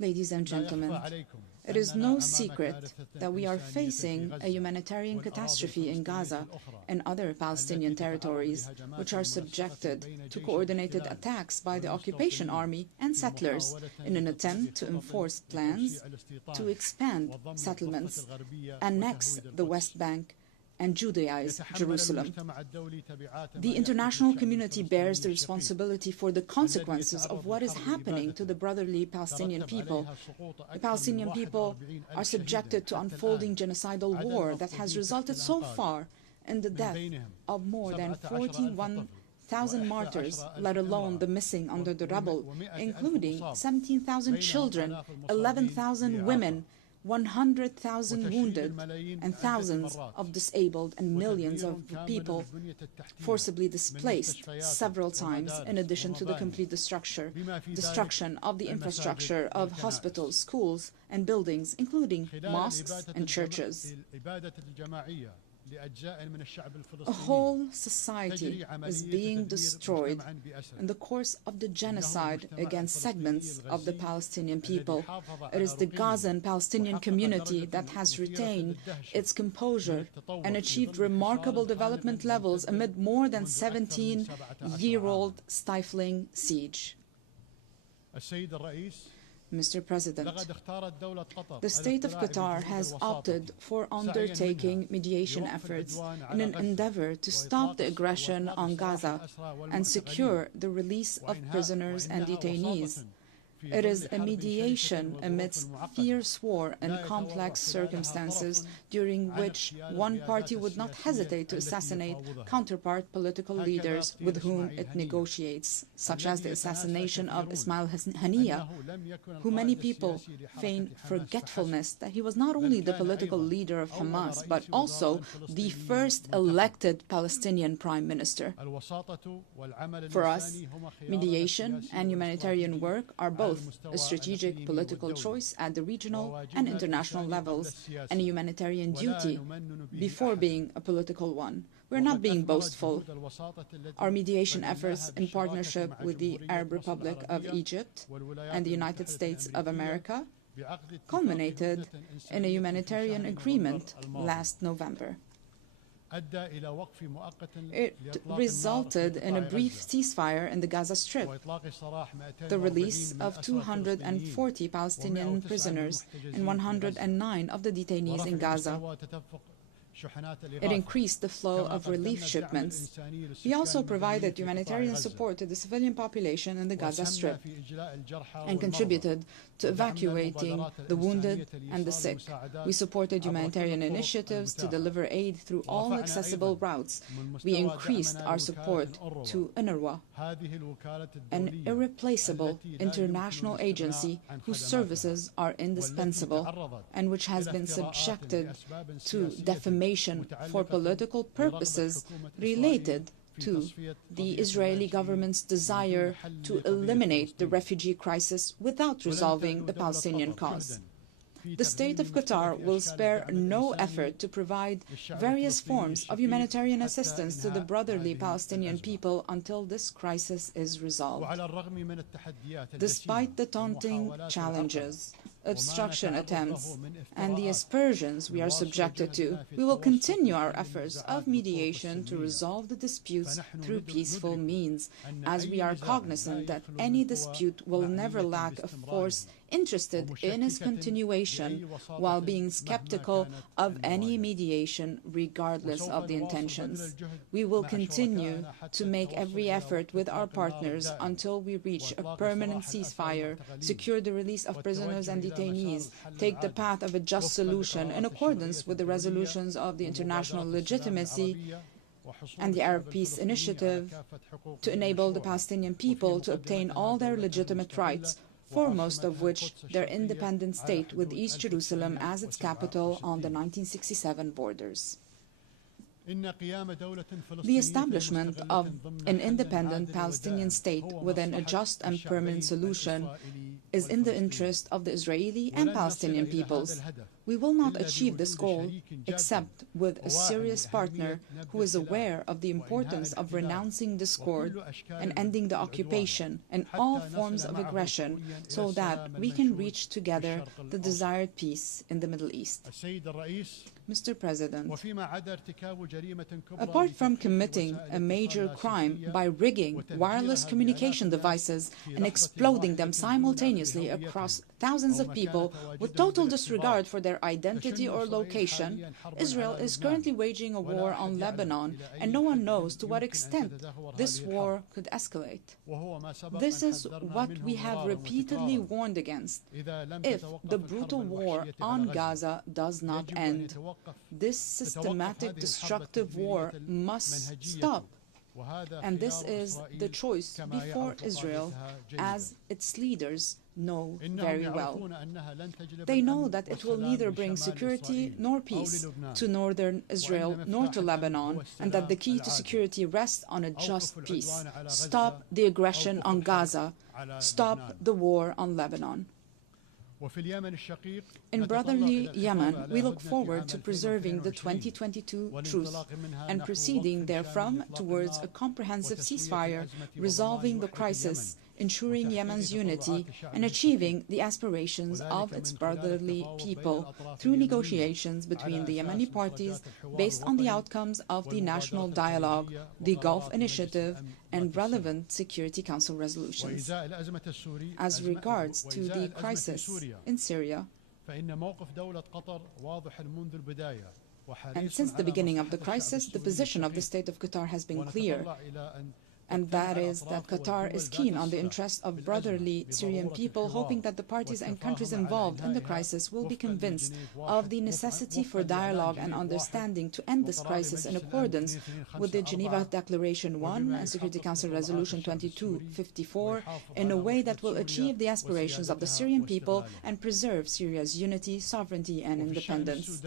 Ladies and gentlemen, it is no secret that we are facing a humanitarian catastrophe in Gaza and other Palestinian territories, which are subjected to coordinated attacks by the occupation army and settlers in an attempt to enforce plans to expand settlements, annex the West Bank, and Judaize Jerusalem. The international community bears the responsibility for the consequences of what is happening to the brotherly Palestinian people. The Palestinian people are subjected to unfolding genocidal war that has resulted so far in the death of more than 41,000 martyrs, let alone the missing under the rubble, including 17,000 children, 11,000 women, 100,000 wounded, and thousands of disabled and millions of people forcibly displaced several times, in addition to the complete destruction of the infrastructure of hospitals, schools, and buildings, including mosques and churches. A whole society is being destroyed in the course of the genocide against segments of the Palestinian people. It is the Gazan Palestinian community that has retained its composure and achieved remarkable development levels amid more than 17-year-old stifling siege. Mr. President, the State of Qatar has opted for undertaking mediation efforts in an endeavor to stop the aggression on Gaza and secure the release of prisoners and detainees. It is a mediation amidst fierce war and complex circumstances during which one party would not hesitate to assassinate counterpart political leaders with whom it negotiates, such as the assassination of Ismail Haniyeh, who many people feign forgetfulness that he was not only the political leader of Hamas, but also the first elected Palestinian prime minister. For us, mediation and humanitarian work are both a strategic political choice at the regional and international levels and a humanitarian duty before being a political one. We're not being boastful. Our mediation efforts in partnership with the Arab Republic of Egypt and the United States of America culminated in a humanitarian agreement last November. It resulted in a brief ceasefire in the Gaza Strip, the release of 240 Palestinian prisoners and 109 of the detainees in Gaza. It increased the flow of relief shipments. We also provided humanitarian support to the civilian population in the Gaza Strip and contributed to evacuating the wounded and the sick. We supported humanitarian initiatives to deliver aid through all accessible routes. We increased our support to UNRWA, an irreplaceable international agency whose services are indispensable and which has been subjected to defamation for political purposes related to the Israeli government's desire to eliminate the refugee crisis without resolving the Palestinian cause. The state of Qatar will spare no effort to provide various forms of humanitarian assistance to the brotherly Palestinian people until this crisis is resolved. Despite the taunting challenges, obstruction attempts, and the aspersions we are subjected to, we will continue our efforts of mediation to resolve the disputes through peaceful means, as we are cognizant that any dispute will never lack a force interested in its continuation, while being skeptical of any mediation regardless of the intentions. We will continue to make every effort with our partners until we reach a permanent ceasefire, secure the release of prisoners and detainees, take the path of a just solution in accordance with the resolutions of the international legitimacy and the Arab Peace Initiative, to enable the Palestinian people to obtain all their legitimate rights, foremost of which their independent state with East Jerusalem as its capital on the 1967 borders. The establishment of an independent Palestinian state within a just and permanent solution is in the interest of the Israeli and Palestinian peoples. We will not achieve this goal except with a serious partner who is aware of the importance of renouncing discord and ending the occupation and all forms of aggression, so that we can reach together the desired peace in the Middle East. Mr. President, apart from committing a major crime by rigging wireless communication devices and exploding them simultaneously across thousands of people with total disregard for their identity or location, Israel is currently waging a war on Lebanon, and no one knows to what extent this war could escalate. This is what we have repeatedly warned against. If the brutal war on Gaza does not end, this systematic destructive war must stop. And this is the choice before Israel, as its leaders know very well. They know that it will neither bring security nor peace to northern Israel nor to Lebanon, and that the key to security rests on a just peace. Stop the aggression on Gaza. Stop the war on Lebanon. In brotherly Yemen, we look forward to preserving the 2022 truce and proceeding therefrom towards a comprehensive ceasefire, resolving the crisis, ensuring Yemen's unity, and achieving the aspirations of its brotherly people through negotiations between the Yemeni parties based on the outcomes of the national dialogue, the Gulf Initiative, and relevant Security Council resolutions. As regards to the crisis in Syria, and since the beginning of the crisis, the position of the state of Qatar has been clear, and that is that Qatar is keen on the interests of brotherly Syrian people, hoping that the parties and countries involved in the crisis will be convinced of the necessity for dialogue and understanding to end this crisis in accordance with the Geneva Declaration 1 and Security Council Resolution 2254 in a way that will achieve the aspirations of the Syrian people and preserve Syria's unity, sovereignty, and independence.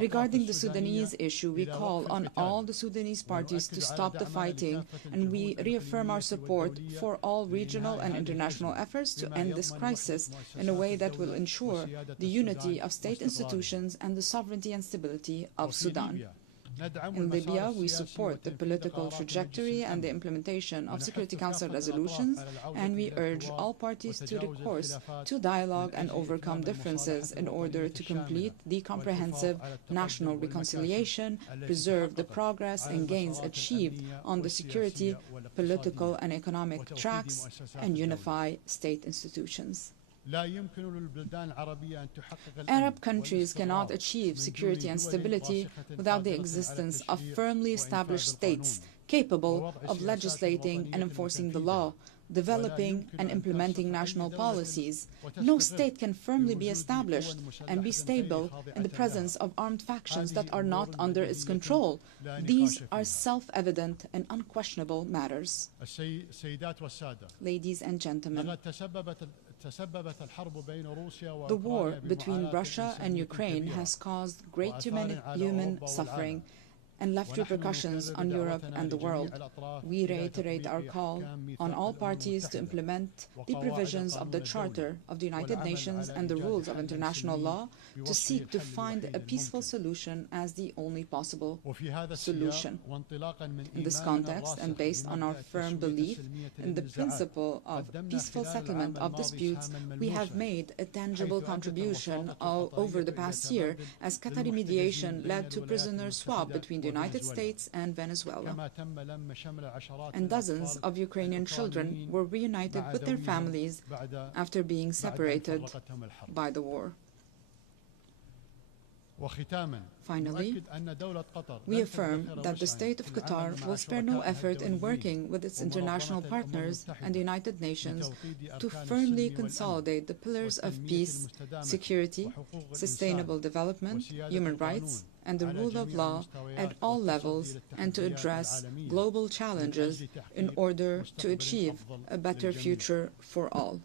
Regarding the Sudanese issue, we call on all the Sudanese parties to stop the fighting, and we reaffirm our support for all regional and international efforts to end this crisis in a way that will ensure the unity of state institutions and the sovereignty and stability of Sudan. In Libya, we support the political trajectory and the implementation of Security Council resolutions, and we urge all parties to recourse to dialogue and overcome differences in order to complete the comprehensive national reconciliation, preserve the progress and gains achieved on the security, political, and economic tracks, and unify state institutions. Arab countries cannot achieve security and stability without the existence of firmly established states capable of legislating and enforcing the law, developing and implementing national policies. No state can firmly be established and be stable in the presence of armed factions that are not under its control. These are self-evident and unquestionable matters. Ladies and gentlemen, the war between Russia and Ukraine has caused great human suffering and left repercussions on Europe and the world. We reiterate our call on all parties to implement the provisions of the Charter of the United Nations and the rules of international law to seek to find a peaceful solution as the only possible solution. In this context, and based on our firm belief in the principle of peaceful settlement of disputes, we have made a tangible contribution over the past year as Qatari mediation led to prisoner swap between the United States and Venezuela. And dozens of Ukrainian children were reunited with their families after being separated by the war. Finally, we affirm that the State of Qatar will spare no effort in working with its international partners and the United Nations to firmly consolidate the pillars of peace, security, sustainable development, human rights, and the rule of law at all levels, and to address global challenges in order to achieve a better future for all.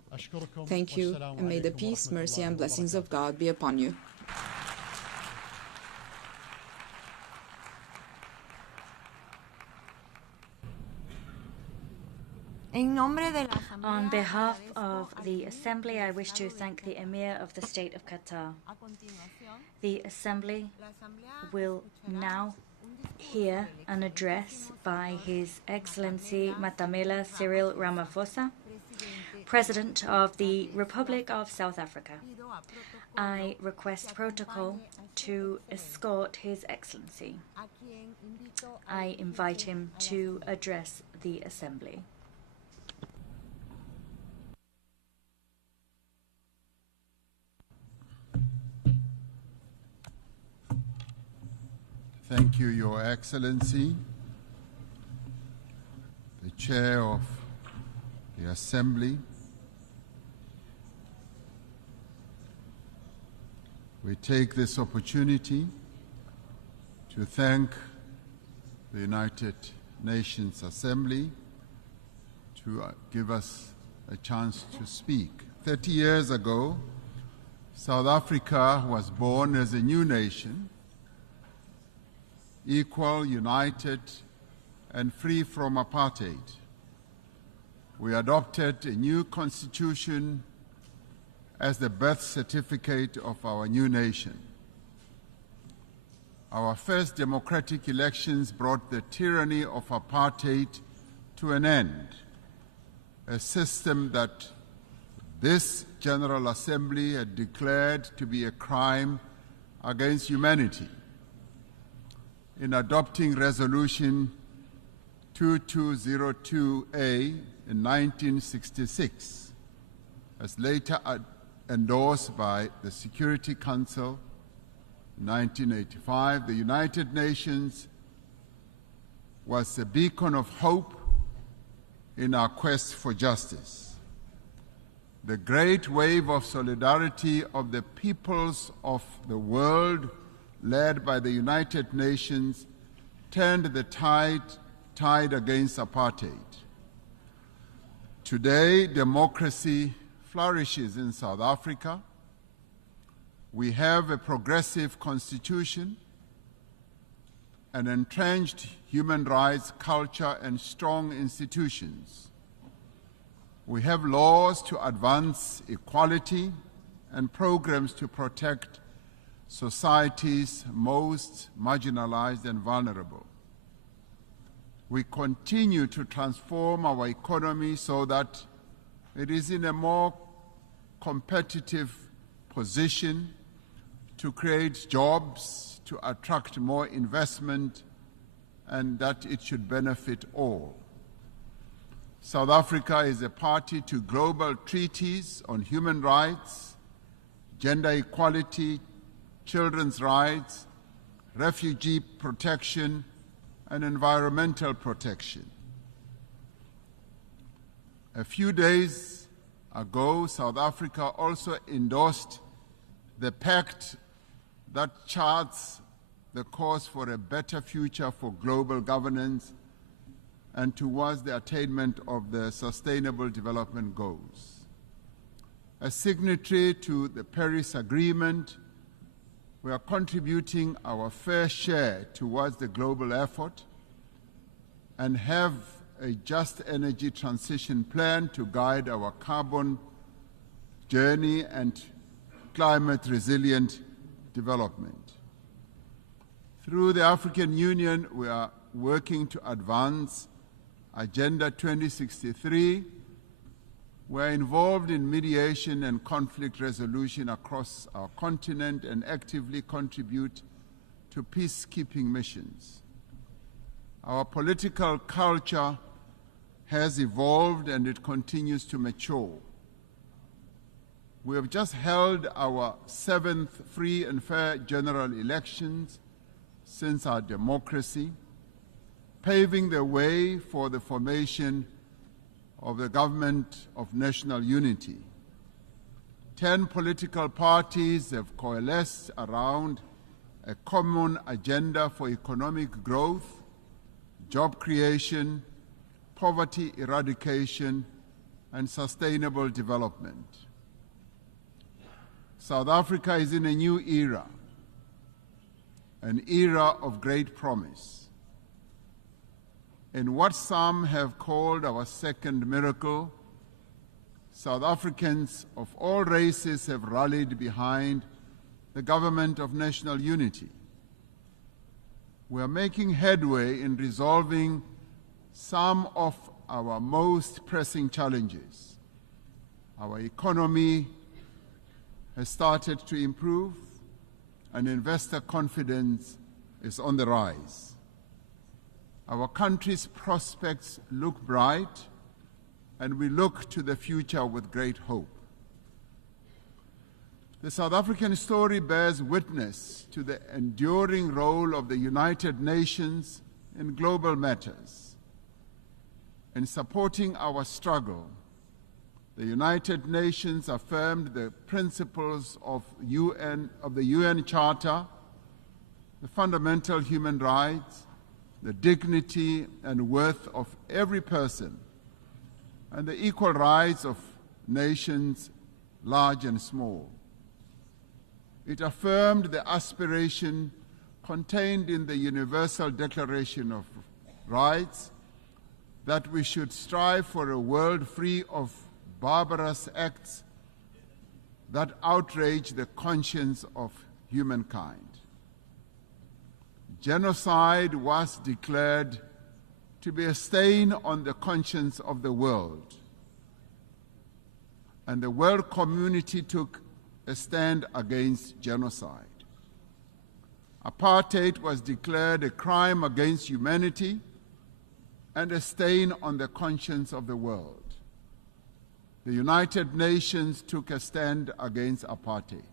Thank you, and may the peace, mercy, and blessings of God be upon you. On behalf of the Assembly, I wish to thank the Emir of the State of Qatar. The Assembly will now hear an address by His Excellency Matamela Cyril Ramaphosa, President of the Republic of South Africa. I request protocol to escort His Excellency. I invite him to address the Assembly. Thank you, Your Excellency, the Chair of the Assembly. We take this opportunity to thank the United Nations Assembly to give us a chance to speak. 30 years ago, South Africa was born as a new nation, equal, united, and free from apartheid. We adopted a new constitution as the birth certificate of our new nation. Our first democratic elections brought the tyranny of apartheid to an end, a system that this General Assembly had declared to be a crime against humanity. In adopting Resolution 2202A in 1966, as later endorsed by the Security Council in 1985, the United Nations was a beacon of hope in our quest for justice. The great wave of solidarity of the peoples of the world, led by the United Nations, turned the tide against apartheid. Today, democracy flourishes in South Africa. We have a progressive constitution, an entrenched human rights culture, and strong institutions. We have laws to advance equality and programs to protect society's most marginalized and vulnerable. We continue to transform our economy so that it is in a more competitive position to create jobs, to attract more investment, and that it should benefit all. South Africa is a party to global treaties on human rights, gender equality, children's rights, refugee protection, and environmental protection. A few days ago, South Africa also endorsed the pact that charts the course for a better future for global governance and towards the attainment of the Sustainable Development Goals. As signatory to the Paris Agreement, We are contributing our fair share towards the global effort and have a just energy transition plan to guide our carbon journey and climate resilient development. Through the African Union, we are working to advance Agenda 2063. We are involved in mediation and conflict resolution across our continent and actively contribute to peacekeeping missions. Our political culture has evolved and it continues to mature. We have just held our 7th free and fair general elections since our democracy, paving the way for the formation of the government of national unity. 10 political parties have coalesced around a common agenda for economic growth, job creation, poverty eradication, and sustainable development. South Africa is in a new era, an era of great promise. In what some have called our second miracle, South Africans of all races have rallied behind the government of national unity. We are making headway in resolving some of our most pressing challenges. Our economy has started to improve, and investor confidence is on the rise. Our country's prospects look bright, and we look to the future with great hope. The South African story bears witness to the enduring role of the United Nations in global matters. In supporting our struggle, the United Nations affirmed the principles of the UN Charter, the fundamental human rights, the dignity and worth of every person, and the equal rights of nations, large and small. It affirmed the aspiration contained in the Universal Declaration of Rights that we should strive for a world free of barbarous acts that outrage the conscience of humankind. Genocide was declared to be a stain on the conscience of the world, and the world community took a stand against genocide. Apartheid was declared a crime against humanity and a stain on the conscience of the world. The United Nations took a stand against apartheid.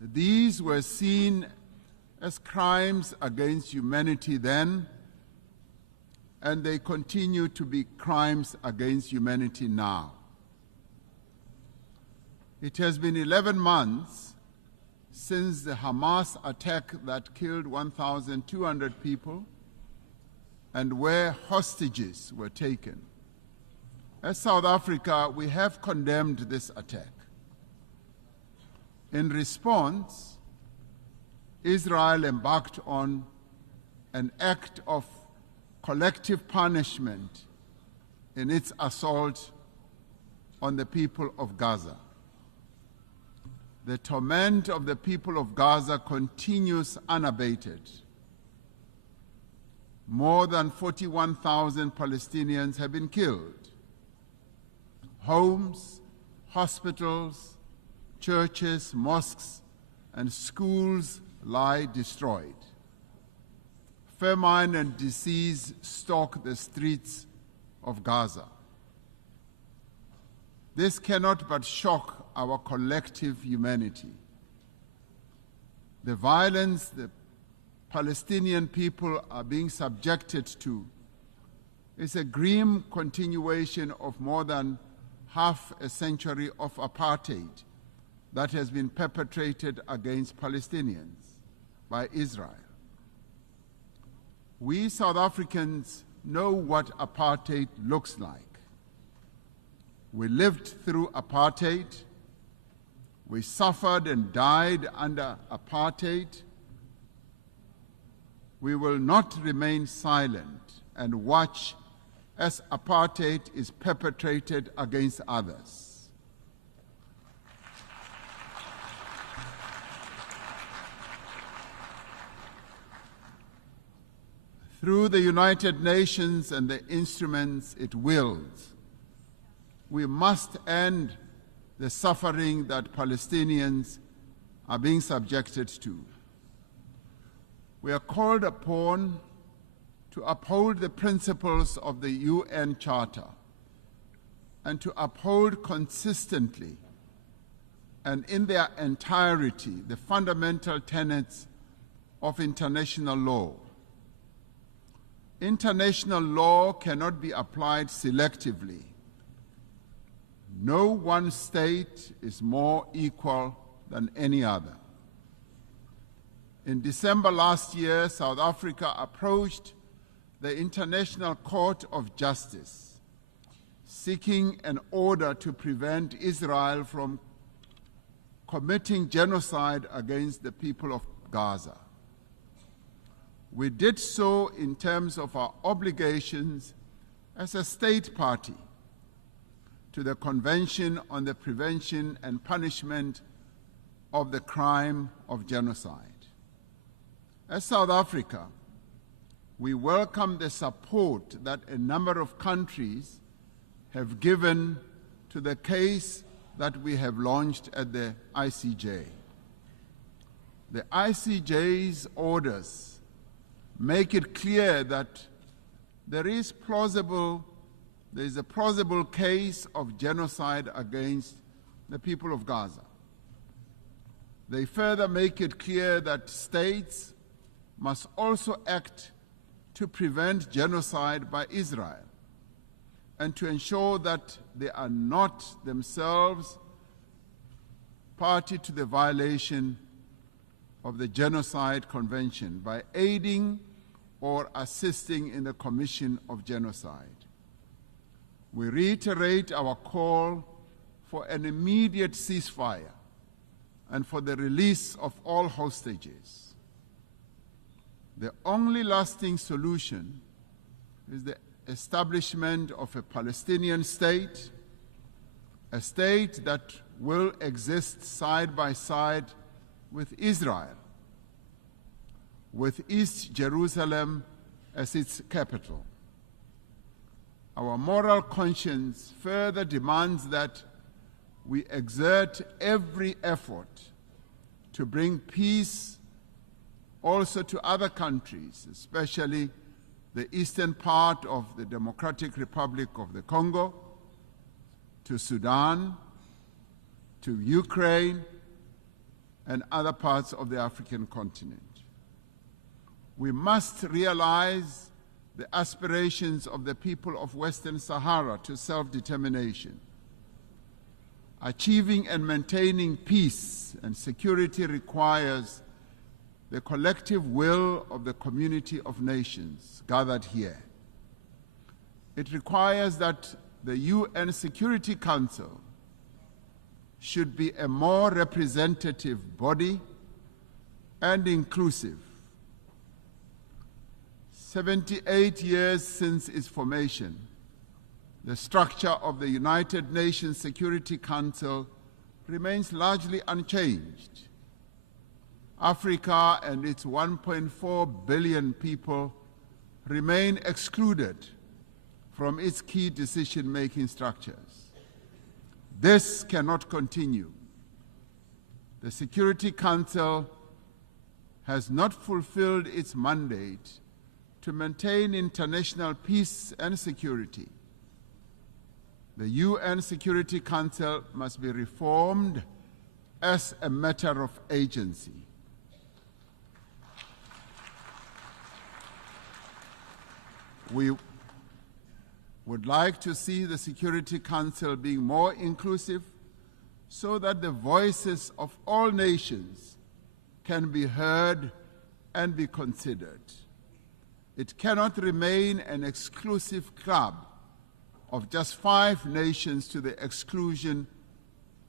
These were seen as crimes against humanity then, and they continue to be crimes against humanity now. It has been 11 months since the Hamas attack that killed 1,200 people and where hostages were taken. As South Africa, we have condemned this attack. In response, Israel embarked on an act of collective punishment in its assault on the people of Gaza. The torment of the people of Gaza continues unabated. More than 41,000 Palestinians have been killed. Homes, hospitals, churches, mosques, and schools lie destroyed. Famine and disease stalk the streets of Gaza. This cannot but shock our collective humanity. The violence the Palestinian people are being subjected to is a grim continuation of more than half a century of apartheid that has been perpetrated against Palestinians by Israel. We South Africans know what apartheid looks like. We lived through apartheid. We suffered and died under apartheid. We will not remain silent and watch as apartheid is perpetrated against others. Through the United Nations and the instruments it wields, we must end the suffering that Palestinians are being subjected to. We are called upon to uphold the principles of the UN Charter and to uphold consistently and in their entirety the fundamental tenets of international law. International law cannot be applied selectively. No one state is more equal than any other. In December last year, South Africa approached the International Court of Justice, seeking an order to prevent Israel from committing genocide against the people of Gaza. We did so in terms of our obligations as a state party to the Convention on the Prevention and Punishment of the Crime of Genocide. As South Africa, we welcome the support that a number of countries have given to the case that we have launched at the ICJ. The ICJ's orders make it clear that there is a plausible case of genocide against the people of Gaza. They further make it clear that states must also act to prevent genocide by Israel and to ensure that they are not themselves party to the violation of the Genocide Convention by aiding or assisting in the commission of genocide. We reiterate our call for an immediate ceasefire and for the release of all hostages. The only lasting solution is the establishment of a Palestinian state, a state that will exist side by side with Israel, with East Jerusalem as its capital. Our moral conscience further demands that we exert every effort to bring peace also to other countries, especially the eastern part of the Democratic Republic of the Congo, to Sudan, to Ukraine, and other parts of the African continent. We must realize the aspirations of the people of Western Sahara to self-determination. Achieving and maintaining peace and security requires the collective will of the community of nations gathered here. It requires that the UN Security Council should be a more representative body and inclusive. 78 years since its formation, the structure of the United Nations Security Council remains largely unchanged. Africa and its 1.4 billion people remain excluded from its key decision-making structures. This cannot continue. The Security Council has not fulfilled its mandate to maintain international peace and security. The UN Security Council must be reformed as a matter of agency. We would like to see the Security Council being more inclusive so that the voices of all nations can be heard and be considered. It cannot remain an exclusive club of just 5 nations to the exclusion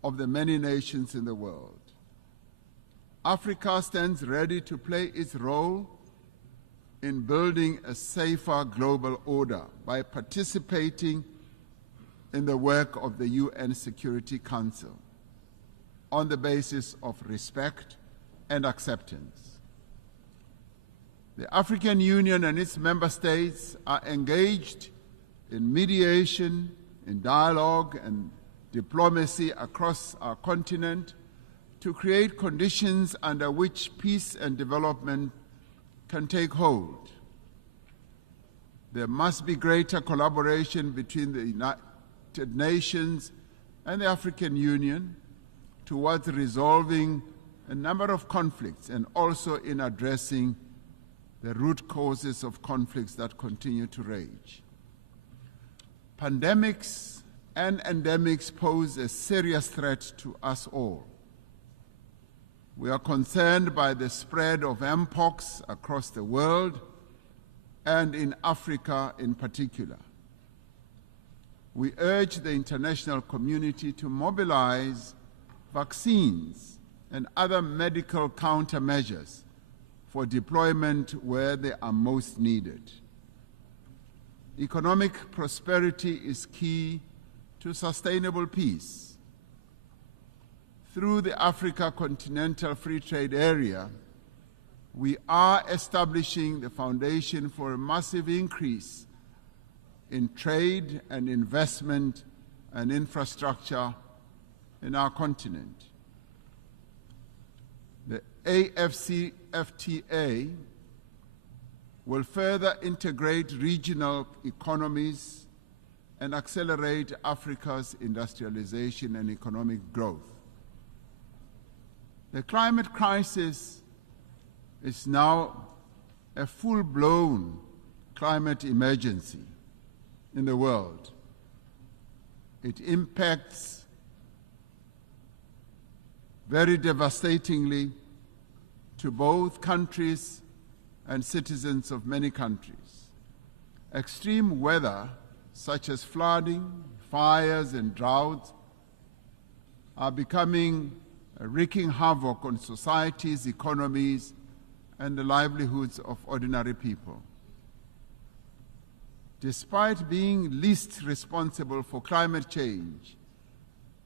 of the many nations in the world. Africa stands ready to play its role in building a safer global order by participating in the work of the UN Security Council on the basis of respect and acceptance. The African Union and its member states are engaged in mediation, in dialogue and diplomacy across our continent to create conditions under which peace and development can take hold. There must be greater collaboration between the United Nations and the African Union towards resolving a number of conflicts and also in addressing the root causes of conflicts that continue to rage. Pandemics and endemics pose a serious threat to us all. We are concerned by the spread of mpox across the world and in Africa in particular. We urge the international community to mobilize vaccines and other medical countermeasures for deployment where they are most needed. Economic prosperity is key to sustainable peace. Through the Africa Continental Free Trade Area, we are establishing the foundation for a massive increase in trade and investment and infrastructure in our continent. The AFCFTA will further integrate regional economies and accelerate Africa's industrialization and economic growth. The climate crisis is now a full-blown climate emergency in the world. It impacts very devastatingly to both countries and citizens of many countries. Extreme weather, such as flooding, fires, and droughts, are becoming wreaking havoc on societies, economies, and the livelihoods of ordinary people. Despite being least responsible for climate change,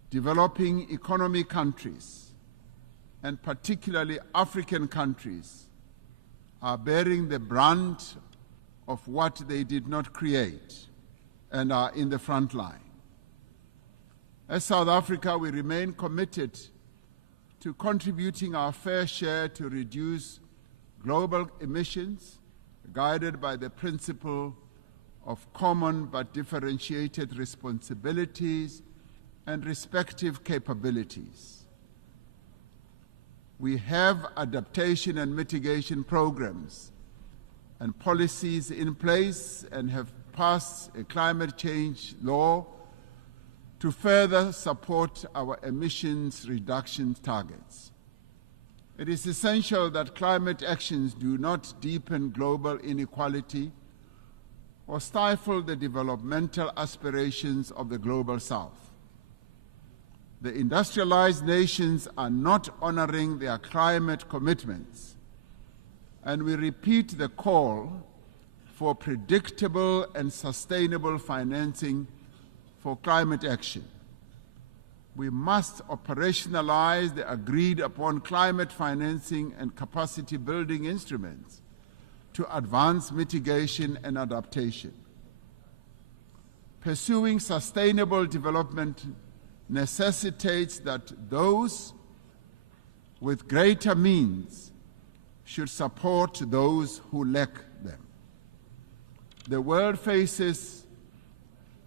developing economy countries, and particularly African countries, are bearing the brunt of what they did not create and are in the front line. As South Africa, we remain committed to contributing our fair share to reduce global emissions, guided by the principle of common but differentiated responsibilities and respective capabilities. We have adaptation and mitigation programs and policies in place and have passed a climate change law to further support our emissions reduction targets. It is essential that climate actions do not deepen global inequality or stifle the developmental aspirations of the Global South. The industrialized nations are not honoring their climate commitments, and we repeat the call for predictable and sustainable financing for climate action. We must operationalize the agreed-upon climate financing and capacity-building instruments to advance mitigation and adaptation. Pursuing sustainable development necessitates that those with greater means should support those who lack them. The world faces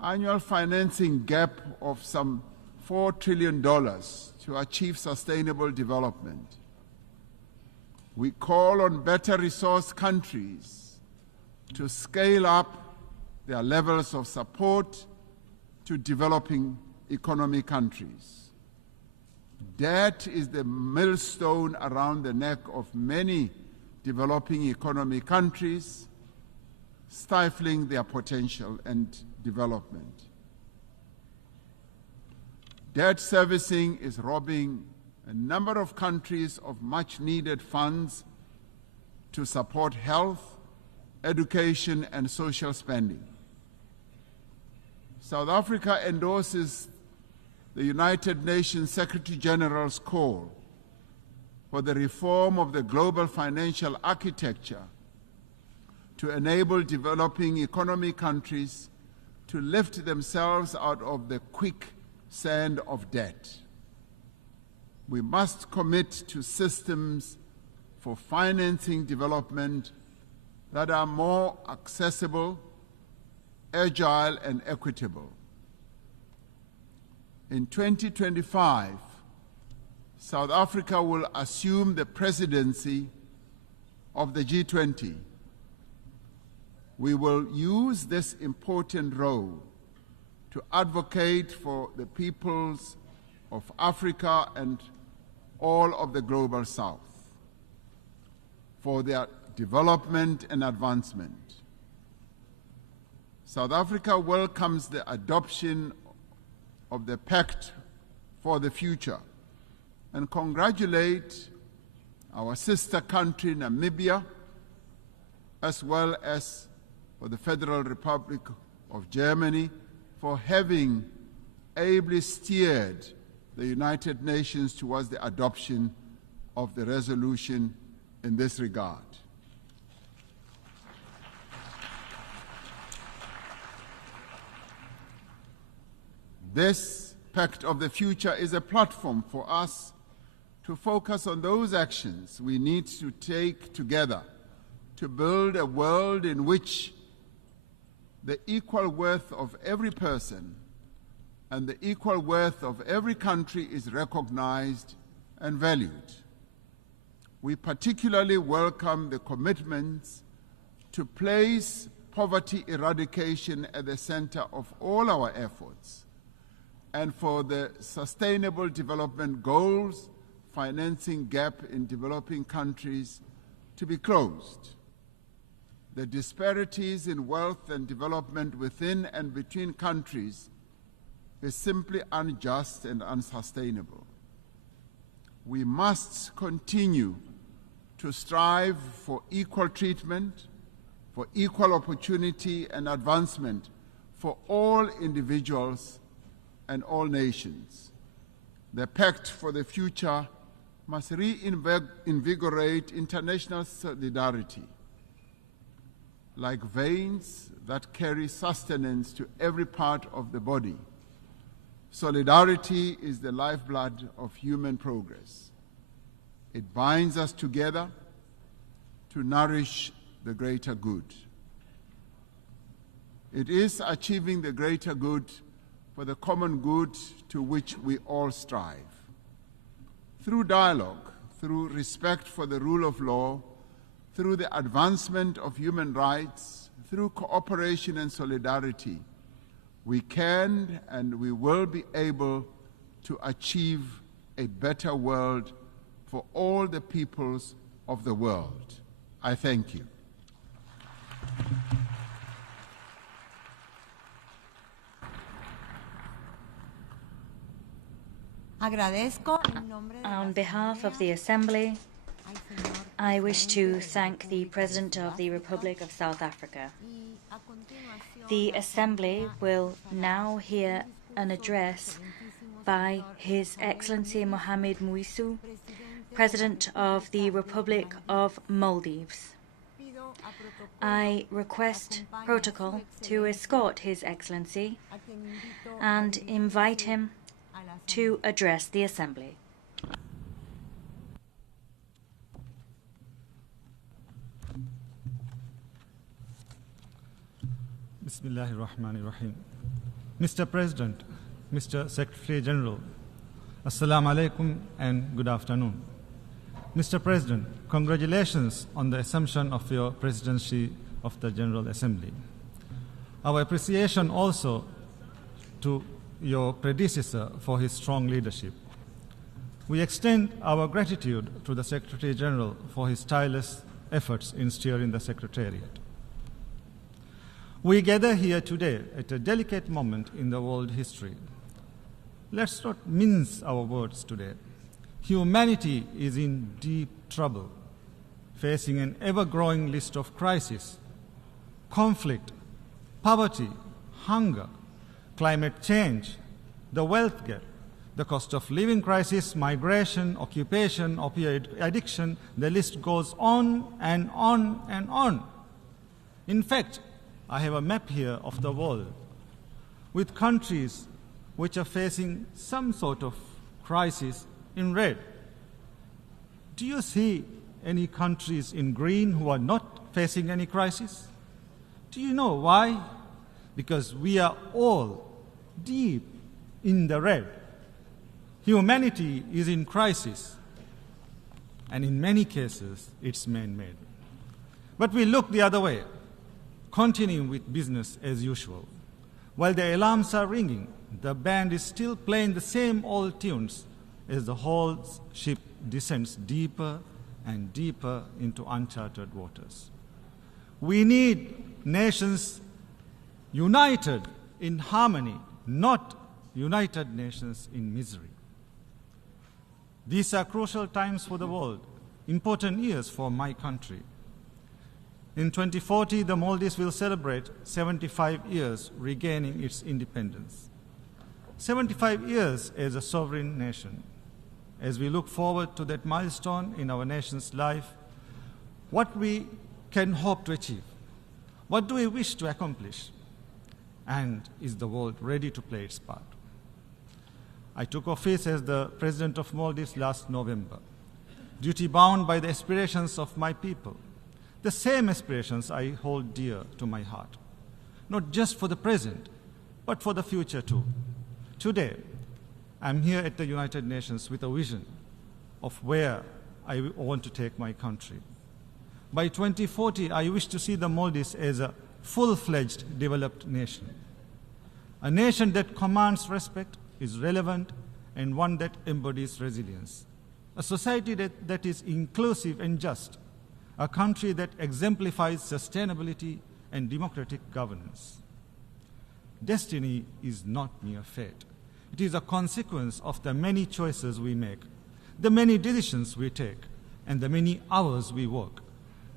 annual financing gap of some $4 trillion to achieve sustainable development. We call on better resourced countries to scale up their levels of support to developing economy countries. Debt is the millstone around the neck of many developing economy countries, stifling their potential and development. Debt servicing is robbing a number of countries of much-needed funds to support health, education, and social spending. South Africa endorses the United Nations Secretary General's call for the reform of the global financial architecture to enable developing economy countries to lift themselves out of the quicksand of debt. We must commit to systems for financing development that are more accessible, agile, and equitable. In 2025, South Africa will assume the presidency of the G20. We will use this important role to advocate for the peoples of Africa and all of the global South, for their development and advancement. South Africa welcomes the adoption of the Pact for the Future and congratulate our sister country, Namibia, as well as for the Federal Republic of Germany for having ably steered the United Nations towards the adoption of the resolution in this regard. This Pact of the Future is a platform for us to focus on those actions we need to take together to build a world in which the equal worth of every person and the equal worth of every country is recognized and valued. We particularly welcome the commitments to place poverty eradication at the center of all our efforts, and for the Sustainable Development Goals financing gap in developing countries to be closed. The disparities in wealth and development within and between countries is simply unjust and unsustainable. We must continue to strive for equal treatment, for equal opportunity and advancement for all individuals and all nations. The Pact for the Future must reinvigorate international solidarity, like veins that carry sustenance to every part of the body. Solidarity is the lifeblood of human progress. It binds us together to nourish the greater good. It is achieving the greater good for the common good to which we all strive. Through dialogue, through respect for the rule of law, through the advancement of human rights, through cooperation and solidarity, we can and we will be able to achieve a better world for all the peoples of the world. I thank you. On behalf of the Assembly, I wish to thank the President of the Republic of South Africa. The Assembly will now hear an address by His Excellency Mohamed Muizzu, President of the Republic of Maldives. I request protocol to escort His Excellency and invite him to address the Assembly. Bismillahirrahmanirrahim. Mr. President, Mr. Secretary General, Assalamu alaikum and good afternoon. Mr. President, congratulations on the assumption of your presidency of the General Assembly. Our appreciation also to your predecessor for his strong leadership. We extend our gratitude to the Secretary General for his tireless efforts in steering the Secretariat. We gather here today at a delicate moment in the world history. Let's not mince our words today. Humanity is in deep trouble, facing an ever-growing list of crises: conflict, poverty, hunger, climate change, the wealth gap, the cost of living crisis, migration, occupation, opioid addiction. The list goes on and on and on. In fact, I have a map here of the world with countries which are facing some sort of crisis in red. Do you see any countries in green who are not facing any crisis? Do you know why? Because we are all deep in the red. Humanity is in crisis, and in many cases, it's man-made. But we look the other way, continuing with business as usual. While the alarms are ringing, the band is still playing the same old tunes as the whole ship descends deeper and deeper into uncharted waters. We need nations united in harmony, not United Nations in misery. These are crucial times for the world, important years for my country. In 2040, the Maldives will celebrate 75 years regaining its independence. 75 years as a sovereign nation. As we look forward to that milestone in our nation's life, what we can hope to achieve? What do we wish to accomplish? And is the world ready to play its part? I took office as the President of Maldives last November, duty-bound by the aspirations of my people, the same aspirations I hold dear to my heart, not just for the present, but for the future too. Today, I'm here at the United Nations with a vision of where I want to take my country. By 2040, I wish to see the Maldives as a full-fledged developed nation, a nation that commands respect, is relevant, and one that embodies resilience, a society that is inclusive and just, a country that exemplifies sustainability and democratic governance. Destiny is not mere fate. It is a consequence of the many choices we make, the many decisions we take, and the many hours we work.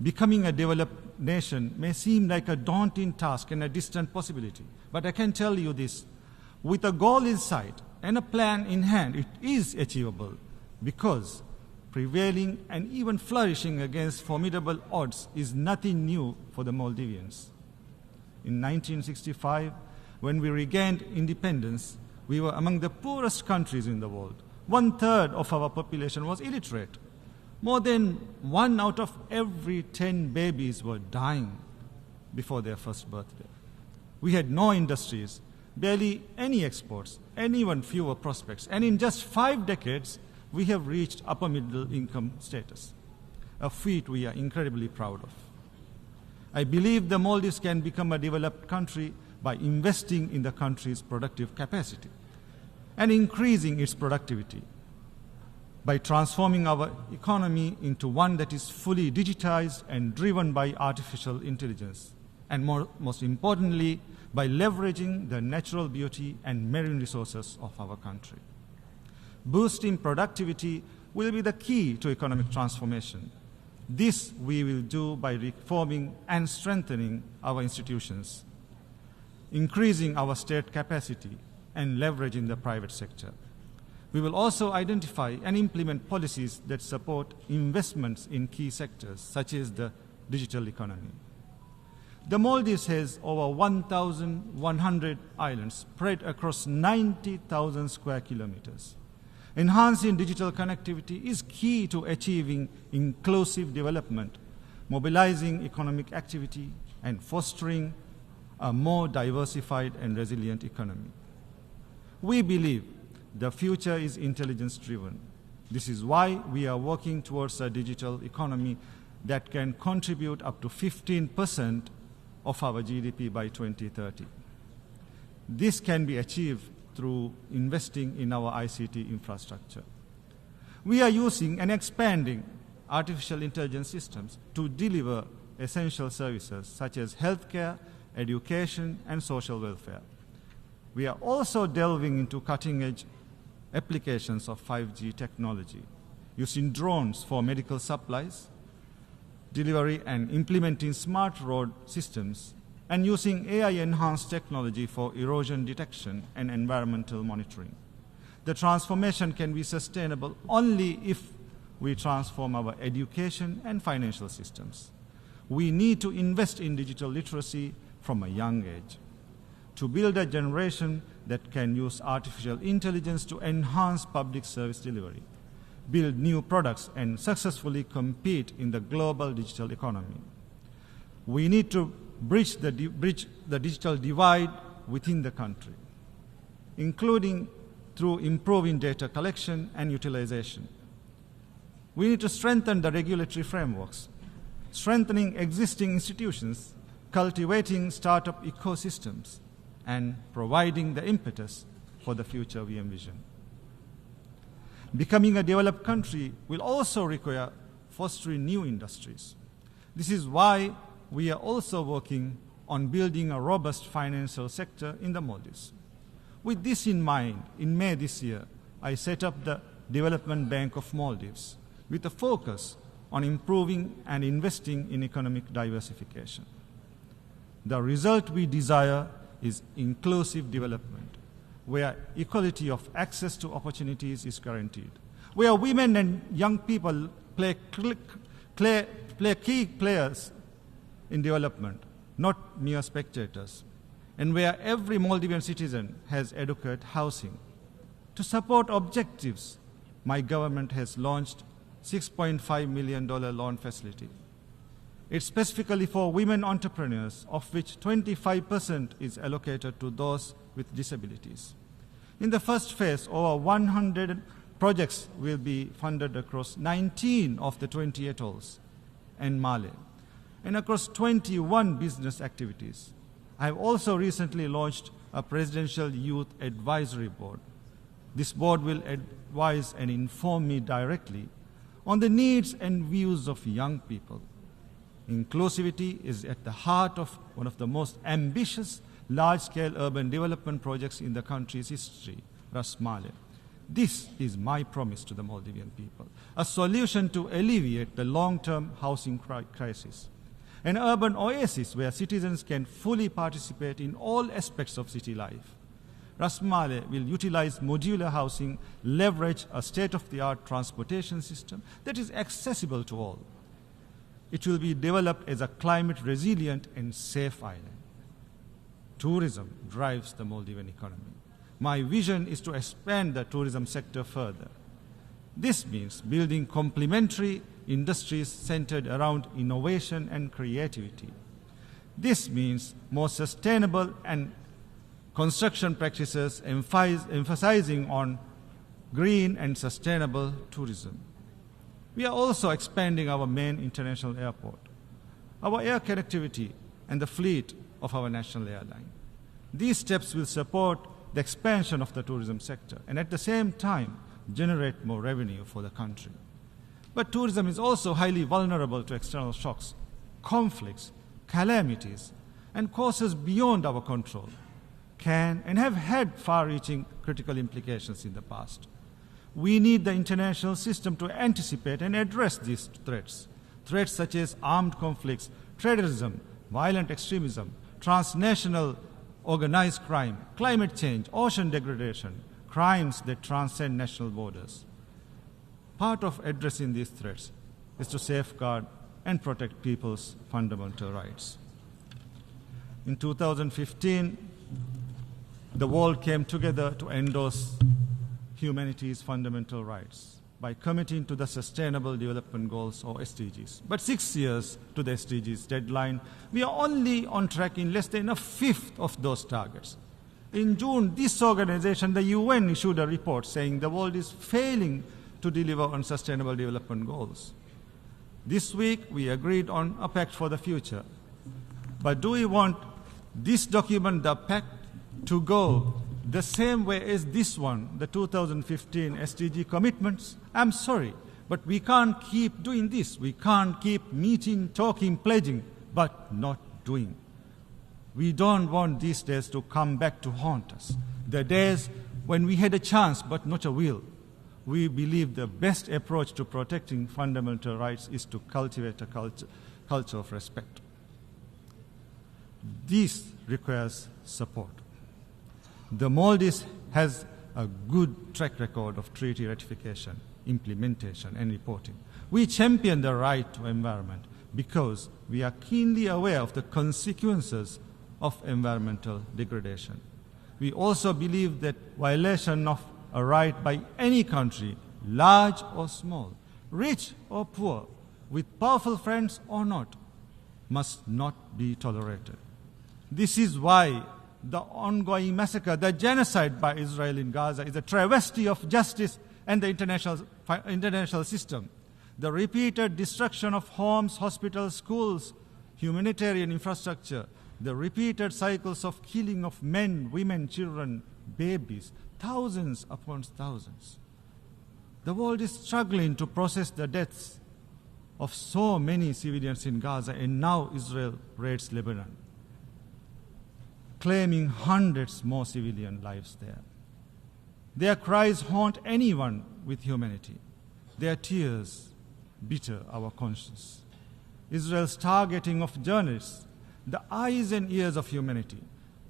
Becoming a developed nation may seem like a daunting task and a distant possibility, but I can tell you this, with a goal in sight and a plan in hand, it is achievable, because prevailing and even flourishing against formidable odds is nothing new for the Maldivians. In 1965, when we regained independence, we were among the poorest countries in the world. 1/3 of our population was illiterate. More than 1 out of every 10 babies were dying before their first birthday. We had no industries, barely any exports, and even fewer prospects. And in just 5 decades, we have reached upper middle income status, a feat we are incredibly proud of. I believe the Maldives can become a developed country by investing in the country's productive capacity and increasing its productivity, by transforming our economy into one that is fully digitized and driven by artificial intelligence, and most importantly, by leveraging the natural beauty and marine resources of our country. Boosting productivity will be the key to economic transformation. This we will do by reforming and strengthening our institutions, increasing our state capacity, and leveraging the private sector. We will also identify and implement policies that support investments in key sectors, such as the digital economy. The Maldives has over 1,100 islands spread across 90,000 square kilometers. Enhancing digital connectivity is key to achieving inclusive development, mobilizing economic activity, and fostering a more diversified and resilient economy. We believe the future is intelligence-driven. This is why we are working towards a digital economy that can contribute up to 15% of our GDP by 2030. This can be achieved through investing in our ICT infrastructure. We are using and expanding artificial intelligence systems to deliver essential services such as healthcare, education, and social welfare. We are also delving into cutting-edge applications of 5G technology, using drones for medical supplies, delivery and implementing smart road systems, and using AI-enhanced technology for erosion detection and environmental monitoring. The transformation can be sustainable only if we transform our education and financial systems. We need to invest in digital literacy from a young age to build a generation that can use artificial intelligence to enhance public service delivery, build new products, and successfully compete in the global digital economy. We need to bridge the digital divide within the country, including through improving data collection and utilization. We need to strengthen the regulatory frameworks, strengthening existing institutions, cultivating startup ecosystems, and providing the impetus for the future we envision. Becoming a developed country will also require fostering new industries. This is why we are also working on building a robust financial sector in the Maldives. With this in mind, in May this year, I set up the Development Bank of Maldives with a focus on improving and investing in economic diversification. The result we desire is inclusive development, where equality of access to opportunities is guaranteed, where women and young people play key players in development, not mere spectators, and where every Maldivian citizen has adequate housing. To support objectives, my government has launched $6.5 million loan facility. It's specifically for women entrepreneurs, of which 25% is allocated to those with disabilities. In the first phase, over 100 projects will be funded across 19 of the 20 atolls and Male, and across 21 business activities. I have also recently launched a Presidential Youth Advisory Board. This board will advise and inform me directly on the needs and views of young people. Inclusivity is at the heart of one of the most ambitious large-scale urban development projects in the country's history, Ras Male. This is my promise to the Maldivian people, a solution to alleviate the long-term housing crisis, an urban oasis where citizens can fully participate in all aspects of city life. Ras Male will utilize modular housing, leverage a state-of-the-art transportation system that is accessible to all. It will be developed as a climate-resilient and safe island. Tourism drives the Maldivian economy. My vision is to expand the tourism sector further. This means building complementary industries centered around innovation and creativity. This means more sustainable and construction practices emphasizing on green and sustainable tourism. We are also expanding our main international airport, our air connectivity, and the fleet of our national airline. These steps will support the expansion of the tourism sector and at the same time generate more revenue for the country. But tourism is also highly vulnerable to external shocks, conflicts, calamities, and causes beyond our control can and have had far-reaching critical implications in the past. We need the international system to anticipate and address these threats. Threats such as armed conflicts, terrorism, violent extremism, transnational organized crime, climate change, ocean degradation, crimes that transcend national borders. Part of addressing these threats is to safeguard and protect people's fundamental rights. In 2015, the world came together to endorse humanity's fundamental rights by committing to the Sustainable Development Goals, or SDGs. But 6 years to the SDGs deadline, we are only on track in less than a fifth of those targets. In June, this organization, the UN, issued a report saying the world is failing to deliver on Sustainable Development Goals. This week, we agreed on a pact for the future. But do we want this document, the pact, to go the same way as this one, the 2015 SDG commitments? I'm sorry, but we can't keep doing this. We can't keep meeting, talking, pledging, but not doing. We don't want these days to come back to haunt us. The days When we had a chance but not a will, we believe the best approach to protecting fundamental rights is to cultivate a culture of respect. This requires support. The Maldives has a good track record of treaty ratification, implementation, and reporting. We champion the right to environment because we are keenly aware of the consequences of environmental degradation. We also believe that violation of a right by any country, large or small, rich or poor, with powerful friends or not, must not be tolerated. This is why the ongoing massacre, the genocide by Israel in Gaza, is a travesty of justice and the international system. The repeated destruction of homes, hospitals, schools, humanitarian infrastructure, the repeated cycles of killing of men, women, children, babies, thousands upon thousands. The world is struggling to process the deaths of so many civilians in Gaza, and now Israel raids Lebanon, claiming hundreds more civilian lives there. Their cries haunt anyone with humanity. Their tears bitter our conscience. Israel's targeting of journalists, the eyes and ears of humanity,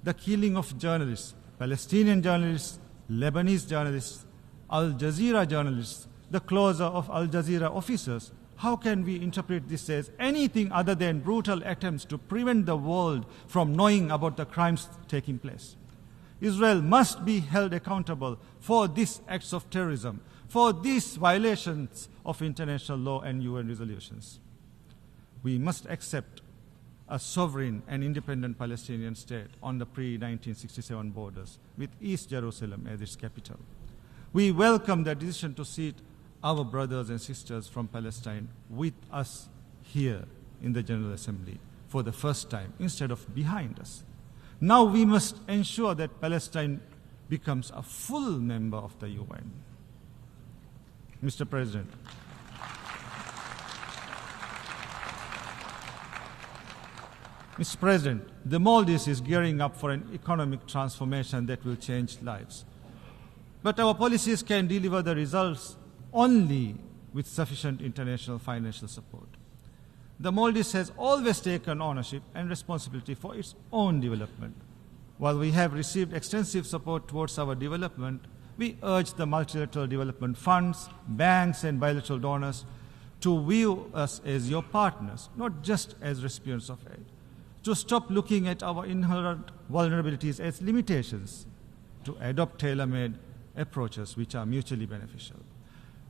the killing of journalists, Palestinian journalists, Lebanese journalists, Al Jazeera journalists, the closure of Al Jazeera officers. How can we interpret this as anything other than brutal attempts to prevent the world from knowing about the crimes taking place? Israel must be held accountable for these acts of terrorism, for these violations of international law and UN resolutions. We must accept a sovereign and independent Palestinian state on the pre-1967 borders, with East Jerusalem as its capital. We welcome the decision to seat our brothers and sisters from Palestine with us here in the General Assembly for the first time, instead of behind us. Now we must ensure that Palestine becomes a full member of the UN. Mr. President, Mr. President, the Maldives is gearing up for an economic transformation that will change lives. But our policies can deliver the results only with sufficient international financial support. The Maldives has always taken ownership and responsibility for its own development. While we have received extensive support towards our development, we urge the multilateral development funds, banks, and bilateral donors to view us as your partners, not just as recipients of aid, to stop looking at our inherent vulnerabilities as limitations, to adopt tailor-made approaches which are mutually beneficial,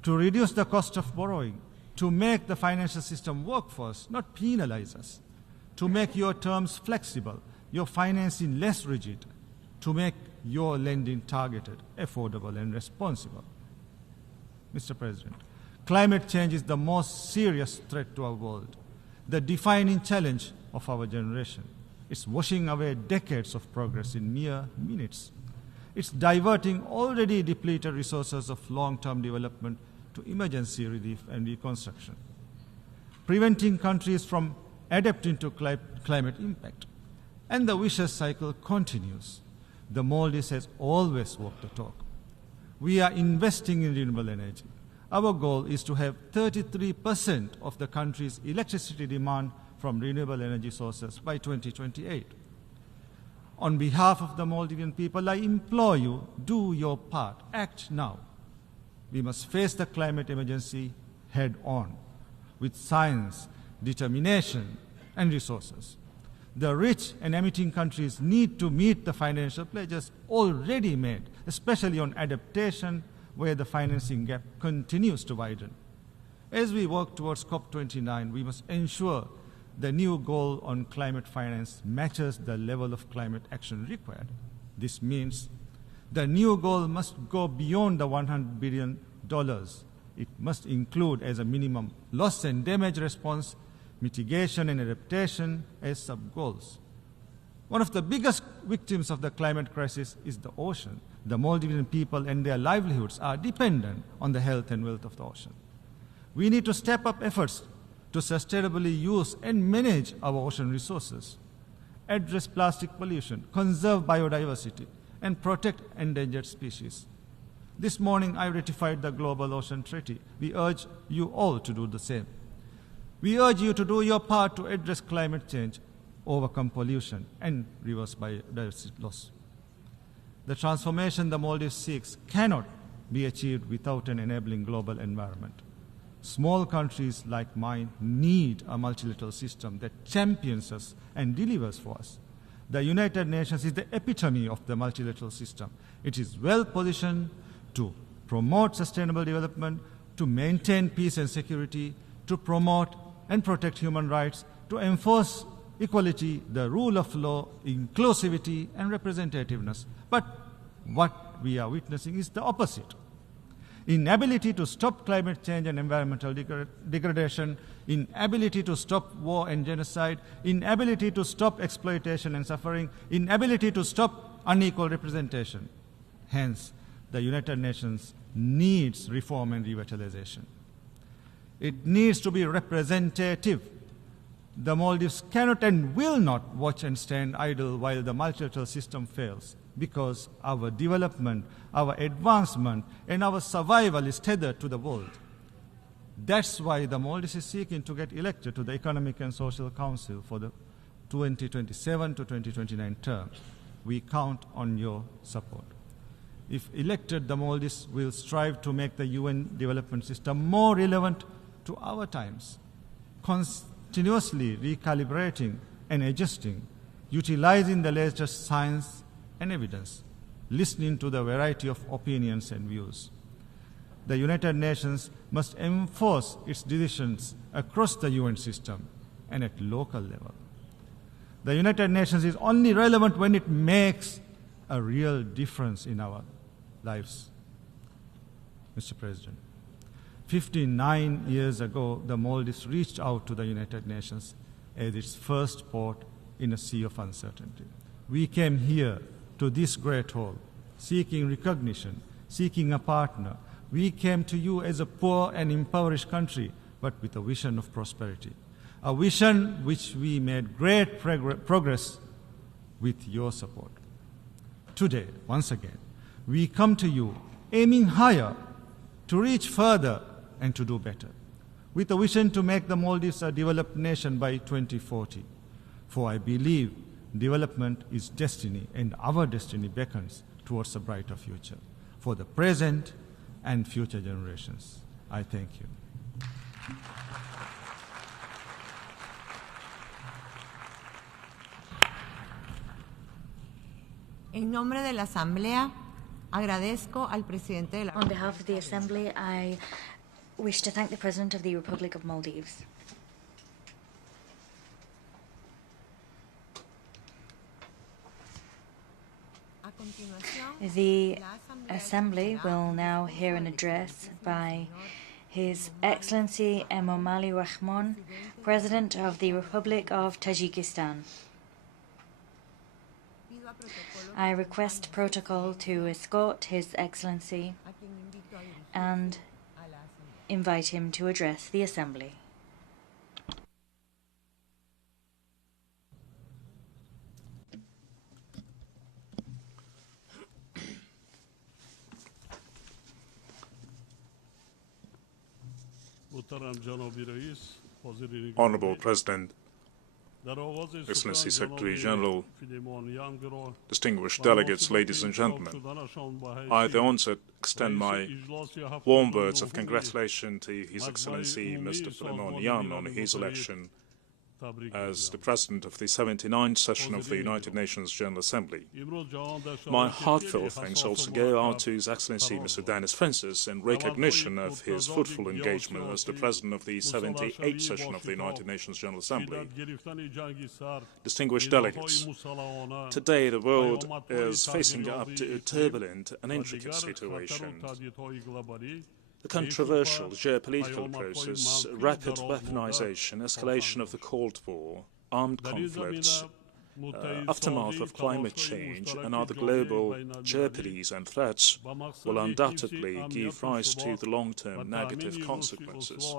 to reduce the cost of borrowing, to make the financial system work for us, not penalize us, to make your terms flexible, your financing less rigid, to make your lending targeted, affordable, and responsible. Mr. President, climate change is the most serious threat to our world, the defining challenge of our generation. It's washing away decades of progress in mere minutes. It's diverting already depleted resources of long-term development to emergency relief and reconstruction, preventing countries from adapting to climate impact. And the vicious cycle continues. The Maldives has always walked the talk. We are investing in renewable energy. Our goal is to have 33% of the country's electricity demand from renewable energy sources by 2028. On behalf of the Maldivian people, I implore you, do your part, act now. We must face the climate emergency head on, with science, determination, and resources. The rich and emitting countries need to meet the financial pledges already made, especially on adaptation, where the financing gap continues to widen. As we work towards COP29, we must ensure the new goal on climate finance matches the level of climate action required. This means the new goal must go beyond the $100 billion. It must include, as a minimum, loss and damage response, mitigation and adaptation as sub-goals. One of the biggest victims of the climate crisis is the ocean. The Maldivian people and their livelihoods are dependent on the health and wealth of the ocean. We need to step up efforts to sustainably use and manage our ocean resources, address plastic pollution, conserve biodiversity, and protect endangered species. This morning, I ratified the Global Ocean Treaty. We urge you all to do the same. We urge you to do your part to address climate change, overcome pollution, and reverse biodiversity loss. The transformation the Maldives seeks cannot be achieved without an enabling global environment. Small countries like mine need a multilateral system that champions us and delivers for us. The United Nations is the epitome of the multilateral system. It is well positioned to promote sustainable development, to maintain peace and security, to promote and protect human rights, to enforce equality, the rule of law, inclusivity, and representativeness. But what we are witnessing is the opposite. Inability to stop climate change and environmental degradation, inability to stop war and genocide, inability to stop exploitation and suffering, inability to stop unequal representation. Hence, the United Nations needs reform and revitalization. It needs to be representative. The Maldives cannot and will not watch and stand idle while the multilateral system fails, because our development, our advancement, and our survival is tethered to the world. That's why the Maldives is seeking to get elected to the Economic and Social Council for the 2027 to 2029 term. We count on your support. If elected, the Maldives will strive to make the UN development system more relevant to our times, continuously recalibrating and adjusting, utilizing the latest science and evidence, listening to the variety of opinions and views. The United Nations must enforce its decisions across the UN system and at local level. The United Nations is only relevant when it makes a real difference in our lives. Mr. President, 59 years ago, the Maldives reached out to the United Nations as its first port in a sea of uncertainty. We came here to this great hall, seeking recognition, seeking a partner. We came to you as a poor and impoverished country, but with a vision of prosperity, a vision which we made great progress with your support. Today, once again, we come to you aiming higher, to reach further, and to do better, with a vision to make the Maldives a developed nation by 2040. For I believe development is destiny, and our destiny beckons towards a brighter future for the present and future generations. I thank you. En nombre de la Asamblea, agradezco al presidente de la... On behalf of the Assembly, I wish to thank the President of the Republic of Maldives. The Assembly will now hear an address by His Excellency Emomali Rahmon, President of the Republic of Tajikistan. I request protocol to escort His Excellency and invite him to address the Assembly. Honorable President, Excellency Secretary General, distinguished delegates, ladies and gentlemen, I at the onset extend my warm words of congratulation to His Excellency Mr. Filimon Yan on his election as the President of the 79th session of the United Nations General Assembly. My heartfelt thanks also go out to His Excellency Mr. Denis Francis in recognition of his fruitful engagement as the President of the 78th session of the United Nations General Assembly. Distinguished delegates, today the world is facing up to a turbulent and intricate situation. The controversial geopolitical process, rapid weaponization, escalation of the Cold War, armed conflicts, aftermath of climate change and other global jeopardies and threats will undoubtedly give rise to the long-term negative consequences.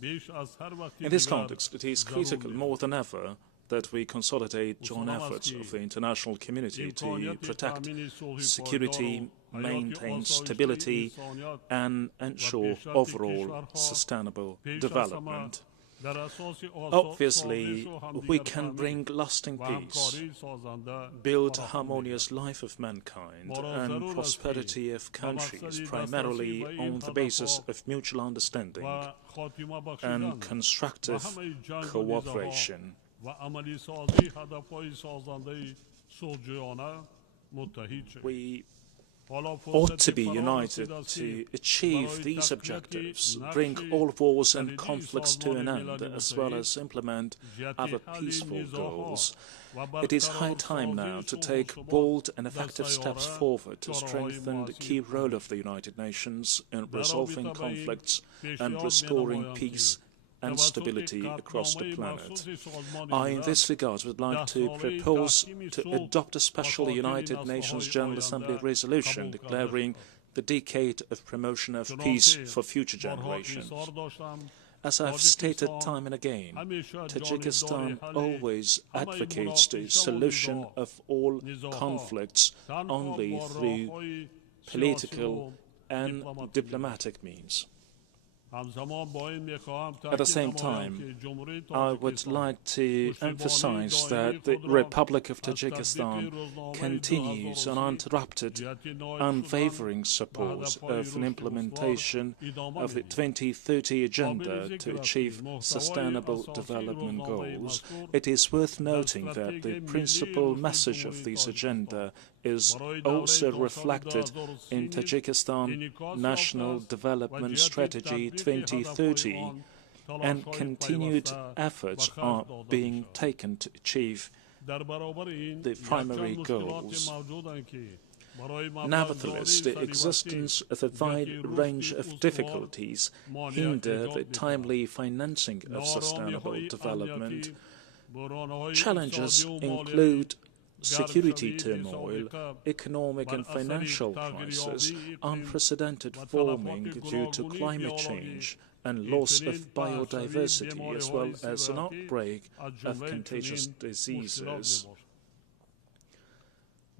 In this context, it is critical more than ever that we consolidate joint efforts of the international community to protect security, maintain stability, and ensure overall sustainable development. Obviously, we can bring lasting peace, build a harmonious life of mankind, and prosperity of countries, primarily on the basis of mutual understanding and constructive cooperation. We ought to be united to achieve these objectives, bring all wars and conflicts to an end, as well as implement other peaceful goals. It is high time now to take bold and effective steps forward to strengthen the key role of the United Nations in resolving conflicts and restoring peace and stability across the planet. I, in this regard, would like to propose to adopt a special United Nations General Assembly resolution declaring the decade of promotion of peace for future generations. As I've stated time and again, Tajikistan always advocates the solution of all conflicts only through political and diplomatic means. At the same time, I would like to emphasize that the Republic of Tajikistan continues uninterrupted, unwavering support of an implementation of the 2030 Agenda to achieve sustainable development goals. It is worth noting that the principal message of this agenda is also reflected in Tajikistan National Development Strategy 2030, and continued efforts are being taken to achieve the primary goals. Nevertheless, the existence of a wide range of difficulties hinder the timely financing of sustainable development. Challenges include security turmoil, economic and financial crisis, unprecedented warming due to climate change, and loss of biodiversity, as well as an outbreak of contagious diseases.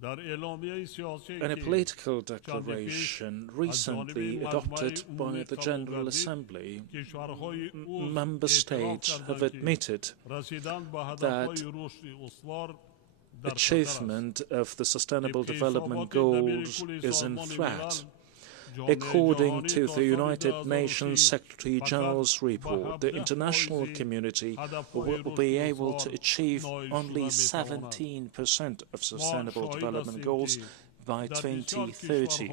In a political declaration recently adopted by the General Assembly, member states have admitted that achievement of the Sustainable Development Goals is in threat. According to the United Nations Secretary General's report, the international community will be able to achieve only 17% of Sustainable Development Goals by 2030.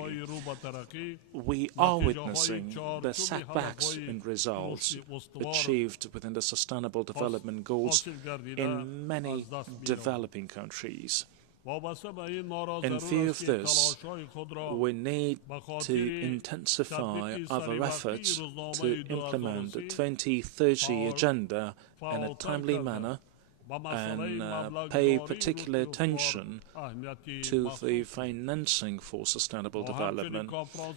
We are witnessing the setbacks in results achieved within the Sustainable Development Goals in many developing countries. In view of this, we need to intensify our efforts to implement the 2030 Agenda in a timely manner and pay particular attention to the financing for sustainable development.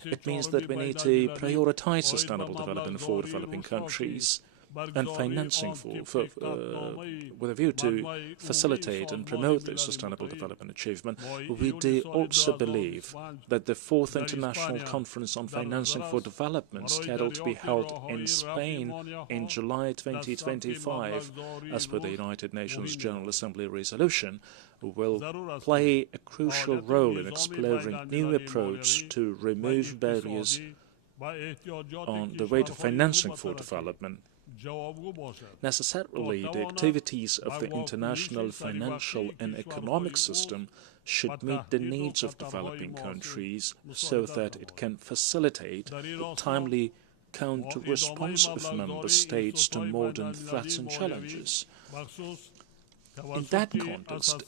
It means that we need to prioritize sustainable development for developing countries and financing with a view to facilitate and promote this sustainable development achievement. We do also believe that the 4th International Conference on Financing for Development, scheduled to be held in Spain in July 2025, as per the United Nations General Assembly resolution, will play a crucial role in exploring new approaches to remove barriers on the way to financing for development. Necessarily, the activities of the international financial and economic system should meet the needs of developing countries so that it can facilitate the timely counter-response of member states to modern threats and challenges. In that context,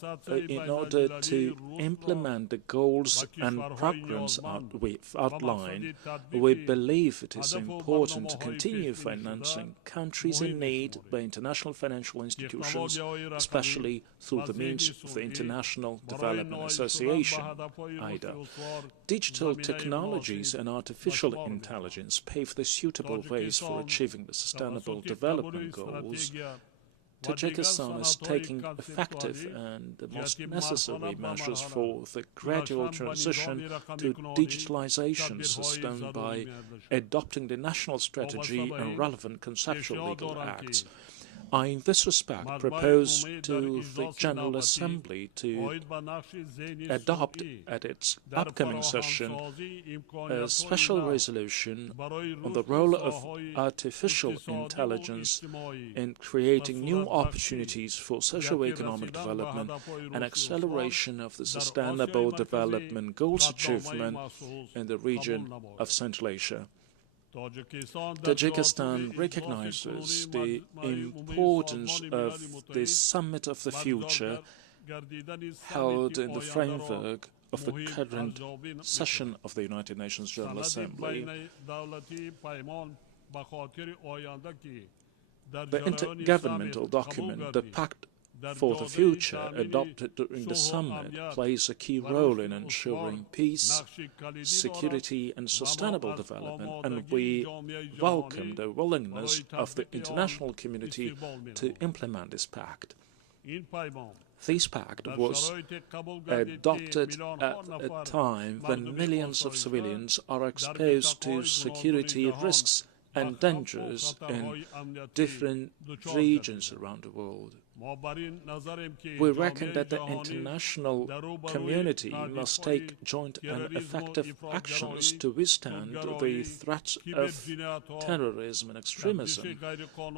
in order to implement the goals and programs we've outlined, we believe it is important to continue financing countries in need by international financial institutions, especially through the means of the International Development Association, IDA. Digital technologies and artificial intelligence pave the suitable ways for achieving the Sustainable Development Goals. Tajikistan is taking effective and the most necessary measures for the gradual transition to digitalization system by adopting the national strategy and relevant conceptual legal acts. I, in this respect, propose to the General Assembly to adopt at its upcoming session a special resolution on the role of artificial intelligence in creating new opportunities for socio-economic development and acceleration of the Sustainable Development Goals achievement in the region of Central Asia. Tajikistan recognizes the importance of the Summit of the Future held in the framework of the current session of the United Nations General Assembly. The intergovernmental document, the Pact for the Future, adopted during the summit, plays a key role in ensuring peace, security and sustainable development, and we welcome the willingness of the international community to implement this pact. This pact was adopted at a time when millions of civilians are exposed to security risks and dangers in different regions around the world. We reckon that the international community must take joint and effective actions to withstand the threats of terrorism and extremism,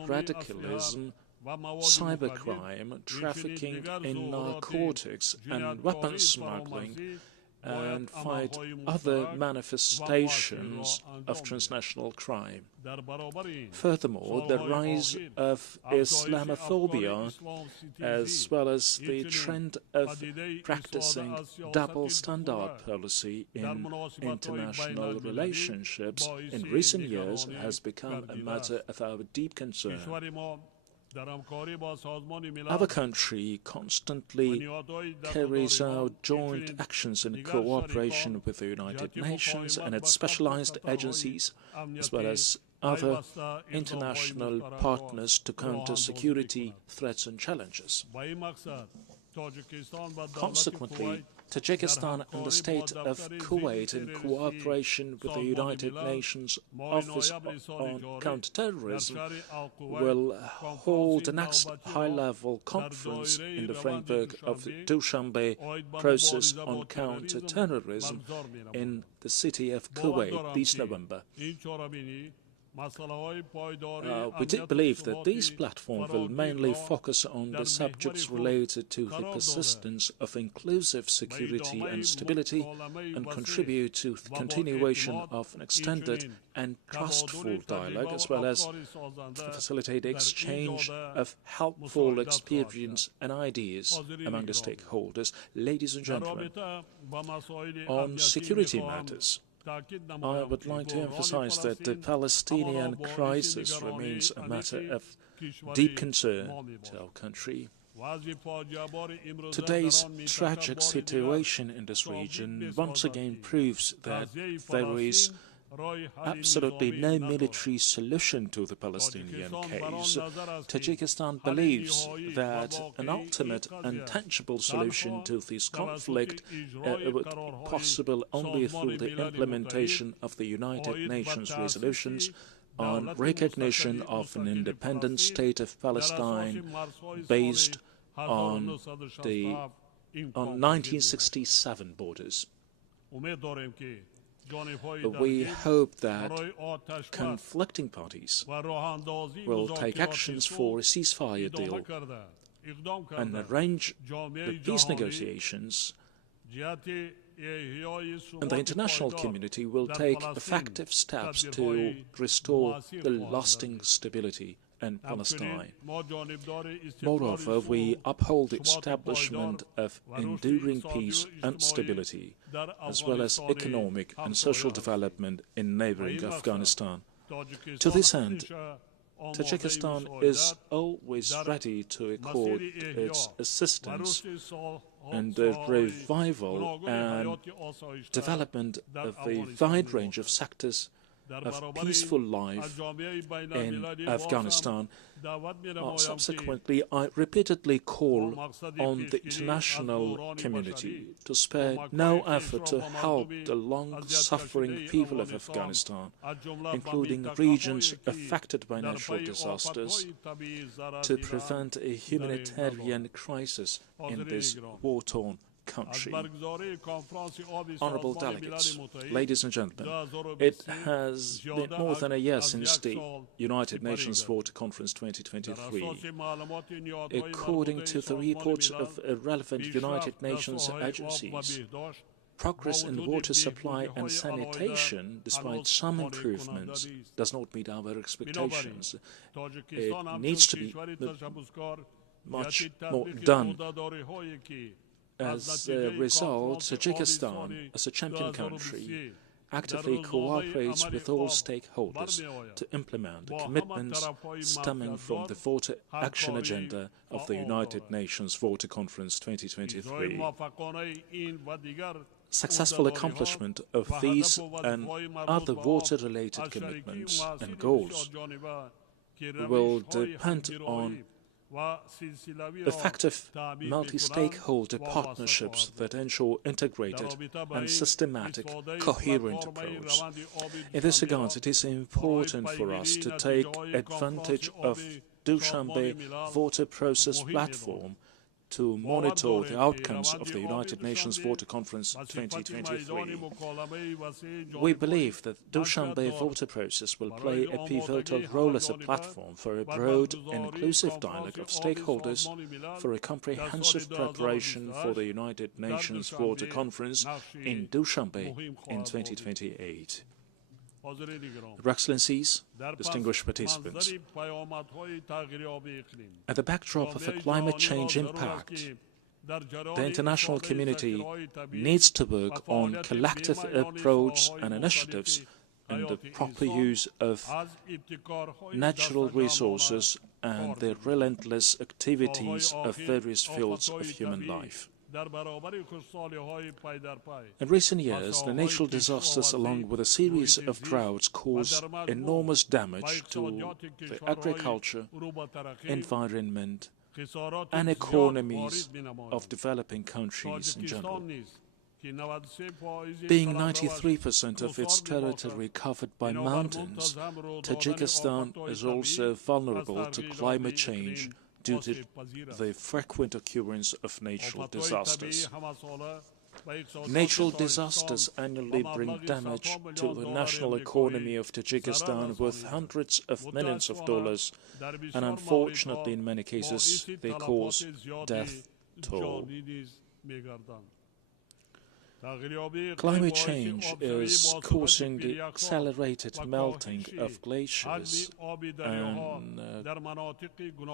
radicalism, cybercrime, trafficking in narcotics and weapons smuggling, and fight other manifestations of transnational crime. Furthermore, the rise of Islamophobia, as well as the trend of practicing double standard policy in international relationships in recent years, has become a matter of our deep concern. Our country constantly carries out joint actions in cooperation with the United Nations and its specialized agencies, as well as other international partners to counter security threats and challenges. Consequently, Tajikistan and the state of Kuwait, in cooperation with the United Nations Office on Counterterrorism, will hold the next high-level conference in the framework of the Dushanbe process on counterterrorism in the city of Kuwait this November. We do believe that this platform will mainly focus on the subjects related to the persistence of inclusive security and stability and contribute to the continuation of an extended and trustful dialogue, as well as facilitate the exchange of helpful experience and ideas among the stakeholders. Ladies and gentlemen, on security matters, I would like to emphasize that the Palestinian crisis remains a matter of deep concern to our country. Today's tragic situation in this region once again proves that there is absolutely no military solution to the Palestinian case. Tajikistan believes that an ultimate and tangible solution to this conflict would be possible only through the implementation of the United Nations resolutions on recognition of an independent state of Palestine based on 1967 borders. We hope that conflicting parties will take actions for a ceasefire deal and arrange the peace negotiations, and the international community will take effective steps to restore the lasting stability in Palestine. Moreover, we uphold the establishment of enduring peace and stability, as well as economic and social development in neighboring Afghanistan. To this end, Tajikistan is always ready to accord its assistance in the revival and development of a wide range of sectors of peaceful life in Afghanistan. Subsequently, I repeatedly call on the international community to spare no effort to help the long-suffering people of Afghanistan, including regions affected by natural disasters, to prevent a humanitarian crisis in this war-torn country. Honourable delegates, ladies and gentlemen, it has been more than a year since the United Nations Water Conference 2023. According to the reports of relevant United Nations agencies, progress in water supply and sanitation, despite some improvements, does not meet our expectations. It needs to be much more done. As a result, Tajikistan, as a champion country, actively cooperates with all stakeholders to implement the commitments stemming from the Water Action Agenda of the United Nations Water Conference 2023. Successful accomplishment of these and other water-related commitments and goals will depend on effective multi-stakeholder partnerships that ensure integrated and systematic, coherent approach. In this regard, it is important for us to take advantage of Dushanbe Water Process Platform to monitor the outcomes of the United Nations Water Conference 2023. We believe that Dushanbe Water Process will play a pivotal role as a platform for a broad, inclusive dialogue of stakeholders for a comprehensive preparation for the United Nations Water Conference in Dushanbe in 2028. Your Excellencies, distinguished participants, at the backdrop of a climate change impact, the international community needs to work on collective approach and initiatives in the proper use of natural resources and the relentless activities of various fields of human life. In recent years, the natural disasters, along with a series of droughts, cause enormous damage to the agriculture, environment, and economies of developing countries in general. Being 93% of its territory covered by mountains, Tajikistan is also vulnerable to climate change due to the frequent occurrence of natural disasters. Natural disasters annually bring damage to the national economy of Tajikistan worth hundreds of millions of dollars, and unfortunately in many cases they cause death toll. Climate change is causing the accelerated melting of glaciers and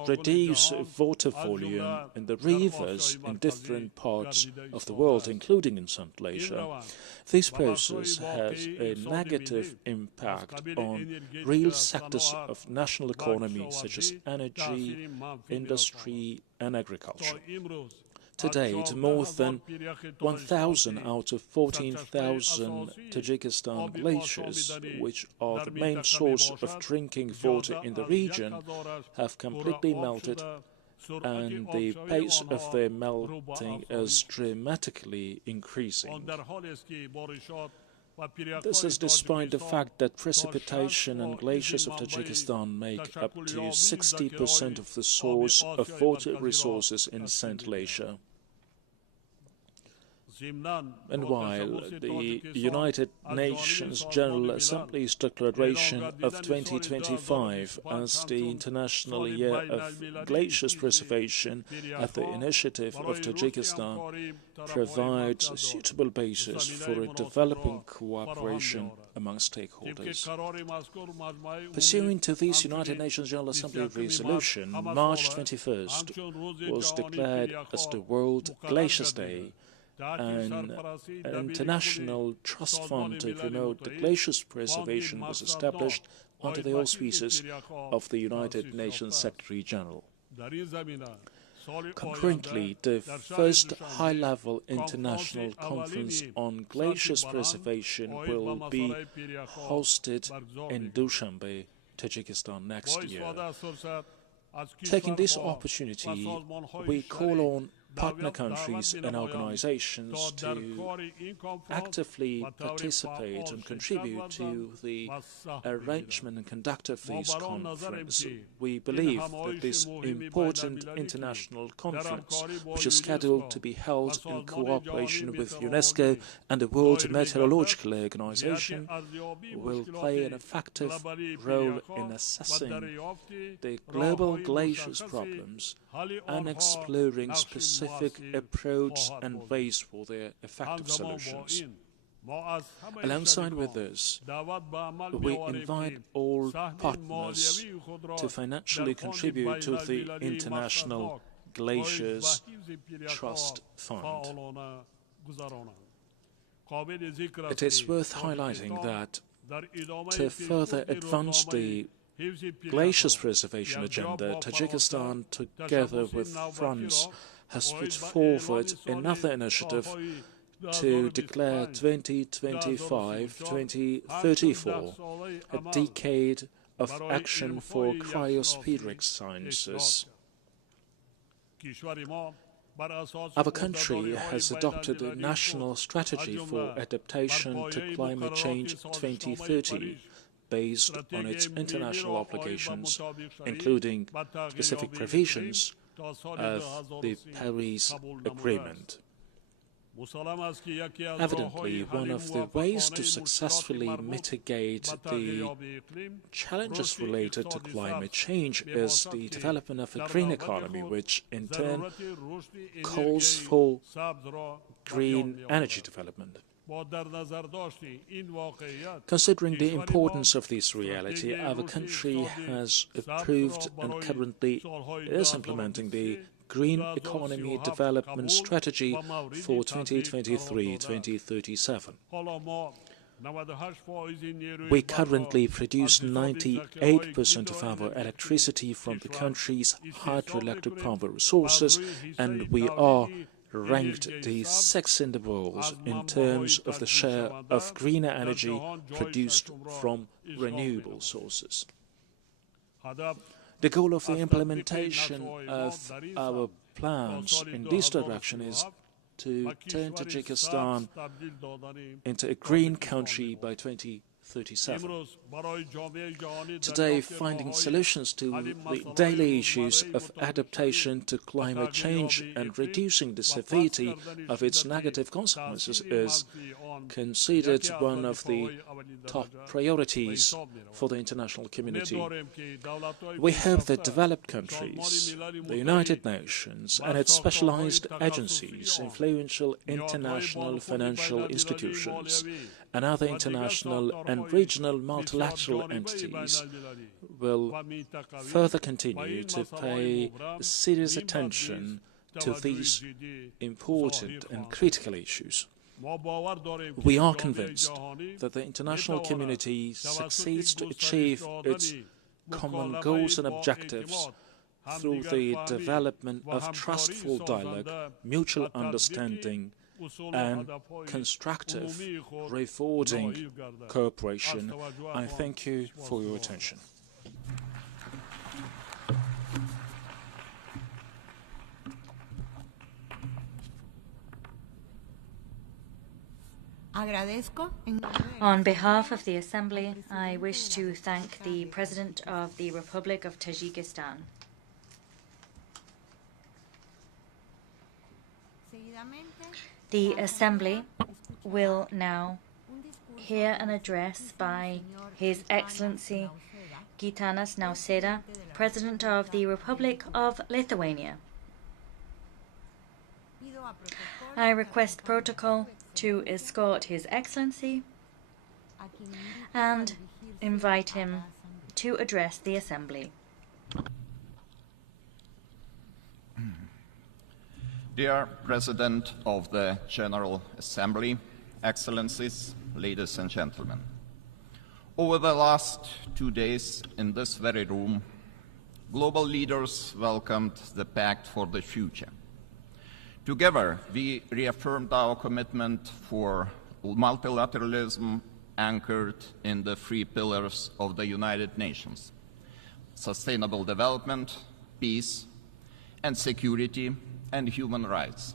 reduced water volume in the rivers in different parts of the world, including in Central Asia. This process has a negative impact on real sectors of national economy such as energy, industry and agriculture. To date, more than 1,000 out of 14,000 Tajikistan glaciers, which are the main source of drinking water in the region, have completely melted, and the pace of their melting is dramatically increasing. This is despite the fact that precipitation and glaciers of Tajikistan make up to 60% of the source of water resources in Central Asia. And while the United Nations General Assembly's declaration of 2025 as the International Year of Glaciers Preservation at the initiative of Tajikistan provides a suitable basis for a developing cooperation among stakeholders. Pursuant to this United Nations General Assembly resolution, March 21st was declared as the World Glaciers Day, and an international trust fund to promote the glaciers preservation was established under the auspices of the United Nations Secretary General. Concurrently, the first high-level international conference on glaciers preservation will be hosted in Dushanbe, Tajikistan next year. Taking this opportunity, we call on partner countries and organizations to actively participate and contribute to the arrangement and conduct of this conference. We believe that this important international conference, which is scheduled to be held in cooperation with UNESCO and the World Meteorological Organization, will play an effective role in assessing the global glaciers problems and exploring specific approach and ways for their effective solutions. Alongside with this, we invite all partners to financially contribute to the International Glaciers Trust Fund. It is worth highlighting that to further advance the glaciers preservation agenda, Tajikistan, together with France, has put forward another initiative to declare 2025-2034 a decade of action for cryospheric sciences. Our country has adopted a national strategy for adaptation to climate change 2030, based on its international obligations, including specific provisions of the Paris Agreement. Evidently, one of the ways to successfully mitigate the challenges related to climate change is the development of a green economy, which in turn calls for green energy development. Considering the importance of this reality, our country has approved and currently is implementing the Green Economy Development Strategy for 2023-2037. We currently produce 98% of our electricity from the country's hydroelectric power resources, and we are ranked the 6th in the world in terms of the share of greener energy produced from renewable sources. The goal of the implementation of our plans in this direction is to turn Tajikistan into a green country by 2037. Today, finding solutions to the daily issues of adaptation to climate change and reducing the severity of its negative consequences is considered one of the top priorities for the international community. We hope that developed countries, the United Nations and its specialized agencies, influential international financial institutions, and other international and regional multilateral entities will further continue to pay serious attention to these important and critical issues. We are convinced that the international community succeeds to achieve its common goals and objectives through the development of trustful dialogue, mutual understanding, and constructive, rewarding cooperation. I thank you for your attention. On behalf of the Assembly, I wish to thank the President of the Republic of Tajikistan. The Assembly will now hear an address by His Excellency Gitanas Nauseda, President of the Republic of Lithuania. I request protocol to escort His Excellency and invite him to address the Assembly. Dear President of the General Assembly, Excellencies, ladies and gentlemen, over the last 2 days in this very room, global leaders welcomed the Pact for the Future. Together, we reaffirmed our commitment for multilateralism anchored in the three pillars of the United Nations: sustainable development, peace and security, and human rights.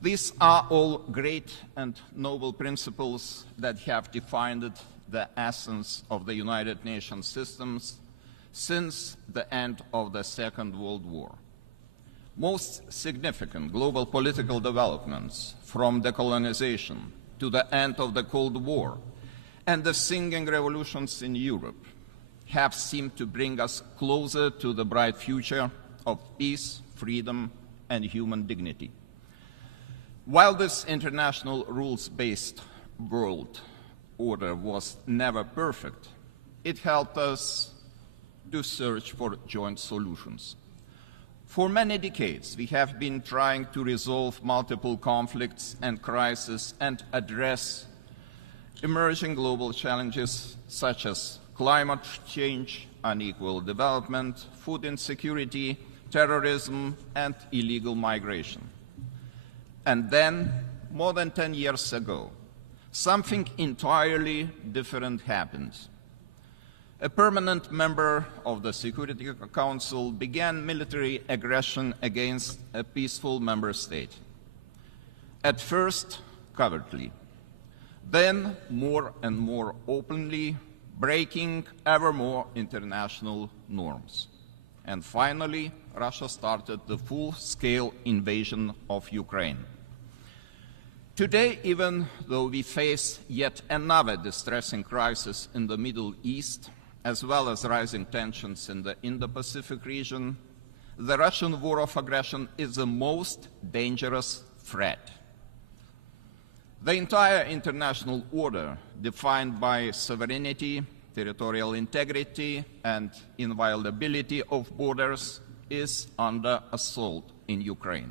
These are all great and noble principles that have defined the essence of the United Nations systems since the end of the Second World War. Most significant global political developments, from decolonization to the end of the Cold War and the singing revolutions in Europe, have seemed to bring us closer to the bright future of peace, freedom, and human dignity. While this international rules-based world order was never perfect, it helped us to search for joint solutions. For many decades, we have been trying to resolve multiple conflicts and crises and address emerging global challenges such as climate change, unequal development, food insecurity, terrorism, and illegal migration. And then, more than 10 years ago, something entirely different happened. A permanent member of the Security Council began military aggression against a peaceful member state. At first, covertly, then more and more openly, breaking ever more international norms. And finally, Russia started the full-scale invasion of Ukraine. Today, even though we face yet another distressing crisis in the Middle East, as well as rising tensions in the Indo-Pacific region, the Russian war of aggression is the most dangerous threat. The entire international order, defined by sovereignty, territorial integrity, and inviolability of borders, is under assault in Ukraine.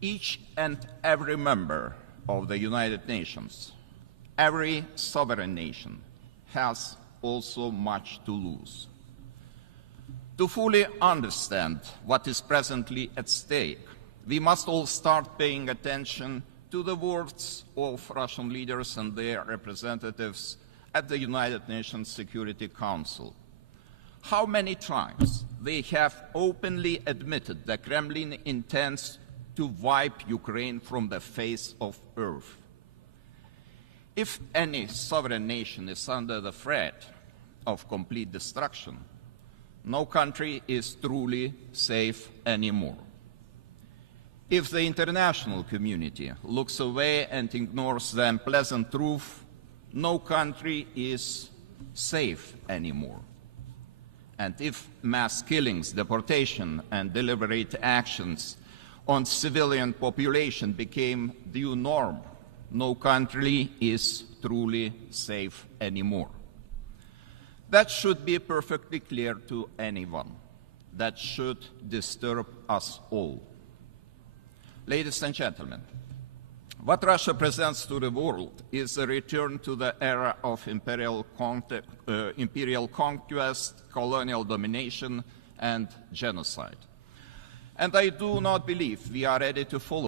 Each and every member of the United Nations, every sovereign nation, has also much to lose. To fully understand what is presently at stake, we must all start paying attention to the words of Russian leaders and their representatives at the United Nations Security Council. How many times they have openly admitted the Kremlin intends to wipe Ukraine from the face of earth. If any sovereign nation is under the threat of complete destruction, no country is truly safe anymore. If the international community looks away and ignores the unpleasant truth, no country is safe anymore. And if mass killings, deportation, and deliberate actions on civilian population became the new norm, no country is truly safe anymore. That should be perfectly clear to anyone. That should disturb us all. Ladies and gentlemen, what Russia presents to the world is a return to the era of imperial conquest, colonial domination, and genocide. And I do not believe we are ready to follow